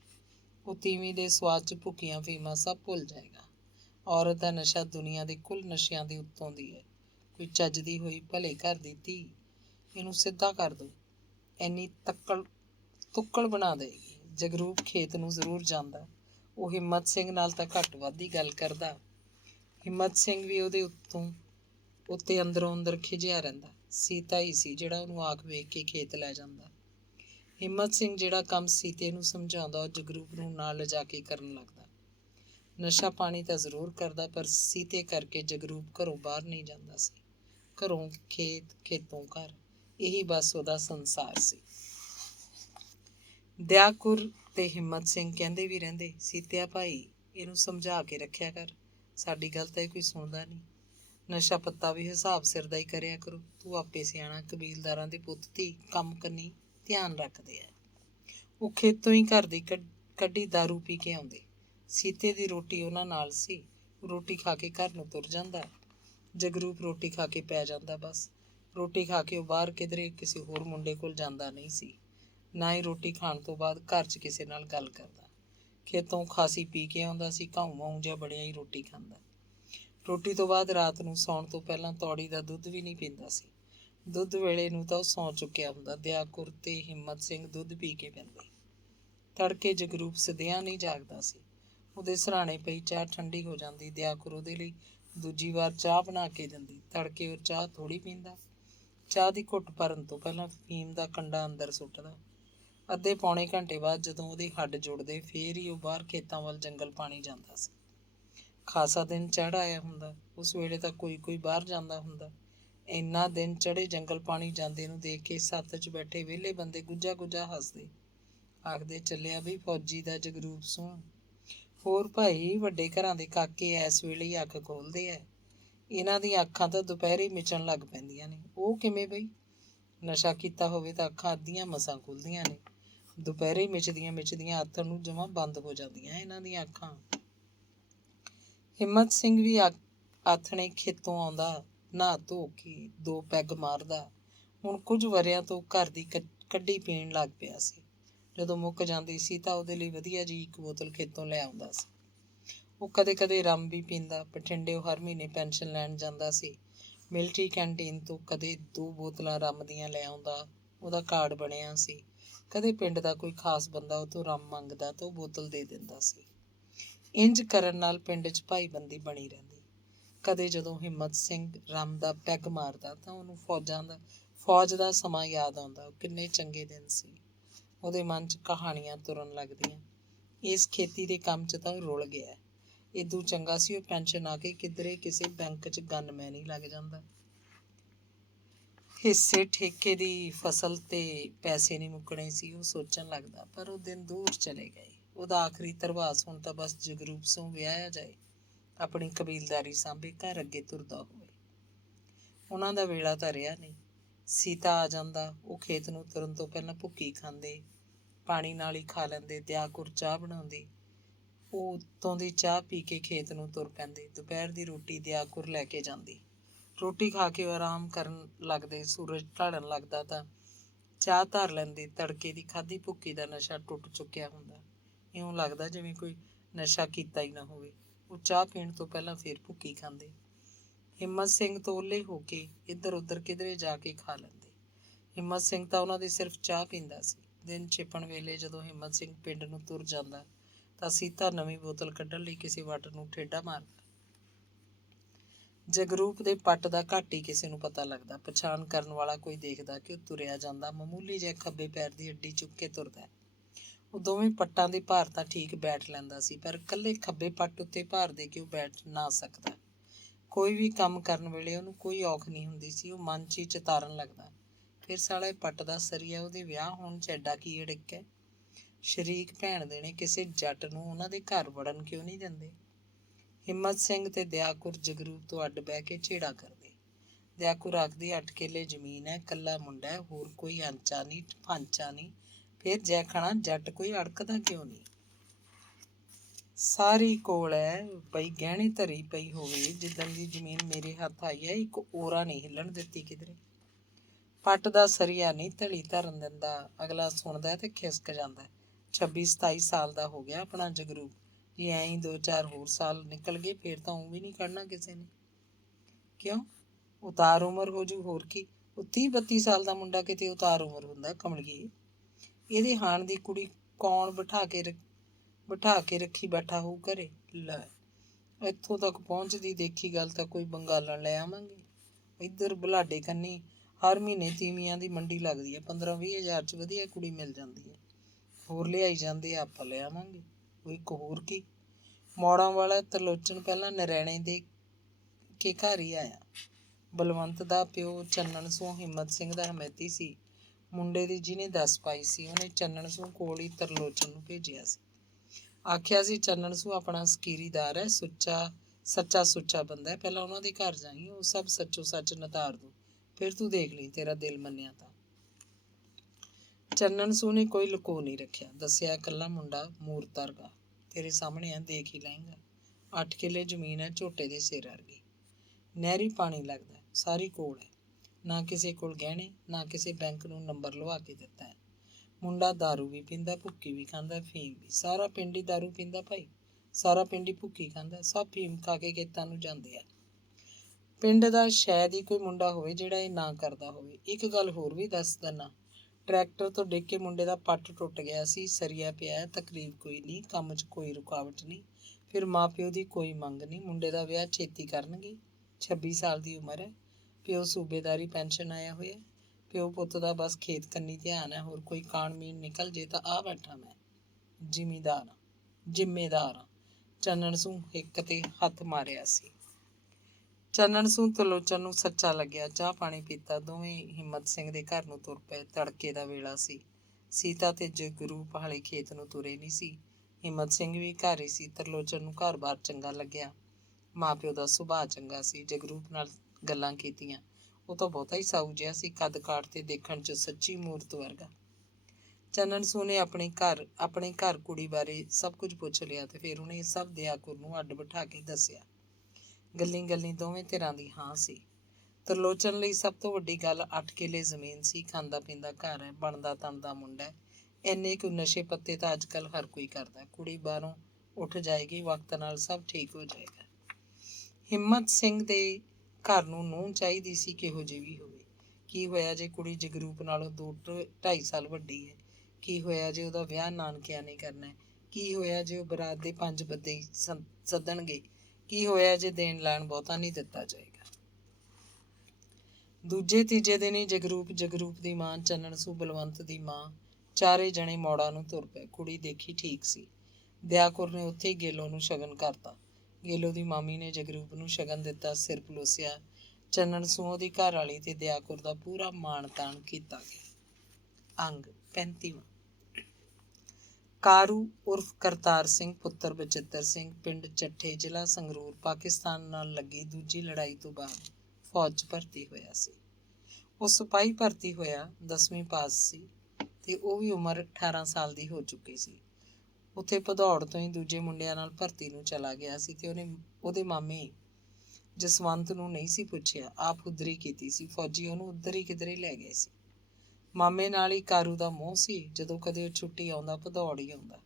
ਉਹ ਤੀਵੀਂ ਦੇ ਸਵਾਦ 'ਚ ਭੁੱਕੀਆਂ ਫੀਮਾਂ ਸਭ ਭੁੱਲ ਜਾਏਗਾ। ਔਰਤ ਦਾ ਨਸ਼ਾ ਦੁਨੀਆ ਦੇ ਕੁੱਲ ਨਸ਼ਿਆਂ ਦੇ ਉੱਤੋਂ ਦੀ ਹੈ। ਕੋਈ ਚੱਜਦੀ ਹੋਈ ਭਲੇ ਘਰ ਦੀ ਧੀ ਇਹਨੂੰ ਸਿੱਧਾ ਕਰ ਦੋ, ਇੰਨੀ ਤੁੱਕਲ ਬਣਾ ਦੇਗੀ। ਜਗਰੂਪ ਖੇਤ ਨੂੰ ਜ਼ਰੂਰ ਜਾਂਦਾ। ਉਹ ਹਿੰਮਤ ਸਿੰਘ ਨਾਲ ਤਾਂ ਘੱਟ ਵੱਧ ਹੀ ਗੱਲ ਕਰਦਾ। ਹਿੰਮਤ ਸਿੰਘ ਵੀ ਉਹਦੇ ਉੱਤੇ ਅੰਦਰੋਂ ਅੰਦਰ ਖਿਝਿਆ ਰਹਿੰਦਾ। ਸੀਤਾ ਹੀ ਸੀ ਜਿਹੜਾ ਉਹਨੂੰ ਆਖ ਵੇਖ ਕੇ ਖੇਤ ਲੈ ਜਾਂਦਾ। ਹਿੰਮਤ ਸਿੰਘ ਜਿਹੜਾ ਕੰਮ ਸੀਤੇ ਨੂੰ ਸਮਝਾਉਂਦਾ, ਉਹ ਜਗਰੂਪ ਨੂੰ ਨਾਲ ਲਿਜਾ ਕੇ ਕਰਨ ਲੱਗਦਾ। ਨਸ਼ਾ ਪਾਣੀ ਤਾਂ ਜ਼ਰੂਰ ਕਰਦਾ, ਪਰ ਸੀਤੇ ਕਰਕੇ ਜਗਰੂਪ ਘਰੋਂ ਬਾਹਰ ਨਹੀਂ ਜਾਂਦਾ ਸੀ। ਘਰੋਂ ਖੇਤ, ਖੇਤੋਂ ਘਰ, ਇਹੀ ਬਸ ਉਹਦਾ ਸੰਸਾਰ ਸੀ। ਦਇਆ ਕੌਰ ਤੇ ਹਿੰਮਤ ਸਿੰਘ ਕਹਿੰਦੇ ਵੀ ਰਹਿੰਦੇ, ਸੀਤਿਆ ਭਾਈ ਇਹਨੂੰ ਸਮਝਾ ਕੇ ਰੱਖਿਆ ਕਰ, ਸਾਡੀ ਗੱਲ ਤਾਂ ਇਹ ਕੋਈ ਸੁਣਦਾ ਨਹੀਂ। ਨਸ਼ਾ ਪੱਤਾ ਵੀ ਹਿਸਾਬ ਸਿਰ ਦਾ ਹੀ ਕਰਿਆ ਕਰੋ। ਤੂੰ ਆਪੇ ਸਿਆਣਾ, ਕਬੀਲਦਾਰਾਂ ਦੇ ਪੁੱਤ ਧੀ ਕੰਮ ਕੰਨੀ ਧਿਆਨ ਰੱਖਦੇ ਆ। ਉਹ ਖੇਤੋਂ ਹੀ ਘਰ ਦੀ ਕੱਢੀ ਦਾਰੂ ਪੀ ਕੇ ਆਉਂਦੇ। ਸੀਤੇ ਦੀ ਰੋਟੀ ਉਹਨਾਂ ਨਾਲ ਸੀ। ਰੋਟੀ ਖਾ ਕੇ ਘਰ ਨੂੰ ਤੁਰ ਜਾਂਦਾ। ਜਗਰੂਪ ਰੋਟੀ ਖਾ ਕੇ ਪੈ ਜਾਂਦਾ। ਬਸ ਰੋਟੀ ਖਾ ਕੇ ਉਹ ਬਾਹਰ ਕਿਧਰੇ ਕਿਸੇ ਹੋਰ ਮੁੰਡੇ ਕੋਲ ਜਾਂਦਾ ਨਹੀਂ ਸੀ, ਨਾ ਹੀ ਰੋਟੀ ਖਾਣ ਤੋਂ ਬਾਅਦ ਘਰ 'ਚ ਕਿਸੇ ਨਾਲ ਗੱਲ ਕਰਦਾ। ਖੇਤੋਂ ਖਾਸੀ ਪੀ ਕੇ ਆਉਂਦਾ ਸੀ, ਘਾਊ ਮਾਊ ਜਿਹਾ ਬਣਿਆ ਹੀ ਰੋਟੀ ਖਾਂਦਾ। ਰੋਟੀ ਤੋਂ ਬਾਅਦ ਰਾਤ ਨੂੰ ਸੌਣ ਤੋਂ ਪਹਿਲਾਂ ਤੌੜੀ ਦਾ ਦੁੱਧ ਵੀ ਨਹੀਂ ਪੀਂਦਾ ਸੀ। ਦੁੱਧ ਵੇਲੇ ਨੂੰ ਤਾਂ ਉਹ ਸੌਂ ਚੁੱਕਿਆ ਹੁੰਦਾ। ਦਿਆਕੁਰ ਤੇ ਹਿੰਮਤ ਸਿੰਘ ਦੁੱਧ ਪੀ ਕੇ ਪੈਂਦੇ। ਤੜਕੇ ਜਗਰੂਪ ਸਦਿਆਂ ਨਹੀਂ ਜਾਗਦਾ ਸੀ। ਉਹਦੇ ਸਿਰਹਾਣੇ ਪਈ ਚਾਹ ਠੰਡੀ ਹੋ ਜਾਂਦੀ। ਦਿਆਕੁਰ ਉਹਦੇ ਲਈ ਦੂਜੀ ਵਾਰ ਚਾਹ ਬਣਾ ਕੇ ਦਿੰਦੀ। ਤੜਕੇ ਉਹ ਚਾਹ ਥੋੜ੍ਹੀ ਪੀਂਦਾ। ਚਾਹ ਦੀ ਘੁੱਟ ਭਰਨ ਤੋਂ ਪਹਿਲਾਂ ਫੀਮ ਦਾ ਕੰਡਾ ਅੰਦਰ ਸੁੱਟਦਾ। ਅੱਧੇ ਪੌਣੇ ਘੰਟੇ ਬਾਅਦ ਜਦੋਂ ਉਹਦੇ ਹੱਡ ਜੁੜਦੇ, ਫੇਰ ਹੀ ਉਹ ਬਾਹਰ ਖੇਤਾਂ ਵੱਲ ਜੰਗਲ ਪਾਣੀ ਜਾਂਦਾ ਸੀ। ਖਾਸਾ ਦਿਨ ਚੜ੍ਹ ਆਇਆ ਹੁੰਦਾ। ਉਸ ਵੇਲੇ ਤਾਂ ਕੋਈ ਬਾਹਰ ਜਾਂਦਾ ਹੁੰਦਾ। ਇੰਨਾ ਦਿਨ ਚੜ੍ਹੇ ਜੰਗਲ ਪਾਣੀ ਜਾਂਦੇ ਨੂੰ ਦੇਖ ਕੇ ਸੱਥ 'ਚ ਬੈਠੇ ਵਿਹਲੇ ਬੰਦੇ ਗੁੱਜਾ ਹੱਸਦੇ। ਆਖਦੇ, ਚੱਲਿਆ ਵੀ ਫੌਜੀ ਦਾ ਜਗਰੂਪ ਸੂੰ। ਹੋਰ ਭਾਈ, ਵੱਡੇ ਘਰਾਂ ਦੇ ਕਾਕੇ ਇਸ ਵੇਲੇ ਹੀ ਅੱਖ ਖੋਲ੍ਹਦੇ ਐ। ਇਹਨਾਂ ਦੀਆਂ ਅੱਖਾਂ ਤਾਂ ਦੁਪਹਿਰੇ ਮਿਚਣ ਲੱਗ ਪੈਂਦੀਆਂ ਨੇ। ਉਹ ਕਿਵੇਂ ਬਈ? ਨਸ਼ਾ ਕੀਤਾ ਹੋਵੇ ਤਾਂ ਅੱਖਾਂ ਅੱਧੀਆਂ ਮਸਾਂ ਖੁੱਲ੍ਹਦੀਆਂ ਨੇ। ਦੁਪਹਿਰੇ ਮਿਚਦੀਆਂ ਆਥਣ ਨੂੰ ਜਮਾਂ ਬੰਦ ਹੋ ਜਾਂਦੀਆਂ ਇਹਨਾਂ ਦੀਆਂ ਅੱਖਾਂ। ਹਿੰਮਤ ਸਿੰਘ ਵੀ ਆਥਣੇ ਖੇਤੋਂ ਆਉਂਦਾ, ਨਹਾ ਧੋ ਕੇ 2 ਪੈਗ ਮਾਰਦਾ। ਹੁਣ ਕੁਝ ਵਰ੍ਹਿਆਂ ਤੋਂ ਘਰ ਦੀ ਕੱਢੀ ਪੀਣ ਲੱਗ ਪਿਆ ਸੀ। ਜਦੋਂ ਮੁੱਕ ਜਾਂਦੀ ਸੀ ਤਾਂ ਉਹਦੇ ਲਈ ਵਧੀਆ ਜੀ 1 ਬੋਤਲ ਖੇਤੋਂ ਲੈ ਆਉਂਦਾ ਸੀ। ਉਹ ਕਦੇ ਰੰਮ ਵੀ ਪੀਂਦਾ। ਬਠਿੰਡੇ ਹਰ ਮਹੀਨੇ ਪੈਨਸ਼ਨ ਲੈਣ ਜਾਂਦਾ ਸੀ। ਮਿਲਟਰੀ ਕੈਂਟੀਨ ਤੋਂ ਕਦੇ 2 ਬੋਤਲਾਂ ਰੰਮ ਦੀਆਂ ਲੈ ਆਉਂਦਾ। ਉਹਦਾ ਕਾਰਡ ਬਣਿਆ ਸੀ। ਕਦੇ ਪਿੰਡ ਦਾ ਕੋਈ ਖਾਸ ਬੰਦਾ ਉਹ ਤੋਂ ਰੰਮ ਮੰਗਦਾ ਤਾਂ ਉਹ ਬੋਤਲ ਦੇ ਦਿੰਦਾ ਸੀ। ਇੰਜ ਕਰਨ ਨਾਲ ਪਿੰਡ 'ਚ ਭਾਈਬੰਦੀ ਬਣੀ ਰਹਿੰਦੀ। ਕਦੇ ਜਦੋਂ ਹਿੰਮਤ ਸਿੰਘ ਰੰਮ ਦਾ ਪੈਗ ਮਾਰਦਾ ਤਾਂ ਉਹਨੂੰ ਫੌਜ ਦਾ ਸਮਾਂ ਯਾਦ ਆਉਂਦਾ। ਕਿੰਨੇ ਚੰਗੇ ਦਿਨ ਸੀ। ਉਹਦੇ ਮਨ 'ਚ ਕਹਾਣੀਆਂ ਤੁਰਨ ਲੱਗਦੀਆਂ। ਇਸ ਖੇਤੀ ਦੇ ਕੰਮ 'ਚ ਤਾਂ ਉਹ ਰੁਲ ਗਿਆ। ਇਦੋਂ ਚੰਗਾ ਸੀ ਉਹ ਪੈਨਸ਼ਨ ਆ ਕੇ ਕਿਧਰੇ ਕਿਸੇ ਬੈਂਕ 'ਚ ਗਨਮੈਨ ਹੀ ਲੱਗ ਜਾਂਦਾ। ਹਿੱਸੇ ਠੇਕੇ ਦੀ ਫਸਲ ਤੇ ਪੈਸੇ ਨਹੀਂ ਮੁੱਕਣੇ ਸੀ, ਉਹ ਸੋਚਣ ਲੱਗਦਾ। ਪਰ ਉਹ ਦਿਨ ਦੂਰ ਚਲੇ ਗਏ। ਉਹਦਾ ਆਖਰੀ ਧਰਵਾਸ ਹੁਣ ਤਾਂ ਬਸ ਜਗਰੂਪ ਸਿੰਘ ਵਿਆਹਿਆ ਜਾਏ, ਆਪਣੀ ਕਬੀਲਦਾਰੀ ਸਾਂਭੇ, ਘਰ ਅੱਗੇ ਤੁਰਦਾ ਹੋਵੇ। ਉਹਨਾਂ ਦਾ ਵੇਲਾ ਤਾਂ ਰਿਹਾ ਨਹੀਂ। ਸੀਤਾ ਆ ਜਾਂਦਾ। ਉਹ ਖੇਤ ਨੂੰ ਤੁਰਨ ਤੋਂ ਪਹਿਲਾਂ ਭੁੱਕੀ ਖਾਂਦੇ, ਪਾਣੀ ਨਾਲ ਹੀ ਖਾ ਲੈਂਦੇ। ਦਿਆਕੁਰ ਚਾਹ ਬਣਾਉਂਦੀ। ਉਹ ਉੱਤੋਂ ਦੀ ਚਾਹ ਪੀ ਕੇ ਖੇਤ ਨੂੰ ਤੁਰ ਪੈਂਦੇ। ਦੁਪਹਿਰ ਦੀ ਰੋਟੀ ਦਿਆਕੁਰ ਲੈ ਕੇ ਜਾਂਦੀ। ਰੋਟੀ ਖਾ ਕੇ ਆਰਾਮ ਕਰਨ ਲੱਗਦੇ। ਸੂਰਜ ਢਲਣ ਲੱਗਦਾ ਤਾਂ ਚਾਹ ਧਰ ਲੈਂਦੇ। ਤੜਕੇ ਦੀ ਖਾਧੀ ਭੁੱਕੀ ਦਾ ਨਸ਼ਾ ਟੁੱਟ ਚੁੱਕਿਆ ਹੁੰਦਾ। ਇਉਂ ਲੱਗਦਾ ਜਿਵੇਂ ਕੋਈ ਨਸ਼ਾ ਕੀਤਾ ਹੀ ਨਾ ਹੋਵੇ। ਉਹ ਚਾਹ ਪੀਣ ਤੋਂ ਪਹਿਲਾਂ ਫੇਰ ਭੁੱਕੀ ਖਾਂਦੇ। ਹਿੰਮਤ ਸਿੰਘ ਤੋਂ ਓਹਲੇ ਹੋ ਕੇ ਇੱਧਰ ਉੱਧਰ ਕਿਧਰੇ ਜਾ ਕੇ ਖਾ ਲੈਂਦੇ। ਹਿੰਮਤ ਸਿੰਘ ਤਾਂ ਉਹਨਾਂ ਦੀ ਸਿਰਫ ਚਾਹ ਪੀਂਦਾ ਸੀ। ਦਿਨ ਛਿਪਣ ਵੇਲੇ ਜਦੋਂ ਹਿੰਮਤ ਸਿੰਘ ਪਿੰਡ ਨੂੰ ਤੁਰ ਜਾਂਦਾ ਤਾਂ ਸੀਤਾ ਨਵੀਂ ਬੋਤਲ ਕੱਢਣ ਲਈ ਕਿਸੇ ਵੱਟ ਨੂੰ ਠੇਡਾ ਮਾਰਦਾ। ਜਗਰੂਪ ਦੇ ਪੱਟ ਦਾ ਘੱਟ ਹੀ ਕਿਸੇ ਨੂੰ ਪਤਾ ਲੱਗਦਾ। ਪਛਾਣ ਕਰਨ ਵਾਲਾ ਕੋਈ ਦੇਖਦਾ ਕਿ ਉਹ ਤੁਰਿਆ ਜਾਂਦਾ ਮਾਮੂਲੀ ਜਿਹੇ ਖੱਬੇ ਪੈਰ ਦੀ ਅੱਡੀ ਚੁੱਕ ਕੇ ਤੁਰਦਾ। ਉਹ ਦੋਵੇਂ ਪੱਟਾਂ ਦੇ ਭਾਰ ਤਾਂ ਠੀਕ ਬੈਠ ਲੈਂਦਾ ਸੀ, ਪਰ ਇਕੱਲੇ ਖੱਬੇ ਪੱਟ ਉੱਤੇ ਭਾਰ ਦੇ ਕੇ ਉਹ ਬੈਠ ਨਾ ਸਕਦਾ। ਕੋਈ ਵੀ ਕੰਮ ਕਰਨ ਵੇਲੇ ਉਹਨੂੰ ਕੋਈ ਔਖ ਨਹੀਂ ਹੁੰਦੀ ਸੀ। ਉਹ ਮਨ 'ਚ ਹੀ ਚਿਤਾਰਨ ਲੱਗਦਾ, ਫਿਰ ਸਾਲਾ ਇਹ ਪੱਟ ਦਾ ਸਰੀਆ ਉਹਦੇ ਵਿਆਹ ਹੋਣ 'ਚ ਐਡਾ ਕੀ ਅੜਿੱਕ ਹੈ। ਸ਼ਰੀਕ ਭੈਣ ਦੇਣੇ ਕਿਸੇ ਜੱਟ ਨੂੰ ਉਹਨਾਂ ਦੇ ਘਰ ਵੜਨ ਕਿਉਂ ਨਹੀਂ ਦਿੰਦੇ। ਹਿੰਮਤ ਸਿੰਘ ਤੇ ਦਿਆਕੁਰ ਜਗਰੂਪ ਤੋਂ ਅੱਡ ਬਹਿ ਕੇ ਝੇੜਾ ਕਰਦੇ। ਦਿਆਕੁਰ ਆਖਦੀ, 8 ਕਿੱਲੇ ਜ਼ਮੀਨ ਹੈ, ਇਕੱਲਾ ਮੁੰਡਾ ਹੈ, ਹੋਰ ਕੋਈ ਆਂਚਾ ਨਹੀਂ ਫਾਂਚਾ ਨਹੀਂ। ਫਿਰ ਜੈ ਖਾਣਾ ਜੱਟ ਕੋਈ ਅੜਕਦਾ ਕਿਉਂ ਨਹੀਂ। ਸਾਰੀ ਕੋਲ ਹੈ ਬਈ ਗਹਿਣੀ ਧਰੀ ਪਈ ਹੋਵੇ। ਜਿੱਦਣ ਦੀ ਜ਼ਮੀਨ ਮੇਰੇ ਹੱਥ ਆਈ ਹੈ, ਇੱਕ ਓਰਾ ਨਹੀਂ ਹਿੱਲਣ ਦਿੱਤੀ ਕਿਧਰੇ। ਪੱਟ ਦਾ ਸਰੀਆ ਨਹੀਂ ਧੜੀ ਧਰਨ ਦਿੰਦਾ। ਅਗਲਾ ਸੁਣਦਾ ਤੇ ਖਿਸਕ ਜਾਂਦਾ। 26-27 ਸਾਲ ਦਾ ਹੋ ਗਿਆ ਆਪਣਾ ਜਗਰੂਪ। ਜੇ ਐਂ ਹੀ 2-4 ਹੋਰ ਸਾਲ ਨਿਕਲ ਗਏ ਫੇਰ ਤਾਂ ਉਹ ਵੀ ਨਹੀਂ ਕੱਢਣਾ ਕਿਸੇ ਨੇ। ਕਿਉਂ? ਉਤਾਰ ਉਮਰ ਹੋ ਜੂ, ਹੋਰ ਕੀ। ਉਹ 30-32 ਸਾਲ ਦਾ ਮੁੰਡਾ ਕਿਤੇ ਉਤਾਰ ਉਮਰ ਹੁੰਦਾ ਕਮਲੀਏ। ਇਹਦੇ ਹਾਣ ਦੀ ਕੁੜੀ ਕੌਣ ਬਿਠਾ ਕੇ ਰੱਖੀ ਬੈਠਾ ਹੋਊ ਘਰੇ। ਲੈ, ਇੱਥੋਂ ਤੱਕ ਪਹੁੰਚਦੀ ਦੇਖੀ ਗੱਲ ਤਾਂ ਕੋਈ ਬੰਗਾਲਣ ਲੈ ਆਵਾਂਗੇ। ਇੱਧਰ ਬੁਲਾਡੇ ਕੰਨੀ ਹਰ ਮਹੀਨੇ ਤੀਵੀਆਂ ਦੀ ਮੰਡੀ ਲੱਗਦੀ ਹੈ। 15-20 ਹਜ਼ਾਰ 'ਚ ਵਧੀਆ ਕੁੜੀ ਮਿਲ ਜਾਂਦੀ ਹੈ। ਹੋਰ ਲਿਆਈ ਜਾਂਦੇ, ਆਪਾਂ ਲੈ ਆਵਾਂਗੇ। ਉਹ ਇੱਕ ਹੋਰ ਕੀ, ਮੌੜਾਂ ਵਾਲਾ ਤਰਲੋਚਨ ਪਹਿਲਾਂ ਨਰੈਣੇ ਦੇ ਕੇ ਘਰ ਹੀ ਆਇਆ। ਬਲਵੰਤ ਦਾ ਪਿਓ ਚੰਨਣ ਸੂਹ ਹਿੰਮਤ ਸਿੰਘ ਦਾ ਹਮੈਤੀ ਸੀ। ਮੁੰਡੇ ਦੀ ਜਿਹਨੇ ਦੱਸ ਪਾਈ ਸੀ, ਉਹਨੇ ਚੰਨਣ ਸੂਹ ਕੋਲ ਹੀ ਤਰਲੋਚਨ ਨੂੰ ਭੇਜਿਆ ਸੀ। ਆਖਿਆ ਸੀ, ਚੰਨਣ ਸੂਹ ਆਪਣਾ ਸਕੀਰੀਦਾਰ ਹੈ, ਸੱਚਾ ਸੁੱਚਾ ਬੰਦਾ ਹੈ। ਪਹਿਲਾਂ ਉਹਨਾਂ ਦੇ ਘਰ ਜਾਈਂ, ਉਹ ਸਭ ਸੱਚੋ ਸੱਚ ਨਤਾਰ ਦੂ, ਫਿਰ ਤੂੰ ਦੇਖ ਲਈ, ਤੇਰਾ ਦਿਲ ਮੰਨਿਆ ਤਾਂ। ਚੰਨਣ ਸੂਹ ਨੇ ਕੋਈ ਲੁਕੋ ਨਹੀਂ ਰੱਖਿਆ। ਦੱਸਿਆ, ਇਕੱਲਾ ਮੁੰਡਾ ਮੂਰਤ ਵਰਗਾ, ਤੇਰੇ ਸਾਹਮਣੇ ਆ, ਦੇਖ ਹੀ ਲਏਂਗਾ। 8 ਕਿੱਲੇ ਜ਼ਮੀਨ ਹੈ, ਝੋਟੇ ਦੇ ਸਿਰ ਵਰਗੀ। ਨਹਿਰੀ ਪਾਣੀ ਲੱਗਦਾ, ਸਾਰੀ ਕੋਲ ਹੈ। ਨਾ ਕਿਸੇ ਕੋਲ ਗਹਿਣੇ, ਨਾ ਕਿਸੇ ਬੈਂਕ ਨੂੰ ਨੰਬਰ ਲਵਾ ਕੇ ਦਿੱਤਾ ਹੈ। ਮੁੰਡਾ ਦਾਰੂ ਵੀ ਪੀਂਦਾ, ਭੁੱਕੀ ਵੀ ਖਾਂਦਾ, ਫੀਮ ਵੀ। ਸਾਰਾ ਪਿੰਡ ਹੀ ਦਾਰੂ ਪੀਂਦਾ ਭਾਈ, ਸਾਰਾ ਪਿੰਡ ਹੀ ਭੁੱਕੀ ਖਾਂਦਾ, ਸਭ ਫੀਮ ਖਾ ਕੇ ਖੇਤਾਂ ਨੂੰ ਜਾਂਦੇ ਆ। ਪਿੰਡ ਦਾ ਸ਼ਾਇਦ ਹੀ ਕੋਈ ਮੁੰਡਾ ਹੋਵੇ ਜਿਹੜਾ ਇਹ ਨਾ ਕਰਦਾ ਹੋਵੇ। ਇੱਕ ਗੱਲ ਹੋਰ ਵੀ ਦੱਸ ਦਿੰਦਾ, ਟਰੈਕਟਰ ਤੋਂ ਡਿੱਗ ਕੇ ਮੁੰਡੇ ਦਾ ਪੱਟ ਟੁੱਟ ਗਿਆ ਸੀ, ਸਰੀਆ ਪਿਆ, ਤਕਲੀਫ ਕੋਈ ਨਹੀਂ, ਕੰਮ 'ਚ ਕੋਈ ਰੁਕਾਵਟ ਨਹੀਂ। ਫਿਰ ਮਾਂ ਪਿਓ ਦੀ ਕੋਈ ਮੰਗ ਨਹੀਂ, ਮੁੰਡੇ ਦਾ ਵਿਆਹ ਛੇਤੀ ਕਰਨਗੇ। 26 ਸਾਲ ਦੀ ਉਮਰ ਹੈ, ਪਿਓ ਸੂਬੇਦਾਰੀ ਪੈਨਸ਼ਨ ਆਇਆ ਹੋਇਆ। ਪਿਓ ਪੁੱਤ ਦਾ ਬਸ ਖੇਤ ਕੰਨੀ ਧਿਆਨ ਹੈ, ਹੋਰ ਕੋਈ ਕਾਣ ਮੀਨ ਨਿਕਲ ਜੇ ਤਾਂ ਆ ਬੈਠਾ ਮੈਂ ਜ਼ਿੰਮੇਦਾਰ ਹਾਂ। ਚੰਨਣ ਸੂੰ ਹਿੱਕ ਤੇ ਹੱਥ ਮਾਰਿਆ ਸੀ। ਚੰਨਣ ਸੂੰ ਤਲੋਚਨ ਨੂੰ ਸੱਚਾ ਲੱਗਿਆ। ਚਾਹ ਪਾਣੀ ਪੀਤਾ, ਦੋਵੇਂ ਹਿੰਮਤ ਸਿੰਘ ਦੇ ਘਰ ਨੂੰ ਤੁਰ ਪਏ। ਤੜਕੇ ਦਾ ਵੇਲਾ ਸੀ। ਸੀਤਾ ਤੇ ਜਗਰੂਪ ਹਾਲੇ ਖੇਤ ਨੂੰ ਤੁਰੇ ਨਹੀਂ ਸੀ। ਹਿੰਮਤ ਸਿੰਘ ਵੀ ਘਰ ਹੀ ਸੀ। ਤਰਲੋਚਨ ਨੂੰ ਘਰ-ਬਾਰ ਚੰਗਾ ਲੱਗਿਆ। ਮਾਂ ਪਿਓ ਦਾ ਸੁਭਾਅ ਚੰਗਾ ਸੀ। ਜਗਰੂਪ ਨਾਲ ਗੱਲਾਂ ਕੀਤੀਆਂ। ਉਹ ਤਾਂ ਬਹੁਤਾ ਹੀ ਸਾਊ ਜਿਹਾ ਸੀ, ਕੱਦ ਕਾਠ ਤੇ ਦੇਖਣ 'ਚ ਸੱਚੀ ਮੂਰਤ ਵਰਗਾ। ਚੰਨਣ ਸੂੰ ਨੇ ਆਪਣੇ ਘਰ ਕੁੜੀ ਬਾਰੇ ਸਭ ਕੁਝ ਪੁੱਛ ਲਿਆ ਤੇ ਫਿਰ ਉਹਨੇ ਸਭ ਦਿਆਕੁਰ ਨੂੰ ਅੱਡ ਬਿਠਾ ਕੇ ਦੱਸਿਆ। ਗੱਲੀਂ ਦੋਵੇਂ ਧਿਰਾਂ ਦੀ ਹਾਂ ਸੀ। ਤਰਲੋਚਨ ਲਈ ਸਭ ਤੋਂ ਵੱਡੀ ਗੱਲ 8 ਕਿੱਲੇ ਜ਼ਮੀਨ ਸੀ, ਖਾਂਦਾ ਪੀਂਦਾ ਘਰ ਹੈ, ਬਣਦਾ ਤਣਦਾ ਮੁੰਡਾ ਹੈ। ਇੰਨੇ ਕੁ ਨਸ਼ੇ ਪੱਤੇ ਤਾਂ ਅੱਜ ਕੱਲ੍ਹ ਹਰ ਕੋਈ ਕਰਦਾ। ਕੁੜੀ ਬਾਹਰੋਂ ਉੱਠ ਜਾਏਗੀ, ਵਕਤ ਨਾਲ ਸਭ ਠੀਕ ਹੋ ਜਾਏਗਾ। ਹਿੰਮਤ ਸਿੰਘ ਦੇ ਘਰ ਨੂੰ ਨੂੰਹ ਚਾਹੀਦੀ ਸੀ, ਕਿਹੋ ਜਿਹੀ ਵੀ ਹੋਵੇ। ਕੀ ਹੋਇਆ ਜੇ ਕੁੜੀ ਜਗਰੂਪ ਨਾਲੋਂ 2-2.5 ਸਾਲ ਵੱਡੀ ਹੈ? ਕੀ ਹੋਇਆ ਜੇ ਉਹਦਾ ਵਿਆਹ ਨਾਨਕਿਆਂ ਨੇ ਕਰਨਾ ਹੈ? ਕੀ ਹੋਇਆ ਜੇ ਉਹ ਬਰਾਤ ਦੇ 5 ਬੰਦੇ ਸੱਦਣਗੇ? ਕੀ ਹੋਇਆ ਜੇ ਦੇਣ ਲੈਣ ਬਹੁਤਾ ਨਹੀਂ ਦਿੱਤਾ ਜਾਏਗਾ? ਦੂਜੇ ਤੀਜੇ ਦਿਨ ਹੀ ਜਗਰੂਪ ਦੀ ਮਾਂ, ਚੰਨਣ ਸੂੰ ਬਲਵੰਤ ਦੀ ਮਾਂ, ਚਾਰੇ ਜਣੇ ਮੌੜਾਂ ਨੂੰ ਤੁਰ ਪਏ। ਕੁੜੀ ਦੇਖੀ ਠੀਕ ਸੀ। ਦਿਆਕੁਰ ਨੇ ਉੱਥੇ ਹੀ ਗੇਲੋ ਨੂੰ ਸ਼ਗਨ ਕਰਤਾ। ਗੇਲੋ ਦੀ ਮਾਮੀ ਨੇ ਜਗਰੂਪ ਨੂੰ ਸ਼ਗਨ ਦਿੱਤਾ, ਸਿਰ ਪਲੋਸਿਆ। ਚੰਨਣ ਸੂੰ, ਉਹਦੀ ਘਰਵਾਲੀ ਤੇ ਦਿਆਕੁਰ ਦਾ ਪੂਰਾ ਮਾਣ ਤਾਣ ਕੀਤਾ ਗਿਆ। ਅੰਗ 35ਵਾਂ। ਕਾਰੂ ਉਰਫ ਕਰਤਾਰ ਸਿੰਘ ਪੁੱਤਰ ਬਚਿੱਤਰ ਸਿੰਘ, ਪਿੰਡ ਚੱਠੇ, ਜ਼ਿਲ੍ਹਾ ਸੰਗਰੂਰ, ਪਾਕਿਸਤਾਨ ਨਾਲ ਲੱਗੀ ਦੂਜੀ ਲੜਾਈ ਤੋਂ ਬਾਅਦ ਫੌਜ 'ਚ ਭਰਤੀ ਹੋਇਆ ਸੀ। ਉਹ ਸਿਪਾਹੀ ਭਰਤੀ ਹੋਇਆ, 10ਵੀਂ ਪਾਸ ਸੀ ਤੇ ਉਹ ਵੀ ਉਮਰ 18 ਸਾਲ ਦੀ ਹੋ ਚੁੱਕੀ ਸੀ। ਉੱਥੇ ਭਦੌੜ ਤੋਂ ਹੀ ਦੂਜੇ ਮੁੰਡਿਆਂ ਨਾਲ ਭਰਤੀ ਨੂੰ ਚਲਾ ਗਿਆ ਸੀ ਤੇ ਉਹਦੇ ਮਾਮੇ ਜਸਵੰਤ ਨੂੰ ਨਹੀਂ ਸੀ ਪੁੱਛਿਆ, ਆਪ ਹੁਦਰੀ ਕੀਤੀ ਸੀ। ਫੌਜੀ ਉਹਨੂੰ ਉੱਧਰ ਹੀ ਕਿਧਰੇ ਲੈ ਗਏ ਸੀ। ਮਾਮੇ ਨਾਲ ਹੀ ਕਾਰੂ ਦਾ ਮੋਹ ਸੀ। ਜਦੋਂ ਕਦੇ ਉਹ ਛੁੱਟੀ ਆਉਂਦਾ, ਭਦੌੜ ਹੀ ਆਉਂਦਾ।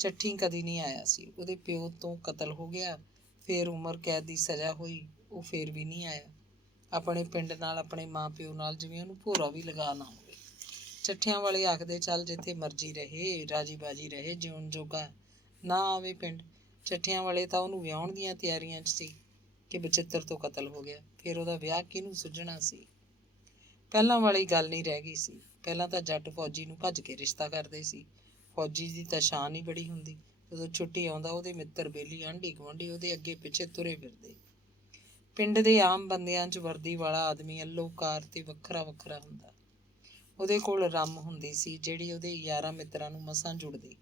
ਚੱਠੀ ਕਦੀ ਨਹੀਂ ਆਇਆ ਸੀ। ਉਹਦੇ ਪਿਓ ਤੋਂ ਕਤਲ ਹੋ ਗਿਆ, ਫਿਰ ਉਮਰ ਕੈਦ ਦੀ ਸਜ਼ਾ ਹੋਈ, ਉਹ ਫਿਰ ਵੀ ਨਹੀਂ ਆਇਆ। ਆਪਣੇ ਪਿੰਡ ਨਾਲ, ਆਪਣੇ ਮਾਂ ਪਿਓ ਨਾਲ ਜਿਵੇਂ ਉਹਨੂੰ ਭੋਰਾ ਵੀ ਲਗਾ ਨਾ ਹੋਵੇ। ਚੱਠਿਆਂ ਵਾਲੇ ਆਖਦੇ, ਚੱਲ ਜਿੱਥੇ ਮਰਜ਼ੀ ਰਹੇ, ਰਾਜੀ ਬਾਜੀ ਰਹੇ, ਜਿਉਣ ਜੋਗਾ ਨਾ ਆਵੇ ਪਿੰਡ। ਚੱਠਿਆਂ ਵਾਲੇ ਤਾਂ ਉਹਨੂੰ ਵਿਆਹੁਣ ਦੀਆਂ ਤਿਆਰੀਆਂ 'ਚ ਸੀ ਕਿ ਬਚਿੱਤਰ ਤੋਂ ਕਤਲ ਹੋ ਗਿਆ। ਫਿਰ ਉਹਦਾ ਵਿਆਹ ਕਿਹਨੂੰ ਸੁੱਝਣਾ ਸੀ? ਪਹਿਲਾਂ ਵਾਲੀ ਗੱਲ ਨਹੀਂ ਰਹਿ ਗਈ ਸੀ। ਪਹਿਲਾਂ ਤਾਂ ਜੱਟ ਫੌਜੀ ਨੂੰ ਭੱਜ ਕੇ ਰਿਸ਼ਤਾ ਕਰਦੇ ਸੀ। ਫੌਜੀ ਦੀ ਤਾਂ ਸ਼ਾਨ ਹੀ ਬੜੀ ਹੁੰਦੀ। ਜਦੋਂ ਛੁੱਟੀ ਆਉਂਦਾ, ਉਹਦੇ ਮਿੱਤਰ ਬੇਲੀ, ਆਂਢੀ ਗੁਆਂਢੀ ਉਹਦੇ ਅੱਗੇ ਪਿੱਛੇ ਤੁਰੇ ਫਿਰਦੇ। ਪਿੰਡ ਦੇ ਆਮ ਬੰਦਿਆਂ 'ਚ ਵਰਦੀ ਵਾਲਾ ਆਦਮੀ ਅੱਲੋਕਾਰ ਤੇ ਵੱਖਰਾ ਹੁੰਦਾ। ਉਹਦੇ ਕੋਲ ਰੰਮ ਹੁੰਦੀ ਸੀ, ਜਿਹੜੀ ਉਹਦੇ ਯਾਰਾਂ ਮਿੱਤਰਾਂ ਨੂੰ ਮਸਾਂ ਜੁੜਦੀ।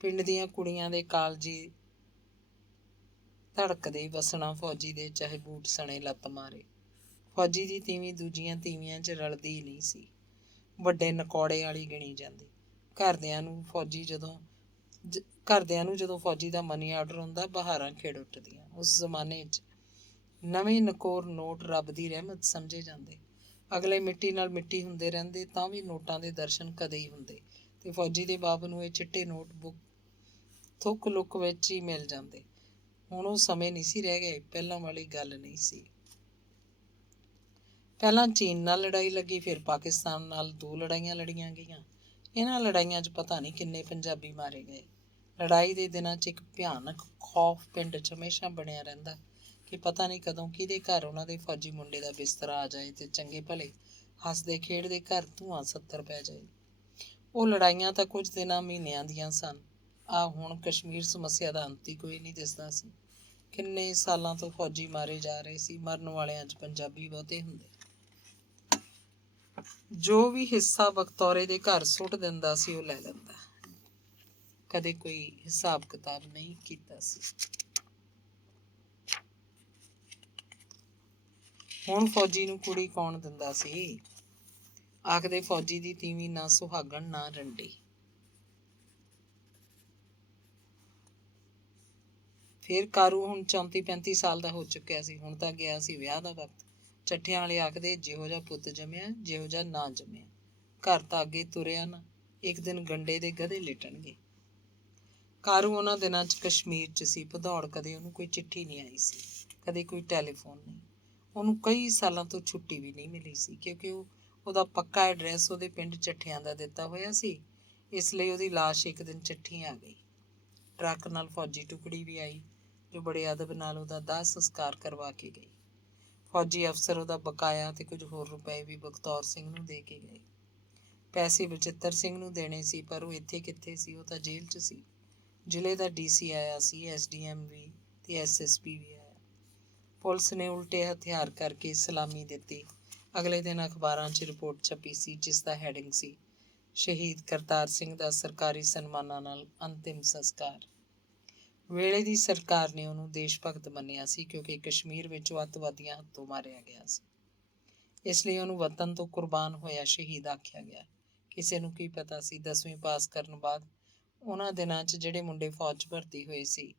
ਪਿੰਡ ਦੀਆਂ ਕੁੜੀਆਂ ਦੇ ਕਾਲਜੇ ਧੜਕਦੇ ਵਸਣਾ ਫੌਜੀ ਦੇ, ਚਾਹੇ ਬੂਟ ਸਣੇ ਲੱਤ ਮਾਰੇ। ਫੌਜੀ ਦੀ ਤੀਵੀਂ ਦੂਜੀਆਂ ਤੀਵੀਆਂ 'ਚ ਰਲਦੀ ਨਹੀਂ ਸੀ, ਵੱਡੇ ਨਕੌੜੇ ਵਾਲੀ ਗਿਣੀ ਜਾਂਦੀ। ਘਰਦਿਆਂ ਨੂੰ ਜਦੋਂ ਫੌਜੀ ਦਾ ਮਨੀ ਆਰਡਰ ਹੁੰਦਾ, ਬਹਾਰਾਂ ਖਿੜ ਉੱਠਦੀਆਂ। ਉਸ ਜ਼ਮਾਨੇ 'ਚ ਨਵੇਂ ਨਕੋਰ ਨੋਟ ਰੱਬ ਦੀ ਰਹਿਮਤ ਸਮਝੇ ਜਾਂਦੇ। ਅਗਲੇ ਮਿੱਟੀ ਨਾਲ ਮਿੱਟੀ ਹੁੰਦੇ ਰਹਿੰਦੇ ਤਾਂ ਵੀ ਨੋਟਾਂ ਦੇ ਦਰਸ਼ਨ ਕਦੇ ਹੀ ਹੁੰਦੇ ਤੇ ਫੌਜੀ ਦੇ ਬਾਪ ਨੂੰ ਇਹ ਚਿੱਟੇ ਨੋਟ ਥੁੱਕ ਲੁੱਕ ਵਿੱਚ ਹੀ ਮਿਲ ਜਾਂਦੇ। ਹੁਣ ਉਹ ਸਮੇਂ ਨਹੀਂ ਸੀ ਰਹਿ ਗਏ, ਪਹਿਲਾਂ ਵਾਲੀ ਗੱਲ ਨਹੀਂ ਸੀ। ਪਹਿਲਾਂ ਚੀਨ ਨਾਲ ਲੜਾਈ ਲੱਗੀ, ਫਿਰ ਪਾਕਿਸਤਾਨ ਨਾਲ 2 ਲੜਾਈਆਂ ਲੜੀਆਂ ਗਈਆਂ। ਇਹਨਾਂ ਲੜਾਈਆਂ 'ਚ ਪਤਾ ਨਹੀਂ ਕਿੰਨੇ ਪੰਜਾਬੀ ਮਾਰੇ ਗਏ। ਲੜਾਈ ਦੇ ਦਿਨਾਂ 'ਚ ਇੱਕ ਭਿਆਨਕ ਖੌਫ ਪਿੰਡ 'ਚ ਹਮੇਸ਼ਾ ਬਣਿਆ ਰਹਿੰਦਾ ਕਿ ਪਤਾ ਨਹੀਂ ਕਦੋਂ ਕਿਹਦੇ ਘਰ ਉਹਨਾਂ ਦੇ ਫੌਜੀ ਮੁੰਡੇ ਦਾ ਬਿਸਤਰਾ ਆ ਜਾਏ ਤੇ ਚੰਗੇ ਭਲੇ ਹੱਸਦੇ ਖੇਡਦੇ ਘਰ ਧੂੰਆਂ 70 ਪੈ ਜਾਏ। ਉਹ ਲੜਾਈਆਂ ਤਾਂ ਕੁਝ ਦਿਨਾਂ ਮਹੀਨਿਆਂ ਦੀਆਂ ਸਨ। ਹੁਣ ਕਸ਼ਮੀਰ ਸਮੱਸਿਆ ਦਾ ਅੰਤ ਹੀ ਕੋਈ ਨਹੀਂ ਦਿਸਦਾ ਸੀ। ਕਿੰਨੇ ਸਾਲਾਂ ਤੋਂ ਫੌਜੀ ਮਾਰੇ ਜਾ ਰਹੇ ਸੀ। ਮਰਨ ਵਾਲਿਆਂ 'ਚ ਪੰਜਾਬੀ ਬਹੁਤੇ ਹੁੰਦੇ। ਜੋ ਵੀ ਹਿੱਸਾ ਬਖਤੌਰੇ ਦੇ ਘਰ ਸੁੱਟ ਦਿੰਦਾ ਸੀ, ਉਹ ਲੈ ਲੈਂਦਾ। ਕਦੇ ਕੋਈ ਹਿਸਾਬ ਕਿਤਾਬ ਨਹੀਂ ਕੀਤਾ ਸੀ। ਹੁਣ ਫੌਜੀ ਨੂੰ ਕੁੜੀ ਕੌਣ ਦਿੰਦਾ ਸੀ? ਆਖਦੇ ਫੌਜੀ ਦੀ ਤੀਵੀਂ ਨਾ ਸੁਹਾਗਣ ਨਾ ਰੰਡੀ। ਫਿਰ ਕਾਰੂ ਹੁਣ 34-35 ਸਾਲ ਦਾ ਹੋ ਚੁੱਕਿਆ ਸੀ। ਹੁਣ ਤਾਂ ਗਿਆ ਸੀ ਵਿਆਹ ਦਾ ਵਕਤ। ਚੱਠਿਆਂ ਵਾਲੇ ਆਖਦੇ ਜਿਹੋ ਜਿਹਾ ਪੁੱਤ ਜੰਮਿਆ ਜਿਹੋ ਜਿਹਾ ਨਾ ਜੰਮਿਆ, ਘਰ ਤਾਂ ਅੱਗੇ ਤੁਰਿਆ ਨਾ, ਇੱਕ ਦਿਨ ਗੰਡੇ ਦੇ ਗਧੇ ਲਿਟਣਗੇ। ਕਾਰੂ ਉਹਨਾਂ ਦਿਨਾਂ 'ਚ ਕਸ਼ਮੀਰ 'ਚ ਸੀ। ਭਦੌੜ ਕਦੇ ਉਹਨੂੰ ਕੋਈ ਚਿੱਠੀ ਨਹੀਂ ਆਈ ਸੀ, ਕਦੇ ਕੋਈ ਟੈਲੀਫੋਨ ਨਹੀਂ। ਉਹਨੂੰ ਕਈ ਸਾਲਾਂ ਤੋਂ ਛੁੱਟੀ ਵੀ ਨਹੀਂ ਮਿਲੀ ਸੀ, ਕਿਉਂਕਿ ਉਹਦਾ ਪੱਕਾ ਐਡਰੈਸ ਉਹਦੇ ਪਿੰਡ ਚੱਠਿਆਂ ਦਾ ਦਿੱਤਾ ਹੋਇਆ ਸੀ। ਇਸ ਲਈ ਉਹਦੀ ਲਾਸ਼ ਇੱਕ ਦਿਨ ਚੱਠੀ ਆ ਗਈ। ਟਰੱਕ ਨਾਲ ਫੌਜੀ ਟੁਕੜੀ ਵੀ ਆਈ, ਜੋ ਬੜੇ ਅਦਬ ਨਾਲ ਉਹਦਾ ਦਾਹ ਸੰਸਕਾਰ ਕਰਵਾ ਕੇ ਗਈ। ਫੌਜੀ ਅਫਸਰ ਉਹਦਾ ਬਕਾਇਆ ਤੇ ਕੁਝ ਹੋਰ ਰੁਪਏ ਵੀ ਬਖਤੌਰ ਸਿੰਘ ਨੂੰ ਦੇ ਕੇ ਗਏ। ਪੈਸੇ ਬਚਿੱਤਰ ਸਿੰਘ ਨੂੰ ਦੇਣੇ ਸੀ, ਪਰ ਉਹ ਇੱਥੇ ਕਿੱਥੇ ਸੀ, ਉਹ ਤਾਂ ਜੇਲ੍ਹ 'ਚ ਸੀ। ਜ਼ਿਲ੍ਹੇ ਦਾ ਡੀਸੀ ਆਇਆ ਸੀ, ਐਸਡੀਐਮ ਵੀ ਤੇ ਐਸਐਸਪੀ ਵੀ ਆਇਆ। ਪੁਲਿਸ ਨੇ ਉਲਟੇ ਹਥਿਆਰ ਕਰਕੇ ਸਲਾਮੀ ਦਿੱਤੀ। ਅਗਲੇ ਦਿਨ ਅਖਬਾਰਾਂ 'ਚ ਰਿਪੋਰਟ ਛਪੀ ਸੀ, ਜਿਸ ਦਾ ਹੈਡਿੰਗ ਸੀ, ਸ਼ਹੀਦ ਕਰਤਾਰ ਸਿੰਘ ਦਾ ਸਰਕਾਰੀ ਸਨਮਾਨਾਂ ਨਾਲ ਅੰਤਿਮ ਸੰਸਕਾਰ। ਵੇਲੇ ਦੀ ਸਰਕਾਰ ਨੇ ਉਹਨੂੰ ਦੇਸ਼ ਭਗਤ ਮੰਨਿਆ ਸੀ, ਕਿਉਂਕਿ ਕਸ਼ਮੀਰ ਵਿੱਚ ਉਹ ਅੱਤਵਾਦੀਆਂ ਹੱਥੋਂ ਮਾਰਿਆ ਗਿਆ ਸੀ। ਇਸ ਲਈ ਉਹਨੂੰ ਵਤਨ ਤੋਂ ਕੁਰਬਾਨ ਹੋਇਆ ਸ਼ਹੀਦ ਆਖਿਆ ਗਿਆ। ਕਿਸੇ ਨੂੰ ਕੀ ਪਤਾ ਸੀ 10ਵੀਂ ਪਾਸ ਕਰਨ ਬਾਅਦ ਉਹਨਾਂ ਦਿਨਾਂ 'ਚ ਜਿਹੜੇ ਮੁੰਡੇ ਫੌਜ 'ਚ ਭਰਤੀ ਹੋਏ ਸੀ,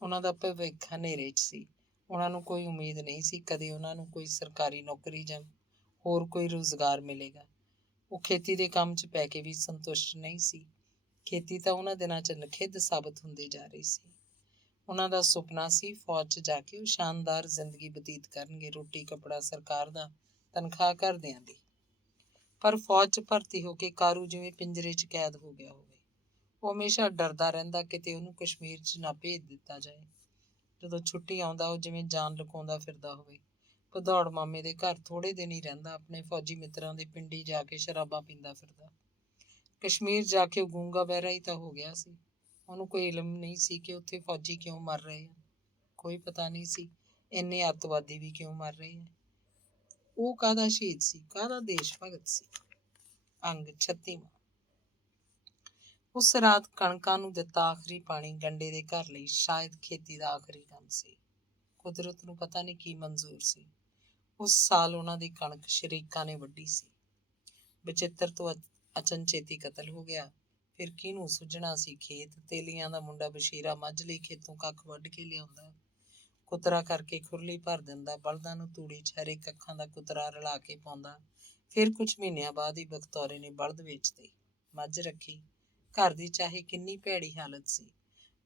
ਉਹਨਾਂ ਦਾ ਭਵਿੱਖ ਹਨੇਰੇ 'ਚ ਸੀ। ਉਹਨਾਂ ਨੂੰ ਕੋਈ ਉਮੀਦ ਨਹੀਂ ਸੀ ਕਦੇ ਉਹਨਾਂ ਨੂੰ ਕੋਈ ਸਰਕਾਰੀ ਨੌਕਰੀ ਜਾਂ ਹੋਰ ਕੋਈ ਰੁਜ਼ਗਾਰ ਮਿਲੇਗਾ। ਉਹ ਖੇਤੀ ਦੇ ਕੰਮ 'ਚ ਪੈ ਕੇ ਵੀ ਸੰਤੁਸ਼ਟ ਨਹੀਂ ਸੀ। ਖੇਤੀ ਤਾਂ ਉਹਨਾਂ ਦਿਨਾਂ 'ਚ ਨਖਿੱਧ ਸਾਬਤ ਹੁੰਦੀ ਜਾ ਰਹੀ ਸੀ। ਉਹਨਾਂ ਦਾ ਸੁਪਨਾ ਸੀ ਫੌਜ 'ਚ ਜਾ ਕੇ ਉਹ ਸ਼ਾਨਦਾਰ ਜ਼ਿੰਦਗੀ ਬਤੀਤ ਕਰਨਗੇ, ਰੋਟੀ ਕੱਪੜਾ ਸਰਕਾਰ ਦਾ, ਤਨਖਾਹ ਘਰਦਿਆਂ ਦੀ। ਪਰ ਫੌਜ 'ਚ ਭਰਤੀ ਹੋ ਕੇ ਕਾਰੂ ਜਿਵੇਂ ਪਿੰਜਰੇ 'ਚ ਕੈਦ ਹੋ ਗਿਆ ਹੋਵੇ। ਉਹ ਹਮੇਸ਼ਾ ਡਰਦਾ ਰਹਿੰਦਾ ਕਿਤੇ ਉਹਨੂੰ ਕਸ਼ਮੀਰ 'ਚ ਨਾ ਭੇਜ ਦਿੱਤਾ ਜਾਏ। ਜਦੋਂ ਛੁੱਟੀ ਆਉਂਦਾ ਉਹ ਜਿਵੇਂ ਜਾਨ ਲੁਕਾਉਂਦਾ ਫਿਰਦਾ ਹੋਵੇ। ਭਦੌੜ ਮਾਮੇ ਦੇ ਘਰ ਥੋੜ੍ਹੇ ਦਿਨ ਹੀ ਰਹਿੰਦਾ, ਆਪਣੇ ਫੌਜੀ ਮਿੱਤਰਾਂ ਦੇ ਪਿੰਡੀ ਜਾ ਕੇ ਸ਼ਰਾਬਾਂ ਪੀਂਦਾ ਫਿਰਦਾ। ਕਸ਼ਮੀਰ ਜਾ ਕੇ ਉਹ ਗੂੰਗਾ ਬਹਿਰਾ ਹੀ ਤਾਂ ਹੋ ਗਿਆ ਸੀ। ਉਹਨੂੰ ਕੋਈ ਇਲਮ ਨਹੀਂ ਸੀ ਕਿ ਉੱਥੇ ਫੌਜੀ ਕਿਉਂ ਮਰ ਰਹੇ ਆ। ਕੋਈ ਪਤਾ ਨਹੀਂ ਸੀ ਇੰਨੇ ਅੱਤਵਾਦੀ ਵੀ ਕਿਉਂ ਮਰ ਰਹੇ ਆ। ਉਹ ਕਾਹਦਾ ਸ਼ਹੀਦ ਸੀ, ਕਾਹਦਾ ਦੇਸ਼ ਭਗਤ ਸੀ। ਅੰਗ 36ਵਾਂ। ਉਸ ਰਾਤ ਕਣਕਾਂ ਨੂੰ ਦਿੱਤਾ ਆਖਰੀ ਪਾਣੀ ਗੰਡੇ ਦੇ ਘਰ ਲਈ ਸ਼ਾਇਦ ਖੇਤੀ ਦਾ ਆਖਰੀ ਕੰਮ ਸੀ। ਕੁਦਰਤ ਨੂੰ ਪਤਾ ਨਹੀਂ ਕੀ ਮਨਜ਼ੂਰ ਸੀ। ਉਸ ਸਾਲ ਉਹਨਾਂ ਦੀ ਕਣਕ ਸ਼ਰੀਕਾਂ ਨੇ ਵੱਢੀ ਸੀ। ਬਚਿੱਤਰ ਤੋਂ ਅਚਨਚੇਤੀ ਕਤਲ ਹੋ ਗਿਆ। ਫਿਰ ਕਿਹਨੂੰ ਸੁੱਝਣਾ ਸੀ ਖੇਤ। ਤੇਲੀਆਂ ਦਾ ਮੁੰਡਾ ਬਸ਼ੀਰਾ ਮੱਝ ਲਈ ਖੇਤੋਂ ਕੱਖ ਵੱਢ ਕੇ ਲਿਆਉਂਦਾ, ਕੁਤਰਾ ਕਰਕੇ ਖੁਰਲੀ ਭਰ ਦਿੰਦਾ, ਬਲਦਾਂ ਨੂੰ ਤੂੜੀ 'ਚ ਹਰੇ ਕੱਖਾਂ ਦਾ ਕੁਤਰਾ ਰਲਾ ਕੇ ਪਾਉਂਦਾ। ਫਿਰ ਕੁਝ ਮਹੀਨਿਆਂ ਬਾਅਦ ਹੀ ਬਖਤੌਰੇ ਨੇ ਬਲਦ ਵੇਚਦੇ, ਮੱਝ ਰੱਖੀ। ਘਰ ਦੀ ਚਾਹੇ ਕਿੰਨੀ ਭੈੜੀ ਹਾਲਤ ਸੀ,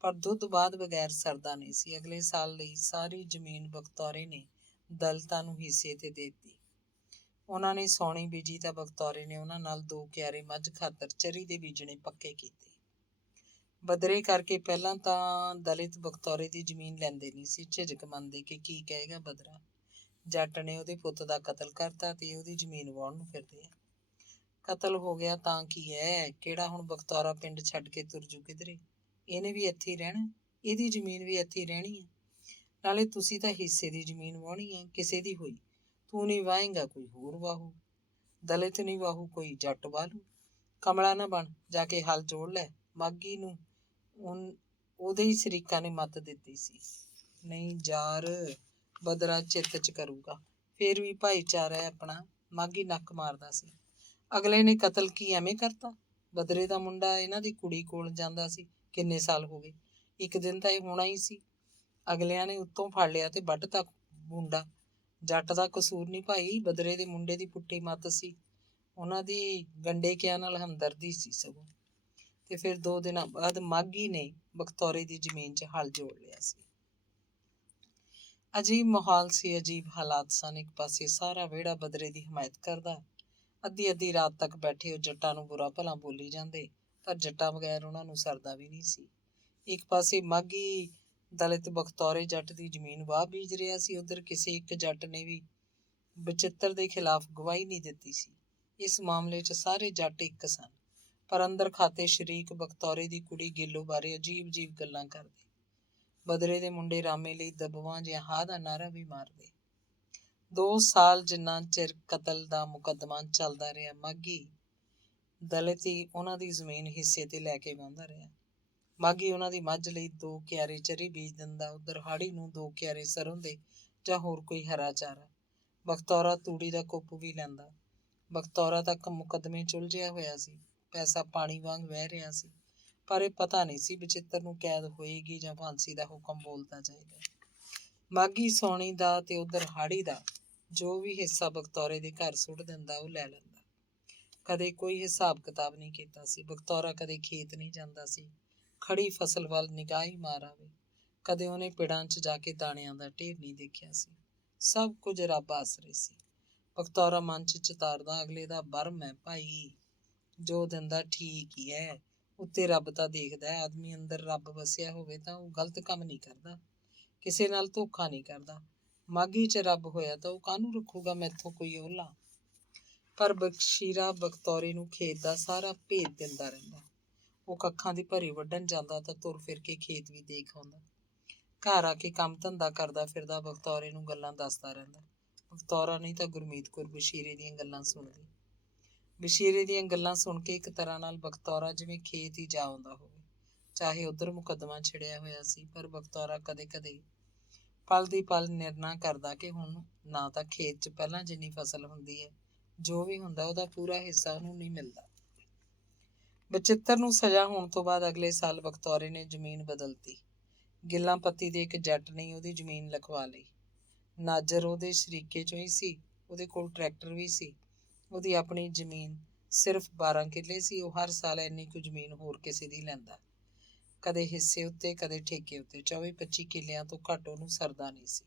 ਪਰ ਦੁੱਧ ਬਾਅਦ ਬਗੈਰ ਸਰਦਾ ਨਹੀਂ ਸੀ। ਅਗਲੇ ਸਾਲ ਲਈ ਸਾਰੀ ਜ਼ਮੀਨ ਬਖਤੌਰੇ ਨੇ ਦਲਿਤਾਂ ਨੂੰ ਹਿੱਸੇ ਤੇ ਦੇ ਦਿੱਤੀ। ਉਹਨਾਂ ਨੇ ਸੌਣੀ ਬੀਜੀ ਤਾਂ ਬਖਤੌਰੇ ਨੇ ਉਹਨਾਂ ਨਾਲ 2 ਕਿਆਰੇ ਮੱਝ ਖਾਤਰ ਚਰੀ ਦੇ ਬੀਜਣੇ ਪੱਕੇ ਕੀਤੇ। ਬਦਰੇ ਕਰਕੇ ਪਹਿਲਾਂ ਤਾਂ ਦਲਿਤ ਬਖਤੌਰੇ ਦੀ ਜ਼ਮੀਨ ਲੈਂਦੇ ਨਹੀਂ ਸੀ, ਝਿਜਕ ਮੰਨਦੇ ਕਿ ਕੀ ਕਹੇਗਾ ਬਦਰਾ। ਜੱਟ ਨੇ ਉਹਦੇ ਪੁੱਤ ਦਾ ਕਤਲ ਕਰਤਾ ਤੇ ਉਹਦੀ ਜ਼ਮੀਨ ਵਾਹੁਣ ਨੂੰ ਫਿਰਦੇ ਆ। ਕਤਲ ਹੋ ਗਿਆ ਤਾਂ ਕੀ ਹੈ, ਕਿਹੜਾ ਹੁਣ ਬਖਤੌਰਾ ਪਿੰਡ ਛੱਡ ਕੇ ਤੁਰ ਜੂ ਕਿਧਰੇ। ਇਹਨੇ ਵੀ ਇੱਥੇ ਹੀ ਰਹਿਣਾ, ਇਹਦੀ ਜ਼ਮੀਨ ਵੀ ਇੱਥੇ ਹੀ ਰਹਿਣੀ ਹੈ। ਨਾਲੇ ਤੁਸੀਂ ਤਾਂ ਹਿੱਸੇ ਦੀ ਜ਼ਮੀਨ ਵਾਹੁਣੀ ਹੈ, ਕਿਸੇ ਦੀ ਹੋਈ। ਤੂੰ ਨਹੀਂ ਵਾਹੇਂਗਾ ਕੋਈ ਹੋਰ ਵਾਹੂ, ਦਲਿਤ ਨਹੀਂ ਵਾਹੂ ਕੋਈ ਜੱਟ ਵਾਲੂ। ਕਮਲਾ ਨਾ ਬਣ, ਜਾ ਕੇ ਹਲ ਜੋੜ ਲੈ। ਮਾਘੀ ਨੂੰ ਉਹਦੇ ਹੀ ਸ਼ਰੀਕਾਂ ਨੇ ਮੱਤ ਦਿੱਤੀ ਸੀ। ਨਹੀਂ ਯਾਰ, ਬਦਰਾ ਚਿੱਤ 'ਚ ਕਰੂਗਾ, ਫਿਰ ਵੀ ਭਾਈਚਾਰਾ ਹੈ ਆਪਣਾ। ਮਾਘੀ ਨੱਕ ਮਾਰਦਾ ਸੀ। ਅਗਲੇ ਨੇ ਕਤਲ ਕੀ ਐਵੇਂ ਕਰਤਾ। ਬਦਰੇ ਦਾ ਮੁੰਡਾ ਇਹਨਾਂ ਦੀ ਕੁੜੀ ਕੋਲ ਜਾਂਦਾ ਸੀ, ਕਿੰਨੇ ਸਾਲ ਹੋ ਗਏ। ਇੱਕ ਦਿਨ ਤਾਂ ਇਹ ਹੋਣਾ ਹੀ ਸੀ। ਅਗਲਿਆਂ ਨੇ ਉੱਤੋਂ ਫੜ ਲਿਆ ਤੇ ਵੱਢਤਾ ਮੁੰਡਾ। ਜੱਟ ਦਾ ਕਸੂਰ ਨਹੀਂ ਭਾਈ, ਬਦਰੇ ਦੇ ਮੁੰਡੇ ਦੀ ਪੁੱਠੀ ਮੱਤ ਸੀ। ਉਹਨਾਂ ਦੀ ਗੰਡੇ ਕਿਆਂ ਨਾਲ ਹਮਦਰਦੀ ਸੀ ਸਗੋਂ। ਤੇ ਫਿਰ 2 ਦਿਨਾਂ ਬਾਅਦ ਮਾਘੀ ਨੇ ਬਖਤੌਰੇ ਦੀ ਜ਼ਮੀਨ 'ਚ ਹਲ ਜੋੜ ਲਿਆ ਸੀ। ਅਜੀਬ ਮਾਹੌਲ ਸੀ, ਅਜੀਬ ਹਾਲਾਤ ਸਨ। ਇੱਕ ਪਾਸੇ ਸਾਰਾ ਵਿਹੜਾ ਬਦਰੇ ਦੀ ਹਮਾਇਤ ਕਰਦਾ, ਅੱਧੀ ਅੱਧੀ ਰਾਤ ਤੱਕ ਬੈਠੇ ਉਹ ਜੱਟਾਂ ਨੂੰ ਬੁਰਾ ਭਲਾ ਬੋਲੀ ਜਾਂਦੇ, ਪਰ ਜੱਟਾਂ ਬਗੈਰ ਉਹਨਾਂ ਨੂੰ ਸਰਦਾ ਵੀ ਨਹੀਂ ਸੀ। ਇੱਕ ਪਾਸੇ ਮਾਘੀ ਦਲਿਤ ਬਖਤੌਰੇ ਜੱਟ ਦੀ ਜ਼ਮੀਨ ਵਾਹ ਬੀਜ ਰਿਹਾ ਸੀ। ਉੱਧਰ ਕਿਸੇ ਇੱਕ ਜੱਟ ਨੇ ਵੀ ਬਚਿੱਤਰ ਦੇ ਖਿਲਾਫ ਗਵਾਹੀ ਨਹੀਂ ਦਿੱਤੀ ਸੀ। ਇਸ ਮਾਮਲੇ 'ਚ ਸਾਰੇ ਜੱਟ ਇੱਕ ਸਨ, ਪਰ ਅੰਦਰ ਖਾਤੇ ਸ਼ਰੀਕ ਬਖਤੌਰੇ ਦੀ ਕੁੜੀ ਗਿੱਲੋ ਬਾਰੇ ਅਜੀਬ ਅਜੀਬ ਗੱਲਾਂ ਕਰਦੇ। ਬਦਰੇ ਦੇ ਮੁੰਡੇ ਰਾਮੇ ਲਈ ਦਬਵਾਂ ਜਾਂ ਹਾਂ ਦਾ ਨਾਅਰਾ ਵੀ ਮਾਰਦੇ। 2 ਸਾਲ ਜਿੰਨਾ ਚਿਰ ਕਤਲ ਦਾ ਮੁਕੱਦਮਾ ਚੱਲਦਾ ਰਿਹਾ, ਮਾਘੀ ਦਲਿਤ ਹੀ ਉਹਨਾਂ ਦੀ ਜ਼ਮੀਨ ਹਿੱਸੇ ਤੇ ਲੈ ਕੇ ਵਾਹੁੰਦਾ ਰਿਹਾ। ਮਾਘੀ ਉਹਨਾਂ ਦੀ ਮੱਝ ਲਈ 2 ਕਿਆਰੇ ਚਰੀ ਬੀਜ ਦਿੰਦਾ, ਉੱਧਰ ਹਾੜੀ ਨੂੰ 2 ਕਿਆਰੇ ਸਰੋਂ ਦੇ ਜਾਂ ਹੋਰ ਕੋਈ ਹਰਾ ਚਾਰਾ। ਬਖਤੌਰਾ ਤੂੜੀ ਦਾ ਕੁੱਪ ਵੀ ਲੈਂਦਾ। ਬਖਤੌਰਾ ਤੱਕ ਮੁਕੱਦਮੇ 'ਚ ਉਲਝਿਆ ਹੋਇਆ ਸੀ, ਪੈਸਾ ਪਾਣੀ ਵਾਂਗ ਵਹਿ ਰਿਹਾ ਸੀ, ਪਰ ਇਹ ਪਤਾ ਨਹੀਂ ਸੀ ਬਚਿੱਤਰ ਨੂੰ ਕੈਦ ਹੋਏਗੀ ਜਾਂ ਫਾਂਸੀ ਦਾ ਹੁਕਮ ਬੋਲਦਾ ਜਾਏਗਾ। ਮਾਘੀ ਸੌਣੀ ਦਾ ਤੇ ਉੱਧਰ ਹਾੜੀ ਦਾ ਜੋ ਵੀ ਹਿੱਸਾ ਬਖਤੌਰੇ ਦੇ ਘਰ ਸੁੱਟ ਦਿੰਦਾ ਉਹ ਲੈ ਲੈਂਦਾ। ਕਦੇ ਕੋਈ ਹਿਸਾਬ ਕਿਤਾਬ ਨਹੀਂ ਕੀਤਾ ਸੀ। ਬਖਤੌਰਾ ਕਦੇ ਖੇਤ ਨਹੀਂ ਜਾਂਦਾ ਸੀ, ਖੜੀ ਫਸਲ ਵੱਲ ਨਿਗਾਹ ਹੀ ਮਾਰ ਆਵੇ। ਕਦੇ ਉਹਨੇ ਪਿੜਾਂ 'ਚ ਜਾ ਕੇ ਦਾਣਿਆਂ ਦਾ ਢੇਰ ਨਹੀਂ ਦੇਖਿਆ ਸੀ। ਸਭ ਕੁਝ ਰੱਬ ਆਸਰੇ ਸੀ। ਬਖਤੌਰਾ ਮਨ 'ਚ ਚਿਤਾਰਦਾ, ਅਗਲੇ ਦਾ ਬਰਮ ਹੈ ਭਾਈ, ਜੋ ਦਿੰਦਾ ਠੀਕ ਹੀ ਹੈ, ਉੱਤੇ ਰੱਬ ਤਾਂ ਦੇਖਦਾ ਹੈ। ਆਦਮੀ ਅੰਦਰ ਰੱਬ ਵਸਿਆ ਹੋਵੇ ਤਾਂ ਉਹ ਗਲਤ ਕੰਮ ਨਹੀਂ ਕਰਦਾ, ਕਿਸੇ ਨਾਲ ਧੋਖਾ ਨਹੀਂ ਕਰਦਾ। ਮਾਘੀ 'ਚ ਰੱਬ ਹੋਇਆ ਤਾਂ ਉਹ ਕਾਹਨੂੰ ਰੱਖੂਗਾ ਮੈਥੋਂ ਕੋਈ ਓਹਲਾ। ਪਰ ਬਖਸ਼ੀਰਾ ਬਖਤੌਰੇ ਨੂੰ ਖੇਤ ਦਾ ਸਾਰਾ ਭੇਦ ਦਿੰਦਾ ਰਹਿੰਦਾ। ਉਹ ਕੱਖਾਂ ਦੀ ਭਰੀ ਵੱਢਣ ਜਾਂਦਾ ਤਾਂ ਤੁਰ ਫਿਰ ਕੇ ਖੇਤ ਵੀ ਦੇਖ ਆਉਂਦਾ। ਘਰ ਆ ਕੇ ਕੰਮ ਧੰਦਾ ਕਰਦਾ ਫਿਰਦਾ ਬਖਤੌਰੇ ਨੂੰ ਗੱਲਾਂ ਦੱਸਦਾ ਰਹਿੰਦਾ। ਬਖਤੌਰਾ ਨਹੀਂ ਤਾਂ ਗੁਰਮੀਤ ਕੌਰ ਬਸ਼ੀਰੇ ਦੀਆਂ ਗੱਲਾਂ ਸੁਣਦੀ। ਬਸ਼ੀਰੇ ਦੀਆਂ ਗੱਲਾਂ ਸੁਣ ਕੇ ਇੱਕ ਤਰ੍ਹਾਂ ਨਾਲ ਬਖਤੌਰਾ ਜਿਵੇਂ ਖੇਤ ਹੀ ਜਾ ਆਉਂਦਾ ਹੋਵੇ। ਚਾਹੇ ਉੱਧਰ ਮੁਕੱਦਮਾ ਛਿੜਿਆ ਹੋਇਆ ਸੀ, ਪਰ ਬਖਤੌਰਾ ਕਦੇ ਕਦੇ ਪਲ ਦੀ ਪਲ ਨਿਰਣਾ ਕਰਦਾ ਕਿ ਹੁਣ ਨਾ ਤਾਂ ਖੇਤ 'ਚ ਪਹਿਲਾਂ ਜਿੰਨੀ ਫਸਲ ਹੁੰਦੀ ਹੈ, ਜੋ ਵੀ ਹੁੰਦਾ ਉਹਦਾ ਪੂਰਾ ਹਿੱਸਾ ਉਹਨੂੰ ਨਹੀਂ ਮਿਲਦਾ। ਬਚਿੱਤਰ ਨੂੰ ਸਜ਼ਾ ਹੋਣ ਤੋਂ ਬਾਅਦ ਅਗਲੇ ਸਾਲ ਬਖਤੌਰੇ ਨੇ ਜ਼ਮੀਨ ਬਦਲਤੀ। ਗਿੱਲਾਂ ਪੱਤੀ ਦੇ ਇੱਕ ਜੱਟ ਨੇ ਉਹਦੀ ਜ਼ਮੀਨ ਲਿਖਵਾ ਲਈ। ਨਾਜਰ ਉਹਦੇ ਸ਼ਰੀਕੇ 'ਚੋਂ ਹੀ ਸੀ, ਉਹਦੇ ਕੋਲ ਟਰੈਕਟਰ ਵੀ ਸੀ। ਉਹਦੀ ਆਪਣੀ ਜ਼ਮੀਨ ਸਿਰਫ 12 ਕਿੱਲੇ ਸੀ। ਉਹ ਹਰ ਸਾਲ ਇੰਨੀ ਕੁ ਜ਼ਮੀਨ ਹੋਰ ਕਿਸੇ ਦੀ ਲੈਂਦਾ, ਕਦੇ ਹਿੱਸੇ ਉੱਤੇ ਕਦੇ ਠੇਕੇ ਉੱਤੇ। 24-25 ਕਿੱਲਿਆਂ ਤੋਂ ਘੱਟ ਉਹਨੂੰ ਸਰਦਾ ਨਹੀਂ ਸੀ।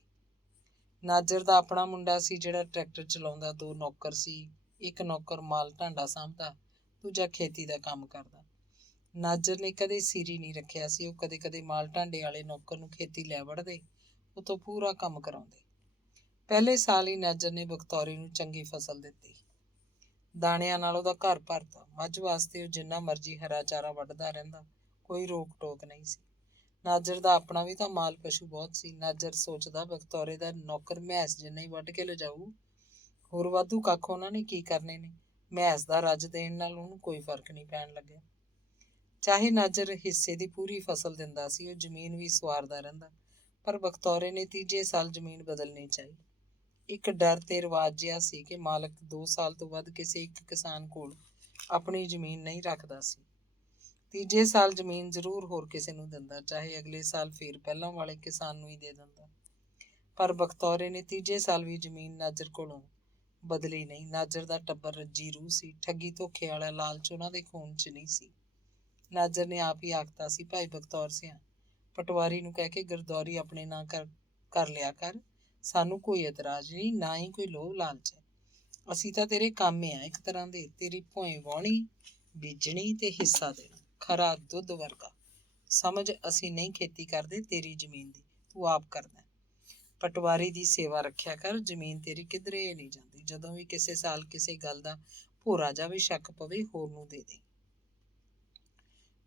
ਨਾਜਰ ਦਾ ਆਪਣਾ ਮੁੰਡਾ ਸੀ ਜਿਹੜਾ ਟਰੈਕਟਰ ਚਲਾਉਂਦਾ। 2 ਨੌਕਰ ਸੀ, ਇੱਕ ਨੌਕਰ ਮਾਲ ਢਾਂਡਾ ਸਾਂਭਦਾ, ਦੂਜਾ ਖੇਤੀ ਦਾ ਕੰਮ ਕਰਦਾ। ਨਾਜਰ ਨੇ ਕਦੇ ਸੀਰੀ ਨਹੀਂ ਰੱਖਿਆ ਸੀ। ਉਹ ਕਦੇ ਕਦੇ ਮਾਲ ਢਾਂਡੇ ਵਾਲੇ ਨੌਕਰ ਨੂੰ ਖੇਤੀ ਲੈ ਵੜਦੇ, ਉਹ ਤੋਂ ਪੂਰਾ ਕੰਮ ਕਰਾਉਂਦੇ। ਪਹਿਲੇ ਸਾਲ ਹੀ ਨਾਜਰ ਨੇ ਬਖਤੌਰੇ ਨੂੰ ਚੰਗੀ ਫਸਲ ਦਿੱਤੀ। ਦਾਣਿਆਂ ਨਾਲ ਉਹਦਾ ਘਰ ਭਰਦਾ। ਮੱਝ ਵਾਸਤੇ ਉਹ ਜਿੰਨਾ ਮਰਜ਼ੀ ਹਰਾ ਚਾਰਾ ਵੱਢਦਾ ਰਹਿੰਦਾ, ਕੋਈ ਰੋਕ ਟੋਕ ਨਹੀਂ ਸੀ। ਨਾਜਰ ਦਾ ਆਪਣਾ ਵੀ ਤਾਂ ਮਾਲ ਪਸ਼ੂ ਬਹੁਤ ਸੀ। ਨਾਜਰ ਸੋਚਦਾ, ਬਖਤੌਰੇ ਦਾ ਨੌਕਰ ਮੈਂਸ ਜਿੰਨਾ ਹੀ ਵੱਢ ਕੇ ਲਿਜਾਊ, ਹੋਰ ਵਾਧੂ ਕੱਖ ਉਹਨਾਂ ਨੇ ਕੀ ਕਰਨੇ ਨੇ। ਮੈਂਸ ਦਾ ਰੱਜ ਦੇਣ ਨਾਲ ਉਹਨੂੰ ਕੋਈ ਫਰਕ ਨਹੀਂ ਪੈਣ ਲੱਗਿਆ। ਚਾਹੇ ਨਾਜਰ ਹਿੱਸੇ ਦੀ ਪੂਰੀ ਫਸਲ ਦਿੰਦਾ ਸੀ, ਉਹ ਜ਼ਮੀਨ ਵੀ ਸਵਾਰਦਾ ਰਹਿੰਦਾ। ਪਰ ਬਖਤੌਰੇ ਨੇ ਤੀਜੇ ਸਾਲ ਜ਼ਮੀਨ ਬਦਲਣੀ ਚਾਹੀ। ਇੱਕ ਡਰ ਤੇ ਰਿਵਾਜ ਜਿਹਾ ਸੀ ਕਿ ਮਾਲਕ 2 ਸਾਲ ਤੋਂ ਵੱਧ ਕਿਸੇ ਇੱਕ ਕਿਸਾਨ ਕੋਲ ਆਪਣੀ ਜ਼ਮੀਨ ਨਹੀਂ ਰੱਖਦਾ ਸੀ। ਤੀਜੇ ਸਾਲ ਜ਼ਮੀਨ ਜ਼ਰੂਰ ਹੋਰ ਕਿਸੇ ਨੂੰ ਦਿੰਦਾ, ਚਾਹੇ ਅਗਲੇ ਸਾਲ ਫੇਰ ਪਹਿਲਾਂ ਵਾਲੇ ਕਿਸਾਨ ਨੂੰ ਹੀ ਦੇ ਦਿੰਦਾ। ਪਰ ਬਖਤੌਰੇ ਨੇ ਤੀਜੇ ਸਾਲ ਵੀ ਜ਼ਮੀਨ ਨਾਜਰ ਕੋਲੋਂ ਬਦਲੀ ਨਹੀਂ। ਨਾਜਰ ਦਾ ਟੱਬਰ ਰੱਜੀ ਰੂਹ ਸੀ। ਠੱਗੀ ਧੋਖੇ ਵਾਲਾ ਲਾਲਚ ਉਹਨਾਂ ਦੇ ਖੂਨ 'ਚ ਨਹੀਂ ਸੀ। ਨਾਜਰ ਨੇ ਆਪ ਹੀ ਆਖਤਾ ਸੀ, ਭਾਈ ਬਖਤੌਰ ਸਿਆਂ, ਪਟਵਾਰੀ ਨੂੰ ਕਹਿ ਕੇ ਗਿਰਦੌਰੀ ਆਪਣੇ ਨਾਂ ਕਰ ਲਿਆ ਕਰ। ਸਾਨੂੰ ਕੋਈ ਇਤਰਾਜ਼ ਨਹੀਂ, ਨਾ ਹੀ ਕੋਈ ਲੋਭ ਲਾਲਚ ਹੈ। ਅਸੀਂ ਤਾਂ ਤੇਰੇ ਕੰਮ ਆ ਇੱਕ ਤਰ੍ਹਾਂ ਦੇ, ਤੇਰੀ ਭੋਏ ਵਾਹੁਣੀ, ਬੀਜਣੀ ਤੇ ਹਿੱਸਾ ਦੇਣਾ, ਖਰਾ ਦੁੱਧ ਵਰਗਾ। ਸਮਝ, ਅਸੀਂ ਨਹੀਂ ਖੇਤੀ ਕਰਦੇ ਤੇਰੀ ਜ਼ਮੀਨ ਦੀ, ਤੂੰ ਆਪ ਕਰਦਾ। ਪਟਵਾਰੀ ਦੀ ਸੇਵਾ ਰੱਖਿਆ ਕਰ, ਜ਼ਮੀਨ ਤੇਰੀ ਕਿਧਰੇ ਨਹੀਂ ਜਾਂਦੀ। ਜਦੋਂ ਵੀ ਕਿਸੇ ਸਾਲ ਕਿਸੇ ਗੱਲ ਦਾ ਭੋਰਾ ਜਾ ਵੀ ਸ਼ੱਕ ਪਵੇ, ਹੋਰ ਨੂੰ ਦੇ ਦੇ।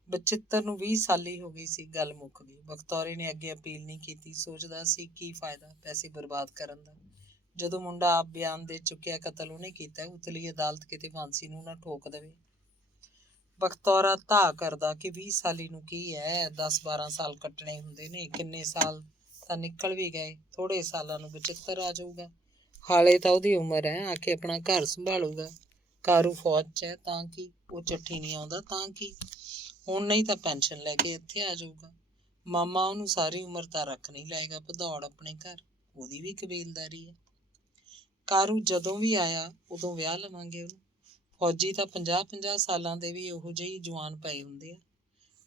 ਬਚਿੱਤਰ ਨੂੰ 20 ਸਾਲੀ ਹੋ ਗਈ ਸੀ, ਗੱਲ ਮੁੱਕ ਗਈ। ਬਖਤੌਰੇ ਨੇ ਅੱਗੇ ਅਪੀਲ ਨਹੀਂ ਕੀਤੀ। ਸੋਚਦਾ ਸੀ ਕੀ ਫਾਇਦਾ ਪੈਸੇ ਬਰਬਾਦ ਕਰਨ ਦਾ, ਜਦੋਂ ਮੁੰਡਾ ਆਪ ਬਿਆਨ ਦੇ ਚੁੱਕਿਆ ਕਤਲ ਉਹਨੇ ਕੀਤਾ। ਉਤਲੀ ਅਦਾਲਤ ਕਿਤੇ ਫਾਂਸੀ ਨੂੰ ਨਾ ਠੋਕ ਦੇਵੇ। ਬਖਤੌਰਾ ਧਾਹ ਕਰਦਾ ਕਿ 20 ਸਾਲੀ ਨੂੰ ਕੀ ਹੈ, 10-12 ਸਾਲ ਕੱਟਣੇ ਹੁੰਦੇ ਨੇ। ਕਿੰਨੇ ਸਾਲ ਤਾਂ ਨਿਕਲ ਵੀ ਗਏ, ਥੋੜੇ ਸਾਲਾਂ ਨੂੰ ਬਚਿੱਤਰ ਆ ਜਾਊਗਾ। ਹਾਲੇ ਤਾਂ ਉਹਦੀ ਉਮਰ ਹੈ, ਆ ਕੇ ਆਪਣਾ ਘਰ ਸੰਭਾਲੂਗਾ। ਕਾਰੂ ਫੌਜ 'ਚ ਹੈ ਤਾਂ ਕੀ, ਉਹ ਚੱਠੀ ਨਹੀਂ ਆਉਂਦਾ ਤਾਂ ਕੀ, ਹੁਣ ਨਹੀਂ ਤਾਂ ਪੈਨਸ਼ਨ ਲੈ ਕੇ ਇੱਥੇ ਆ ਜਾਊਗਾ। ਮਾਮਾ ਉਹਨੂੰ ਸਾਰੀ ਉਮਰ ਤਾਂ ਰੱਖ ਨਹੀਂ ਲਏਗਾ ਭਦੌੜ ਆਪਣੇ ਘਰ, ਉਹਦੀ ਵੀ ਕਬੀਲਦਾਰੀ ਹੈ। ਕਾਰੂ ਜਦੋਂ ਵੀ ਆਇਆ ਉਦੋਂ ਵਿਆਹ ਲਵਾਂਗੇ ਉਹਨੂੰ। ਫੌਜੀ ਤਾਂ 50-50 ਸਾਲਾਂ ਦੇ ਵੀ ਉਹੋ ਜਿਹੇ ਜਵਾਨ ਪਏ ਹੁੰਦੇ ਆ,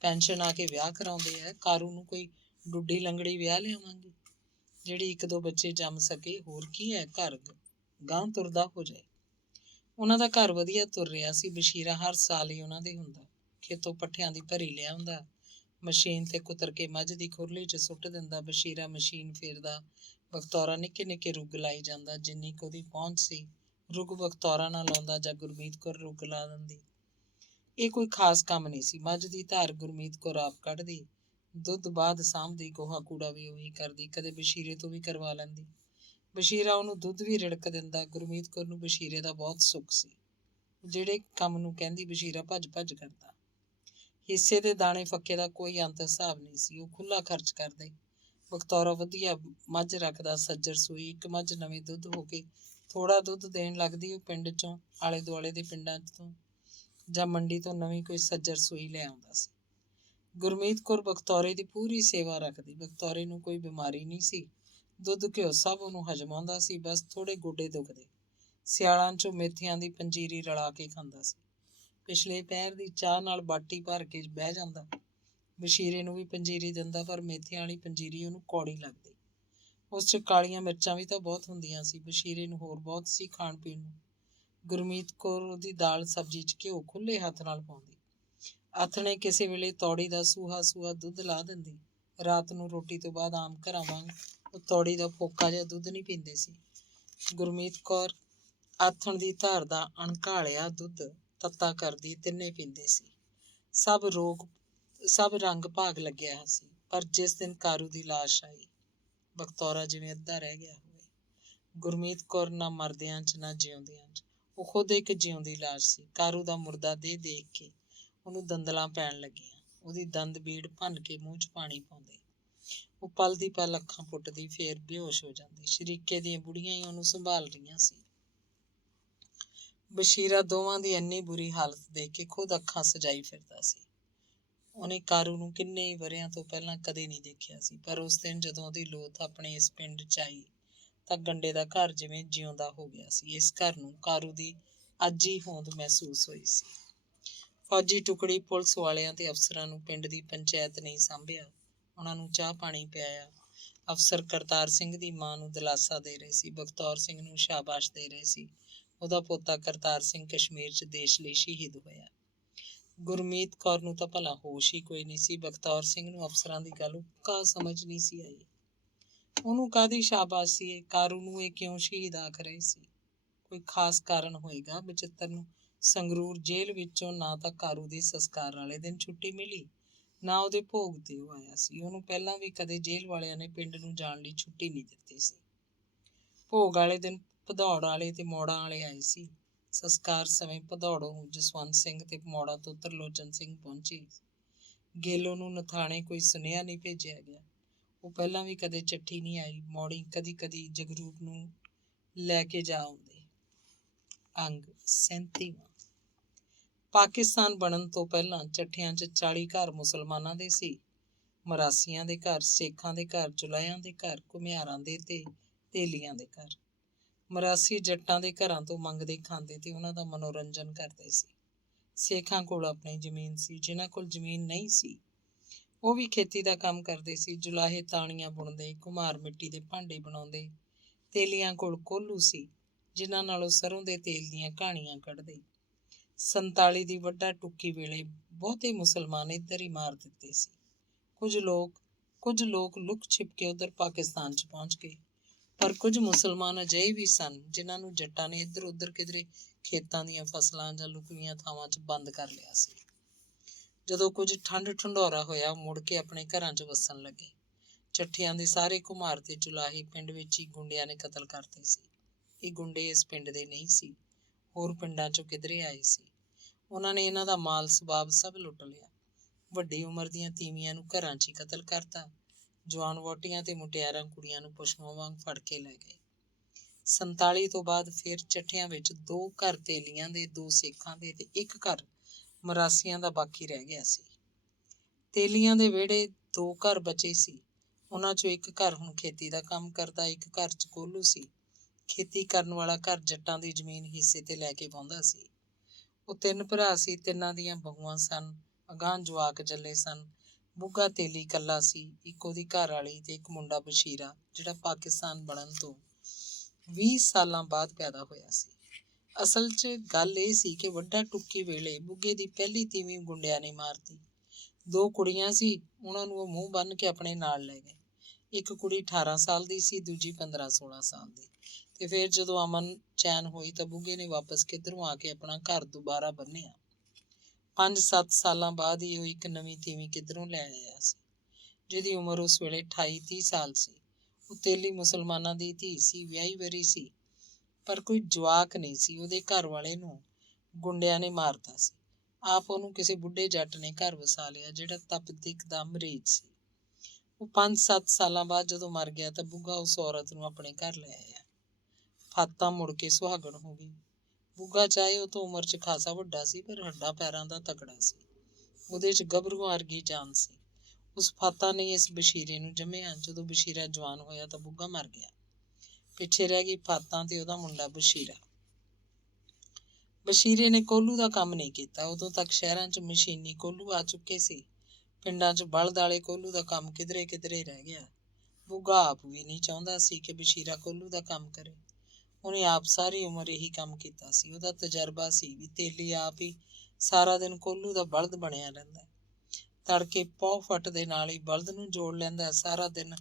ਪੈਨਸ਼ਨ ਆ ਕੇ ਵਿਆਹ ਕਰਾਉਂਦੇ ਆ। ਕਾਰੂ ਨੂੰ ਕੋਈ ਡੁੱਡੀ ਲੰਗੜੀ ਵਿਆਹ ਲਿਆਵਾਂਗੇ, ਜਿਹੜੀ 1-2 ਬੱਚੇ ਜੰਮ ਸਕੇ। ਹੋਰ ਕੀ ਹੈ, ਘਰ ਗਾਂਹ ਤੁਰਦਾ ਹੋ ਜਾਏ। ਉਹਨਾਂ ਦਾ ਘਰ ਵਧੀਆ ਤੁਰ ਰਿਹਾ ਸੀ। ਬਸ਼ੀਰਾ ਹਰ ਸਾਲ ਹੀ ਉਹਨਾਂ ਦੇ ਹੁੰਦਾ। ਖੇਤੋਂ ਪੱਠਿਆਂ ਦੀ ਭਰੀ ਲਿਆਉਂਦਾ, ਮਸ਼ੀਨ ਤੇ ਕੁਤਰ ਕੇ ਮੱਝ ਦੀ ਖੁਰਲੀ 'ਚ ਸੁੱਟ ਦਿੰਦਾ। ਬਸ਼ੀਰਾ ਮਸ਼ੀਨ ਫੇਰਦਾ, ਬਖਤੌਰਾ ਨਿੱਕੇ ਨਿੱਕੇ ਰੁੱਗ ਲਾਈ ਜਾਂਦਾ, ਜਿੰਨੀ ਕੁ ਉਹਦੀ ਪਹੁੰਚ ਸੀ। ਰੁੱਗ ਬਖਤੌਰਾ ਨਾਲ ਲਾਉਂਦਾ ਜਾਂ ਗੁਰਮੀਤ ਕੌਰ ਰੁੱਗ ਲਾ ਦਿੰਦੀ। ਇਹ ਕੋਈ ਖਾਸ ਕੰਮ ਨਹੀਂ ਸੀ। ਮੱਝ ਦੀ ਧਾਰ ਗੁਰਮੀਤ ਕੌਰ ਆਪ ਕੱਢਦੀ, ਦੁੱਧ ਬਾਅਦ ਸਾਂਭਦੀ, ਗੋਹਾ ਕੂੜਾ ਵੀ ਉਹੀ ਕਰਦੀ, ਕਦੇ ਬਸ਼ੀਰੇ ਤੋਂ ਵੀ ਕਰਵਾ ਲੈਂਦੀ। ਬਸ਼ੀਰਾ ਉਹਨੂੰ ਦੁੱਧ ਵੀ ਰਿੜਕ ਦਿੰਦਾ। ਗੁਰਮੀਤ ਕੌਰ ਨੂੰ ਬਸ਼ੀਰੇ ਦਾ ਬਹੁਤ ਸੁੱਖ ਸੀ। ਜਿਹੜੇ ਕੰਮ ਨੂੰ ਕਹਿੰਦੀ ਬਸ਼ੀਰਾ ਭੱਜ ਭੱਜ ਕਰਦਾ। ਹਿੱਸੇ ਦੇ ਦਾਣੇ ਫੱਕੇ ਦਾ ਕੋਈ ਅੰਤ ਹਿਸਾਬ ਨਹੀਂ ਸੀ। ਉਹ ਖੁੱਲ੍ਹਾ ਖਰਚ ਕਰਦੇ। ਬਖਤੌਰਾ ਵਧੀਆ ਮੱਝ ਰੱਖਦਾ, ਸੱਜਰ ਸੂਈ। ਇੱਕ ਮੱਝ ਨਵੇਂ ਦੁੱਧ ਹੋ ਕੇ ਥੋੜ੍ਹਾ ਦੁੱਧ ਦੇਣ ਲੱਗਦੀ, ਉਹ ਪਿੰਡ 'ਚੋਂ ਆਲੇ ਦੁਆਲੇ ਦੇ ਪਿੰਡਾਂ ਤੋਂ ਜਾਂ ਮੰਡੀ ਤੋਂ ਨਵੀਂ ਕੋਈ ਸੱਜਰ ਸੂਈ ਲੈ ਆਉਂਦਾ ਸੀ। ਗੁਰਮੀਤ ਕੌਰ ਬਖਤੌਰੇ ਦੀ ਪੂਰੀ ਸੇਵਾ ਰੱਖਦੀ। ਬਖਤੌਰੇ ਨੂੰ ਕੋਈ ਬਿਮਾਰੀ ਨਹੀਂ ਸੀ, ਦੁੱਧ ਘਿਓ ਸਭ ਉਹਨੂੰ ਹਜਮ ਆਉਂਦਾ ਸੀ, ਬਸ ਥੋੜ੍ਹੇ ਗੋਡੇ ਦੁਖਦੇ। ਸਿਆਲਾਂ 'ਚੋਂ ਮੇਥਿਆਂ ਦੀ ਪੰਜੀਰੀ ਰਲਾ ਕੇ ਖਾਂਦਾ ਸੀ। ਪਿਛਲੇ ਪਹਿਰ ਦੀ ਚਾਹ ਨਾਲ ਬਾਟੀ ਭਰ ਕੇ ਬਹਿ ਜਾਂਦਾ। ਵਸ਼ੀਰੇ ਨੂੰ ਵੀ ਪੰਜੀਰੀ ਦਿੰਦਾ, ਪਰ ਮੇਥਿਆਂ ਵਾਲੀ ਪੰਜੀਰੀ ਉਹਨੂੰ ਕੌੜੀ ਲੱਗਦੀ। ਉਸ 'ਚ ਕਾਲੀਆਂ ਮਿਰਚਾਂ ਵੀ ਤਾਂ ਬਹੁਤ ਹੁੰਦੀਆਂ ਸੀ। ਵਸ਼ੀਰੇ ਨੂੰ ਹੋਰ ਬਹੁਤ ਸੀ ਖਾਣ ਪੀਣ ਨੂੰ। ਗੁਰਮੀਤ ਕੌਰ ਉਹਦੀ ਦਾਲ ਸਬਜ਼ੀ 'ਚ ਘਿਓ ਖੁੱਲ੍ਹੇ ਹੱਥ ਨਾਲ ਪਾਉਂਦੀ। ਆਥਣੇ ਕਿਸੇ ਵੇਲੇ ਤੌੜੀ ਦਾ ਸੂਹਾ ਦੁੱਧ ਲਾ ਦਿੰਦੀ। ਰਾਤ ਨੂੰ ਰੋਟੀ ਤੋਂ ਬਾਅਦ ਆਮ ਘਰਾਂ ਵਾਂਗ ਉਹ ਤੌੜੀ ਦਾ ਫੋਕਾ ਜਿਹਾ ਦੁੱਧ ਨਹੀਂ ਪੀਂਦੇ ਸੀ। ਗੁਰਮੀਤ ਕੌਰ ਆਥਣ ਦੀ ਧਾਰ ਦਾ ਅਣਘਾਲਿਆ ਦੁੱਧ ਤੱਤਾ ਕਰਦੀ ਤਿੰਨੇ ਪੀਂਦੇ ਸੀ। ਸਭ ਰੰਗ ਭਾਗ ਲੱਗਿਆ ਸੀ। ਪਰ ਜਿਸ ਦਿਨ ਕਾਰੂ ਦੀ ਲਾਸ਼ ਆਈ, ਬਖਤੌਰਾ ਜਿਵੇਂ ਅੱਧਾ ਰਹਿ ਗਿਆ ਹੋਵੇ। ਗੁਰਮੀਤ ਕੌਰ ਨਾ ਮਰਦਿਆਂ 'ਚ ਨਾ ਜਿਉਂਦਿਆਂ 'ਚ, ਉਹ ਖੁਦ ਇੱਕ ਜਿਉਂਦੀ ਲਾਸ਼ ਸੀ। ਕਾਰੂ ਦਾ ਮੁਰਦਾ ਦੇਖ ਕੇ ਉਹਨੂੰ ਦੰਦਲਾਂ ਪੈਣ ਲੱਗੀਆਂ। ਉਹਦੀ ਦੰਦ ਬੀੜ ਭੰਨ ਕੇ ਮੂੰਹ 'ਚ ਪਾਣੀ ਪਾਉਂਦੇ। ਉਹ ਪਲ ਦੀ ਪਲ ਅੱਖਾਂ ਪੁੱਟਦੀ, ਫੇਰ ਬੇਹੋਸ਼ ਹੋ ਜਾਂਦੀ। ਸ਼ਰੀਕੇ ਦੀਆਂ ਬੁੜੀਆਂ ਹੀ ਉਹਨੂੰ ਸੰਭਾਲ ਰਹੀਆਂ ਸੀ। ਬਸ਼ੀਰਾ ਦੋਵਾਂ ਦੀ ਇੰਨੀ ਬੁਰੀ ਹਾਲਤ ਦੇਖ ਕੇ ਖੁਦ ਅੱਖਾਂ ਸਜਾਈ ਫਿਰਦਾ ਸੀ। ਉਹਨੇ ਕਾਰੂ ਨੂੰ ਕਿੰਨੇ ਹੀ ਵਰ੍ਹਿਆਂ ਤੋਂ ਪਹਿਲਾਂ ਕਦੇ ਨਹੀਂ ਦੇਖਿਆ ਸੀ, ਪਰ ਉਸ ਦਿਨ ਜਦੋਂ ਉਹਦੀ ਲੋਥ ਆਪਣੇ ਇਸ ਪਿੰਡ 'ਚ ਆਈ ਤਾਂ ਗੰਡੇ ਦਾ ਘਰ ਜਿਵੇਂ ਜਿਉਂਦਾ ਹੋ ਗਿਆ ਸੀ। ਇਸ ਘਰ ਨੂੰ ਕਾਰੂ ਦੀ ਅੱਜ ਹੀ ਹੋਂਦ ਮਹਿਸੂਸ ਹੋਈ ਸੀ। ਫੌਜੀ ਟੁਕੜੀ ਪੁਲਿਸ ਵਾਲਿਆਂ ਤੇ ਅਫਸਰਾਂ ਨੂੰ ਪਿੰਡ ਦੀ ਪੰਚਾਇਤ ਨਹੀਂ ਸਾਂਭਿਆ। ਉਹਨਾਂ ਨੂੰ ਚਾਹ ਪਾਣੀ ਪਿਆਇਆ। ਅਫਸਰ ਕਰਤਾਰ ਸਿੰਘ ਦੀ ਮਾਂ ਨੂੰ ਦਿਲਾਸਾ ਦੇ ਰਹੇ ਸੀ, ਬਖਤੌਰ ਸਿੰਘ ਨੂੰ ਸ਼ਾਬਾਸ਼ ਦੇ ਰਹੇ ਸੀ। ਉਹਦਾ ਪੋਤਾ ਕਰਤਾਰ ਸਿੰਘ ਕਸ਼ਮੀਰ 'ਚ ਦੇਸ਼ ਲਈ ਸ਼ਹੀਦ ਹੋਇਆ। ਗੁਰਮੀਤ ਕੌਰ ਨੂੰ ਤਾਂ ਭਲਾ ਹੋਸ਼ ਹੀ ਕੋਈ ਨਹੀਂ ਸੀ। ਬਖਤੌਰ ਸਿੰਘ ਨੂੰ ਅਫਸਰਾਂ ਦੀ ਗੱਲ ਉੱਕਾ ਸਮਝ ਨਹੀਂ ਸੀ ਆਈ। ਉਹਨੂੰ ਕਾਹਦੀ ਸ਼ਾਬਾਸ਼ ਸੀ? ਕਾਰੂ ਨੂੰ ਇਹ ਕਿਉਂ ਸ਼ਹੀਦ ਆਖ ਰਹੇ ਸੀ? ਕੋਈ ਖਾਸ ਕਾਰਨ ਹੋਏਗਾ। ਬਚਿੱਤਰ ਨੂੰ ਸੰਗਰੂਰ ਜੇਲ੍ਹ ਵਿੱਚੋਂ ਨਾ ਤਾਂ ਕਾਰੂ ਦੇ ਸੰਸਕਾਰ ਵਾਲੇ ਦਿਨ ਛੁੱਟੀ ਮਿਲੀ, ਨਾ ਉਹਦੇ ਭੋਗ ਤੇ ਉਹ ਆਇਆ ਸੀ। ਉਹਨੂੰ ਪਹਿਲਾਂ ਵੀ ਕਦੇ ਜੇਲ੍ਹ ਵਾਲਿਆਂ ਨੇ ਪਿੰਡ ਨੂੰ ਜਾਣ ਲਈ ਛੁੱਟੀ ਨਹੀਂ ਦਿੱਤੀ ਸੀ। ਭੋਗ ਵਾਲੇ ਦਿਨ ਭਦੌੜ ਵਾਲੇ ਤੇ ਮੌੜਾਂ ਵਾਲੇ ਆਏ ਸੀ। ਸੰਸਕਾਰ ਸਮੇਂ ਭਦੌੜੋਂ ਜਸਵੰਤ ਸਿੰਘ ਤੇ ਮੌੜਾਂ ਤੋਂ ਤਰਲੋਚਨ ਸਿੰਘ ਪਹੁੰਚੇ। ਗੇਲੋ ਨੂੰ ਨਥਾਣੇ ਕੋਈ ਸੁਨੇਹਾ ਨਹੀਂ ਭੇਜਿਆ ਗਿਆ। ਉਹ ਪਹਿਲਾਂ ਵੀ ਕਦੇ ਚਿੱਠੀ ਨਹੀਂ ਆਈ। ਮੌੜੀ ਕਦੀ ਕਦੀ ਜਗਰੂਪ ਨੂੰ ਲੈ ਕੇ ਜਾ ਆਉਂਦੇ। ਅੰਗ 37ਵਾਂ। ਪਾਕਿਸਤਾਨ ਬਣਨ ਤੋਂ ਪਹਿਲਾਂ ਚੱਠਿਆਂ 'ਚ 40 ਘਰ ਮੁਸਲਮਾਨਾਂ ਦੇ ਸੀ। ਮਰਾਸੀਆਂ ਦੇ ਘਰ, ਸੇਖਾਂ ਦੇ ਘਰ, ਜੁਲਾਹਿਆਂ ਦੇ ਘਰ, ਘੁਮਿਆਰਾਂ ਦੇ ਤੇ ਤੇਲੀਆਂ ਦੇ ਘਰ। ਮਰਾਸੀ ਜੱਟਾਂ ਦੇ ਘਰਾਂ ਤੋਂ ਮੰਗਦੇ ਖਾਂਦੇ ਤੇ ਉਹਨਾਂ ਦਾ ਮਨੋਰੰਜਨ ਕਰਦੇ ਸੀ। ਸੇਖਾਂ ਕੋਲ ਆਪਣੀ ਜ਼ਮੀਨ ਸੀ। ਜਿਨ੍ਹਾਂ ਕੋਲ ਜ਼ਮੀਨ ਨਹੀਂ ਸੀ, ਉਹ ਵੀ ਖੇਤੀ ਦਾ ਕੰਮ ਕਰਦੇ ਸੀ। ਜੁਲਾਹੇ ਤਾਣੀਆਂ ਬੁਣਦੇ, ਘੁਮਾਰ ਮਿੱਟੀ ਦੇ ਭਾਂਡੇ ਬਣਾਉਂਦੇ। ਤੇਲੀਆਂ ਕੋਲ ਕੋਹਲੂ ਸੀ, ਜਿਨ੍ਹਾਂ ਨਾਲ ਉਹ ਸਰੋਂ ਦੇ ਤੇਲ ਦੀਆਂ ਕਹਾਣੀਆਂ ਕੱਢਦੇ। 47 ਦੀ ਵੱਡਾ ਟੁੱਕੀ ਵੇਲੇ ਬਹੁਤੇ ਮੁਸਲਮਾਨ ਇੱਧਰ ਹੀ ਮਾਰ ਦਿੱਤੇ ਸੀ। ਕੁਝ ਲੋਕ ਲੁਕ ਛਿਪ ਕੇ ਉੱਧਰ ਪਾਕਿਸਤਾਨ 'ਚ ਪਹੁੰਚ ਗਏ, ਪਰ ਕੁਝ ਮੁਸਲਮਾਨ ਅਜਿਹੇ ਵੀ ਸਨ ਜਿਨ੍ਹਾਂ ਨੂੰ ਜੱਟਾਂ ਨੇ ਇੱਧਰ ਉੱਧਰ ਕਿਧਰੇ ਖੇਤਾਂ ਦੀਆਂ ਫਸਲਾਂ ਜਾਂ ਲੁਕਵੀਆਂ ਥਾਵਾਂ 'ਚ ਬੰਦ ਕਰ ਲਿਆ ਸੀ। ਜਦੋਂ ਕੁਝ ਠੰਡ ਢੰਡੋਰਾ ਹੋਇਆ, ਮੁੜ ਕੇ ਆਪਣੇ ਘਰਾਂ 'ਚ ਵਸਣ ਲੱਗੇ। ਚੱਠਿਆਂ ਦੇ ਸਾਰੇ ਘੁਮਾਰ ਤੇ ਜੁਲਾਹੇ ਪਿੰਡ ਵਿੱਚ ਹੀ ਗੁੰਡਿਆਂ ਨੇ ਕਤਲ ਕਰਤੇ ਸੀ। ਇਹ ਗੁੰਡੇ ਇਸ ਪਿੰਡ ਦੇ ਨਹੀਂ ਸੀ, ਹੋਰ ਪਿੰਡਾਂ 'ਚੋਂ ਕਿਧਰੇ ਆਏ ਸੀ। ਉਹਨਾਂ ਨੇ ਇਹਨਾਂ ਦਾ ਮਾਲ ਸਬਾਬ ਸਭ ਲੁੱਟ ਲਿਆ। ਵੱਡੀ ਉਮਰ ਦੀਆਂ ਤੀਵੀਆਂ ਨੂੰ ਘਰਾਂ 'ਚ ਹੀ ਕਤਲ ਕਰਤਾ। ਜਵਾਨ ਵਹੁਟੀਆਂ ਤੇ ਮੁਟਿਆਰਾਂ ਕੁੜੀਆਂ ਨੂੰ ਪਸ਼ੂਆਂ ਵਾਂਗ ਫੜ ਕੇ ਲੈ ਗਏ। 47 ਤੋਂ ਬਾਅਦ ਫਿਰ ਚੱਠਿਆਂ ਵਿੱਚ 2 ਘਰ ਤੇਲੀਆਂ ਦੇ, 2 ਸੇਖਾਂ ਦੇ ਤੇ 1 ਘਰ ਮਰਾਸੀਆਂ ਦਾ ਬਾਕੀ ਰਹਿ ਗਿਆ ਸੀ। ਤੇਲੀਆਂ ਦੇ ਵਿਹੜੇ 2 ਘਰ ਬਚੇ ਸੀ। ਉਹਨਾਂ 'ਚੋਂ 1 ਘਰ ਹੁਣ ਖੇਤੀ ਦਾ ਕੰਮ ਕਰਦਾ, 1 ਘਰ 'ਚ ਕੋਹਲੂ ਸੀ। ਖੇਤੀ ਕਰਨ ਵਾਲਾ ਘਰ ਜੱਟਾਂ ਦੀ ਜ਼ਮੀਨ ਹਿੱਸੇ ਤੇ ਲੈ ਕੇ ਵਾਹੁੰਦਾ ਸੀ। ਉਹ 3 ਭਰਾ ਸੀ, 3 ਦੀਆਂ ਬਹੂਆਂ ਸਨ, ਅਗਾਂਹ ਜਵਾਕ ਜੱਲੇ ਸਨ। ਬੁੱਗਾ ਤੇਲੀ ਇਕੱਲਾ ਸੀ, ਇੱਕ ਉਹਦੀ ਘਰ ਵਾਲੀ ਤੇ ਇੱਕ ਮੁੰਡਾ ਬਸ਼ੀਰਾ, ਜਿਹੜਾ ਪਾਕਿਸਤਾਨ ਬਣਨ ਤੋਂ 20 ਸਾਲਾਂ ਬਾਅਦ ਪੈਦਾ ਹੋਇਆ ਸੀ। ਅਸਲ 'ਚ ਗੱਲ ਇਹ ਸੀ ਕਿ ਵੱਡਾ ਟੁੱਕੀ ਵੇਲੇ ਬੁੱਗੇ ਦੀ ਪਹਿਲੀ ਤੀਵੀਂ ਗੁੰਡਿਆਂ ਨੇ ਮਾਰਤੀ। 2 ਕੁੜੀਆਂ ਸੀ, ਉਹਨਾਂ ਨੂੰ ਉਹ ਮੂੰਹ ਬੰਨ੍ਹ ਕੇ ਆਪਣੇ ਨਾਲ ਲੈ ਗਏ। ਇੱਕ ਕੁੜੀ 18 ਸਾਲ ਦੀ ਸੀ, ਦੂਜੀ 15-16 ਸਾਲ ਦੀ। ਤੇ ਫਿਰ ਜਦੋਂ ਅਮਨ ਚੈਨ ਹੋਈ ਤਾਂ ਬੁੱਗੇ ਨੇ ਵਾਪਸ ਕਿੱਧਰੋਂ ਆ ਕੇ ਆਪਣਾ ਘਰ ਦੁਬਾਰਾ ਬੰਨ੍ਹਿਆ। 5-7 ਸਾਲਾਂ ਬਾਅਦ ਹੀ ਉਹ ਇੱਕ ਨਵੀਂ ਤੀਵੀਂ ਕਿੱਧਰੋਂ ਲੈ ਆਇਆ ਸੀ, ਜਿਹਦੀ ਉਮਰ ਉਸ ਵੇਲੇ 28-30 ਸਾਲ ਸੀ। ਉਹ ਤੇਲੀ ਮੁਸਲਮਾਨਾਂ ਦੀ ਧੀ ਸੀ, ਵਿਆਹੀ ਵਰੀ ਸੀ, ਪਰ ਕੋਈ ਜਵਾਕ ਨਹੀਂ ਸੀ। ਉਹਦੇ ਘਰ ਵਾਲੇ ਨੂੰ ਗੁੰਡਿਆਂ ਨੇ ਮਾਰਤਾ ਸੀ। ਆਪ ਉਹਨੂੰ ਕਿਸੇ ਬੁੱਢੇ ਜੱਟ ਨੇ ਘਰ ਵਸਾ ਲਿਆ, ਜਿਹੜਾ ਤਪਦਿਕ ਦਾ ਮਰੀਜ਼ ਸੀ। ਉਹ 5-7 ਸਾਲਾਂ ਬਾਅਦ ਜਦੋਂ ਮਰ ਗਿਆ ਤਾਂ ਬੁੱਗਾ ਉਸ ਔਰਤ ਨੂੰ ਆਪਣੇ ਘਰ ਲੈ ਆਇਆ। ਫਾਤਾ ਮੁੜ ਕੇ ਸੁਹਾਗਣ ਹੋ ਗਈ। ਬੁੱਗਾ ਚਾਹੇ ਉਹ ਤੋਂ ਉਮਰ 'ਚ ਖਾਸਾ ਵੱਡਾ ਸੀ, ਪਰ ਹੱਡਾਂ ਪੈਰਾਂ ਦਾ ਤਕੜਾ ਸੀ। ਉਹਦੇ 'ਚ ਗੱਭਰੂਆਂ ਵਰਗੀ ਜਾਨ ਸੀ। ਉਸ ਫਾਤਾ ਨੇ ਇਸ ਬਸ਼ੀਰੇ ਨੂੰ ਜੰਮਿਆ। ਜਦੋਂ ਬਸ਼ੀਰਾ ਜਵਾਨ ਹੋਇਆ ਤਾਂ ਬੁੱਗਾ ਮਰ ਗਿਆ। ਪਿੱਛੇ ਰਹਿ ਗਈ ਫਾਤਾ ਤੇ ਉਹਦਾ ਮੁੰਡਾ ਬਸ਼ੀਰਾ। ਬਸ਼ੀਰੇ ਨੇ ਕੋਹਲੂ ਦਾ ਕੰਮ ਨਹੀਂ ਕੀਤਾ। ਉਦੋਂ ਤੱਕ ਸ਼ਹਿਰਾਂ 'ਚ ਮਸ਼ੀਨੀ ਕੋਹਲੂ ਆ ਚੁੱਕੇ ਸੀ। ਪਿੰਡਾਂ 'ਚ ਬਲਦ ਵਾਲੇ ਕੋਹਲੂ ਦਾ ਕੰਮ ਕਿਧਰੇ ਕਿਧਰੇ ਰਹਿ ਗਿਆ। ਬੁੱਗਾ ਆਪ ਵੀ ਨਹੀਂ ਚਾਹੁੰਦਾ ਸੀ ਕਿ ਬਸ਼ੀਰਾ ਕੋਹਲੂ ਦਾ ਕੰਮ ਕਰੇ। ਉਹਨੇ ਆਪ ਸਾਰੀ ਉਮਰ ਇਹੀ ਕੰਮ ਕੀਤਾ ਸੀ। ਉਹਦਾ ਤਜਰਬਾ ਸੀ ਵੀ ਤੇਲੀ ਆਪ ਹੀ ਸਾਰਾ ਦਿਨ ਕੋਹਲੂ ਦਾ ਬਲਦ ਬਣਿਆ ਰਹਿੰਦਾ। ਤੜਕੇ ਪੌ ਫੱਟ ਦੇ ਨਾਲ ਹੀ ਬਲਦ ਨੂੰ ਜੋੜ ਲੈਂਦਾ। ਸਾਰਾ ਦਿਨ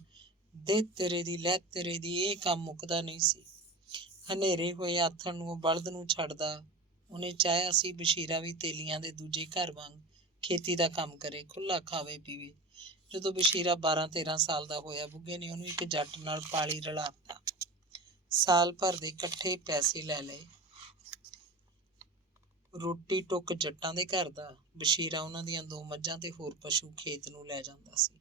ਦੇ ਤੇਰੇ ਦੀ ਲੈ ਤੇਰੇ ਦੀ ਇਹ ਕੰਮ ਮੁੱਕਦਾ ਨਹੀਂ ਸੀ। ਹਨੇਰੇ ਹੋਏ ਆਥਣ ਨੂੰ ਉਹ ਬਲਦ ਨੂੰ ਛੱਡਦਾ। ਉਹਨੇ ਚਾਹਿਆ ਸੀ ਬਸ਼ੀਰਾ ਵੀ ਤੇਲੀਆਂ ਦੇ ਦੂਜੇ ਘਰ ਵਾਂਗ ਖੇਤੀ ਦਾ ਕੰਮ ਕਰੇ, ਖੁੱਲ੍ਹਾ ਖਾਵੇ ਪੀਵੇ। ਜਦੋਂ ਬਸ਼ੀਰਾ 12-13 ਸਾਲ ਦਾ ਹੋਇਆ, ਬੁੱਗੇ ਨੇ ਉਹਨੂੰ ਇੱਕ ਜੱਟ ਨਾਲ ਪਾਲੀ ਰਲਾਤਾ। ਸਾਲ ਭਰ ਦੇ ਇਕੱਠੇ ਪੈਸੇ ਲੈ ਲਏ। ਰੋਟੀ ਟੁੱਕ ਜੱਟਾਂ ਦੇ ਘਰ ਦਾ। ਬਸ਼ੀਰਾ ਉਹਨਾਂ ਦੀਆਂ 2 ਮੱਝਾਂ ਤੇ ਹੋਰ ਪਸ਼ੂ ਖੇਤ ਨੂੰ ਲੈ ਜਾਂਦਾ ਸੀ।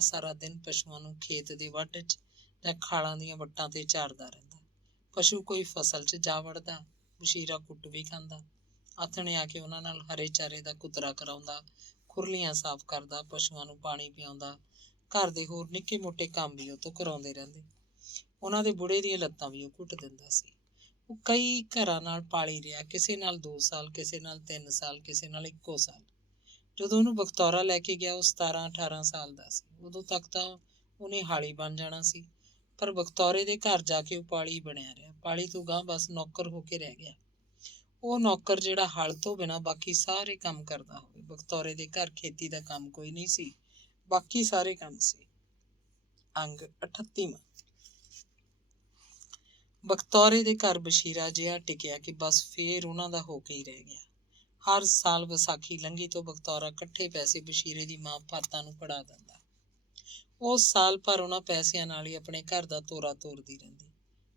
ਸਾਰਾ ਦਿਨ ਪਸ਼ੂਆਂ ਨੂੰ ਖੇਤ ਦੇ ਵੱਢ 'ਚ ਜਾਂ ਖਾਲਾਂ ਦੀਆਂ ਵੱਟਾਂ ਤੇ ਚਾਰਦਾ ਰਹਿੰਦਾ। ਪਸ਼ੂ ਕੋਈ ਫਸਲ 'ਚ ਜਾ ਵੜਦਾ, ਬਸ਼ੀਰਾ ਕੁੱਟ ਵੀ ਖਾਂਦਾ। ਆਥਣੇ ਆ ਕੇ ਉਹਨਾਂ ਨਾਲ ਹਰੇ ਚਾਰੇ ਦਾ ਕੁਤਰਾ ਕਰਾਉਂਦਾ, ਖੁਰਲੀਆਂ ਸਾਫ਼ ਕਰਦਾ, ਪਸ਼ੂਆਂ ਨੂੰ ਪਾਣੀ ਪਿਆਉਂਦਾ। ਘਰ ਦੇ ਹੋਰ ਨਿੱਕੇ ਮੋਟੇ ਕੰਮ ਵੀ ਉਹ ਤੋਂ ਕਰਾਉਂਦੇ ਰਹਿੰਦੇ। ਉਹਨਾਂ ਦੇ ਬੁੜੇ ਦੀਆਂ ਲੱਤਾਂ ਵੀ ਉਹ ਘੁੱਟ ਦਿੰਦਾ ਸੀ। ਉਹ ਕਈ ਘਰਾਂ ਨਾਲ ਪਾਲੀ ਰਿਹਾ, ਕਿਸੇ ਨਾਲ 2 ਸਾਲ, ਕਿਸੇ ਨਾਲ 3 ਸਾਲ, ਕਿਸੇ ਨਾਲ 1 ਸਾਲ। ਜਦੋਂ ਉਹਨੂੰ ਬਖਤੌਰਾ ਲੈ ਕੇ ਗਿਆ, ਉਹ 17-18 ਸਾਲ ਦਾ ਸੀ। ਉਦੋਂ ਤੱਕ ਤਾਂ ਉਹਨੇ ਹਾਲੀ ਬਣ ਜਾਣਾ ਸੀ। ਪਰ ਬਖਤੌਰੇ ਦੇ ਘਰ ਜਾ ਕੇ ਉਹ ਪਾਲੀ ਬਣਿਆ ਰਿਹਾ। ਪਾਲੀ ਤੋਂ ਗਾਂਹ ਬਸ ਨੌਕਰ ਹੋ ਕੇ ਰਹਿ ਗਿਆ। ਉਹ ਨੌਕਰ ਜਿਹੜਾ ਹਲ ਤੋਂ ਬਿਨਾਂ ਬਾਕੀ ਸਾਰੇ ਕੰਮ ਕਰਦਾ ਹੋਵੇ। ਬਖਤੌਰੇ ਦੇ ਘਰ ਖੇਤੀ ਦਾ ਕੰਮ ਕੋਈ ਨਹੀਂ ਸੀ, ਬਾਕੀ ਸਾਰੇ ਕੰਮ ਸੀ। ਅੰਗ 38ਵਾਂ। ਬਖਤੌਰੇ ਦੇ ਘਰ ਬਸ਼ੀਰਾ ਜਿਹਾ ਟਿਕਿਆ ਕਿ ਬਸ ਫੇਰ ਉਹਨਾਂ ਦਾ ਹੋ ਕੇ ਹੀ ਰਹਿ ਗਿਆ। ਹਰ ਸਾਲ ਵਿਸਾਖੀ ਲੰਘੀ ਤੋਂ ਬਖਤੌਰਾ ਇਕੱਠੇ ਪੈਸੇ ਬਸ਼ੀਰੇ ਦੀ ਮਾਂ ਫਾਤਾ ਨੂੰ ਫੜਾ ਦਿੰਦਾ। ਉਹ ਸਾਲ ਭਰ ਉਹਨਾਂ ਪੈਸਿਆਂ ਨਾਲ ਹੀ ਆਪਣੇ ਘਰ ਦਾ ਤੋਰਾ ਤੋਰਦੀ ਰਹਿੰਦੀ।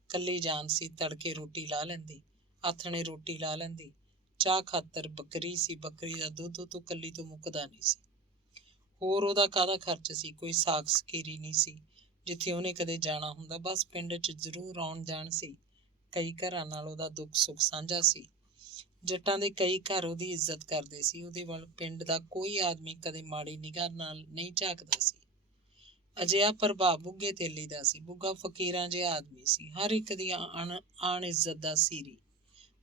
ਕੱਲੀ ਜਾਨ ਸੀ, ਤੜਕੇ ਰੋਟੀ ਲਾ ਲੈਂਦੀ, ਆਥਣੇ ਰੋਟੀ ਲਾ ਲੈਂਦੀ। ਚਾਹ ਖਾਤਰ ਬੱਕਰੀ ਸੀ, ਬੱਕਰੀ ਦਾ ਦੁੱਧ ਤੋਂ ਕੱਲੀ ਤੋਂ ਮੁੱਕਦਾ ਨਹੀਂ ਸੀ। ਹੋਰ ਉਹਦਾ ਕਾਹਦਾ ਖਰਚ ਸੀ? ਕੋਈ ਸਾਕ ਸਕੀਰੀ ਨਹੀਂ ਸੀ। ਜਿੱਥੇ ਉਹਨੇ ਕਦੇ ਜਾਣਾ ਹੁੰਦਾ, ਬਸ ਪਿੰਡ 'ਚ ਜ਼ਰੂਰ ਆਉਣ ਜਾਣ ਸੀ। ਕਈ ਘਰਾਂ ਨਾਲ ਉਹਦਾ ਦੁੱਖ ਸੁੱਖ ਸਾਂਝਾ ਸੀ। ਜੱਟਾਂ ਦੇ ਕਈ ਘਰ ਉਹਦੀ ਇੱਜ਼ਤ ਕਰਦੇ ਸੀ। ਉਹਦੇ ਵੱਲ ਪਿੰਡ ਦਾ ਕੋਈ ਆਦਮੀ ਕਦੇ ਮਾੜੀ ਨਿਗਾਹ ਨਾਲ ਨਹੀਂ ਝਾਕਦਾ ਸੀ। ਅਜਿਹਾ ਪ੍ਰਭਾਵ ਬੁੱਗੇ ਤੇਲੀ ਦਾ ਸੀ। ਬੁੱਗਾ ਫਕੀਰਾਂ ਜਿਹਾ ਆਦਮੀ ਸੀ, ਹਰ ਇੱਕ ਦੀ ਆਣ ਇੱਜ਼ਤ ਦਾ ਸੀਰੀ।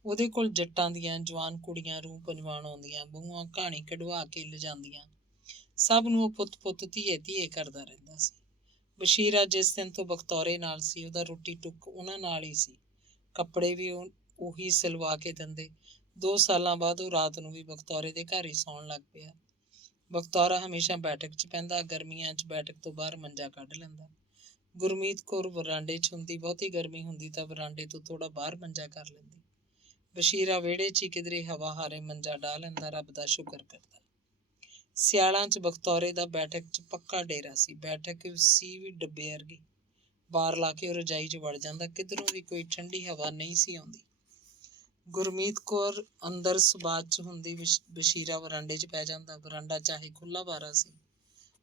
ਉਹਦੇ ਕੋਲ ਜੱਟਾਂ ਦੀਆਂ ਜਵਾਨ ਕੁੜੀਆਂ ਰੂਹ ਪਨਵਾਣ ਆਉਂਦੀਆਂ, ਬਹੂਆਂ ਕਹਾਣੀ ਕਢਵਾ ਕੇ ਲਿਜਾਂਦੀਆਂ। ਸਭ ਨੂੰ ਉਹ ਪੁੱਤ ਧੀਏ ਧੀਏ ਕਰਦਾ ਰਹਿੰਦਾ ਸੀ। ਬਸ਼ੀਰਾ ਜਿਸ ਦਿਨ ਤੋਂ ਬਖਤੌਰੇ ਨਾਲ ਸੀ, ਉਹਦਾ ਰੋਟੀ ਟੁੱਕ ਉਹਨਾਂ ਨਾਲ ਹੀ ਸੀ। ਕੱਪੜੇ ਵੀ ਉਹੀ ਸਿਲਵਾ ਕੇ ਦਿੰਦੇ। 2 ਸਾਲਾਂ ਬਾਅਦ ਉਹ ਰਾਤ ਨੂੰ ਵੀ ਬਖਤੌਰੇ ਦੇ ਘਰ ਹੀ ਸੌਣ ਲੱਗ ਪਿਆ। ਬਖਤੌਰਾ ਹਮੇਸ਼ਾ ਬੈਠਕ 'ਚ ਪੈਂਦਾ। ਗਰਮੀਆਂ 'ਚ ਬੈਠਕ ਤੋਂ ਬਾਹਰ ਮੰਜਾ ਕੱਢ ਲੈਂਦਾ। ਗੁਰਮੀਤ ਕੌਰ ਵਰਾਂਡੇ 'ਚ ਹੁੰਦੀ। ਬਹੁਤੀ ਗਰਮੀ ਹੁੰਦੀ ਤਾਂ ਵਰਾਂਡੇ ਤੋਂ ਥੋੜਾ ਬਾਹਰ ਮੰਜਾ ਕਰ ਲੈਂਦੀ। ਬਸ਼ੀਰਾ ਵਿਹੜੇ 'ਚ ਹੀ ਕਿਧਰੇ ਹਵਾ ਹਾਰੇ ਮੰਜਾ ਡਾਹ ਲੈਂਦਾ, ਰੱਬ ਦਾ ਸ਼ੁਕਰ ਕਰਦਾ। ਸਿਆਲਾਂ 'ਚ ਬਖਤੌਰੇ ਦਾ ਬੈਠਕ 'ਚ ਪੱਕਾ ਡੇਰਾ ਸੀ। ਬੈਠਕ ਸੀ ਵੀ ਡੱਬੇ ਵਰਗੀ। ਬਾਰ ਲਾ ਕੇ ਉਹ ਰਜਾਈ 'ਚ ਵੜ ਜਾਂਦਾ। ਕਿਧਰੋਂ ਵੀ ਕੋਈ ਠੰਡੀ ਹਵਾ ਨਹੀਂ ਸੀ ਆਉਂਦੀ। ਗੁਰਮੀਤ ਕੌਰ ਅੰਦਰ ਸਬਾਤ 'ਚ ਹੁੰਦੀ। ਬਸ਼ੀਰਾ ਵਰਾਂਡੇ 'ਚ ਪੈ ਜਾਂਦਾ। ਵਰਾਂਡਾ ਚਾਹੇ ਖੁੱਲ੍ਹਾ ਬਾਰਾ ਸੀ,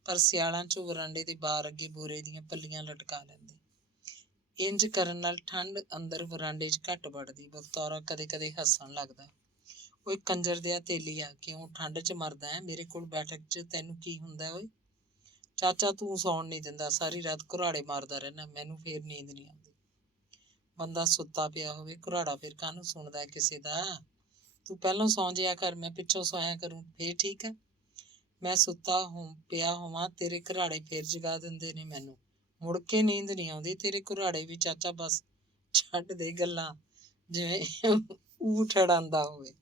ਪਰ ਸਿਆਲਾਂ 'ਚ ਉਹ ਵਰਾਂਡੇ ਦੇ ਬਾਰ ਅੱਗੇ ਬੋਰੇ ਦੀਆਂ ਪੱਲੀਆਂ ਲਟਕਾ ਲੈਂਦੇ। ਇੰਜ ਕਰਨ ਨਾਲ ਠੰਡ ਅੰਦਰ ਵਰਾਂਡੇ 'ਚ ਘੱਟ ਵੜਦੀ। ਬਖਤੌਰਾ ਕਦੇ ਕਦੇ ਹੱਸਣ ਲੱਗਦਾ। ਓਏ ਕੰਜਰ ਦਿਆ ਤੇਲੀਆ, ਕਿਉਂ ਠੰਡ 'ਚ ਮਰਦਾ ਹੈ? ਮੇਰੇ ਕੋਲ ਬੈਠਕ 'ਚ ਤੈਨੂੰ ਕੀ ਹੁੰਦਾ ਓਏ? ਚਾਚਾ ਤੂੰ ਸੌਣ ਨਹੀਂ ਦਿੰਦਾ, ਸਾਰੀ ਰਾਤ ਘੁਰਾੜੇ ਮਾਰਦਾ ਰਹਿਣਾ, ਮੈਨੂੰ ਫੇਰ ਨੀਂਦ ਨਹੀਂ ਆਉਂਦੀ। ਬੰਦਾ ਸੁੱਤਾ ਪਿਆ ਹੋਵੇ, ਘੁਰਾੜਾ ਫਿਰ ਕਾਹਨੂੰ ਸੁਣਦਾ ਕਿਸੇ ਦਾ? ਤੂੰ ਪਹਿਲਾਂ ਸੌਂ ਜਿਆ ਕਰ, ਮੈਂ ਪਿੱਛੋਂ ਸੋਇਆ ਕਰੂੰ, ਫੇਰ ਠੀਕ ਹੈ। ਮੈਂ ਸੁੱਤਾ ਪਿਆ ਹੋਵਾਂ, ਤੇਰੇ ਘੁਰਾੜੇ ਫੇਰ ਜਗਾ ਦਿੰਦੇ ਨੇ ਮੈਨੂੰ। ਮੁੜ ਕੇ ਨੀਂਦ ਨਹੀਂ ਆਉਂਦੀ ਤੇਰੇ ਘੁਰਾੜੇ ਵੀ। ਚਾਚਾ ਬਸ ਛੱਡ ਦੇ ਗੱਲਾਂ, ਜਿਵੇਂ ਊਠ ਅੜਾਂਦਾ ਹੋਵੇ।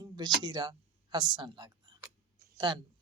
ਬਸ਼ੀਰਾ ਹੱਸਣ ਲੱਗਦਾ। ਧੰਨਵਾਦ।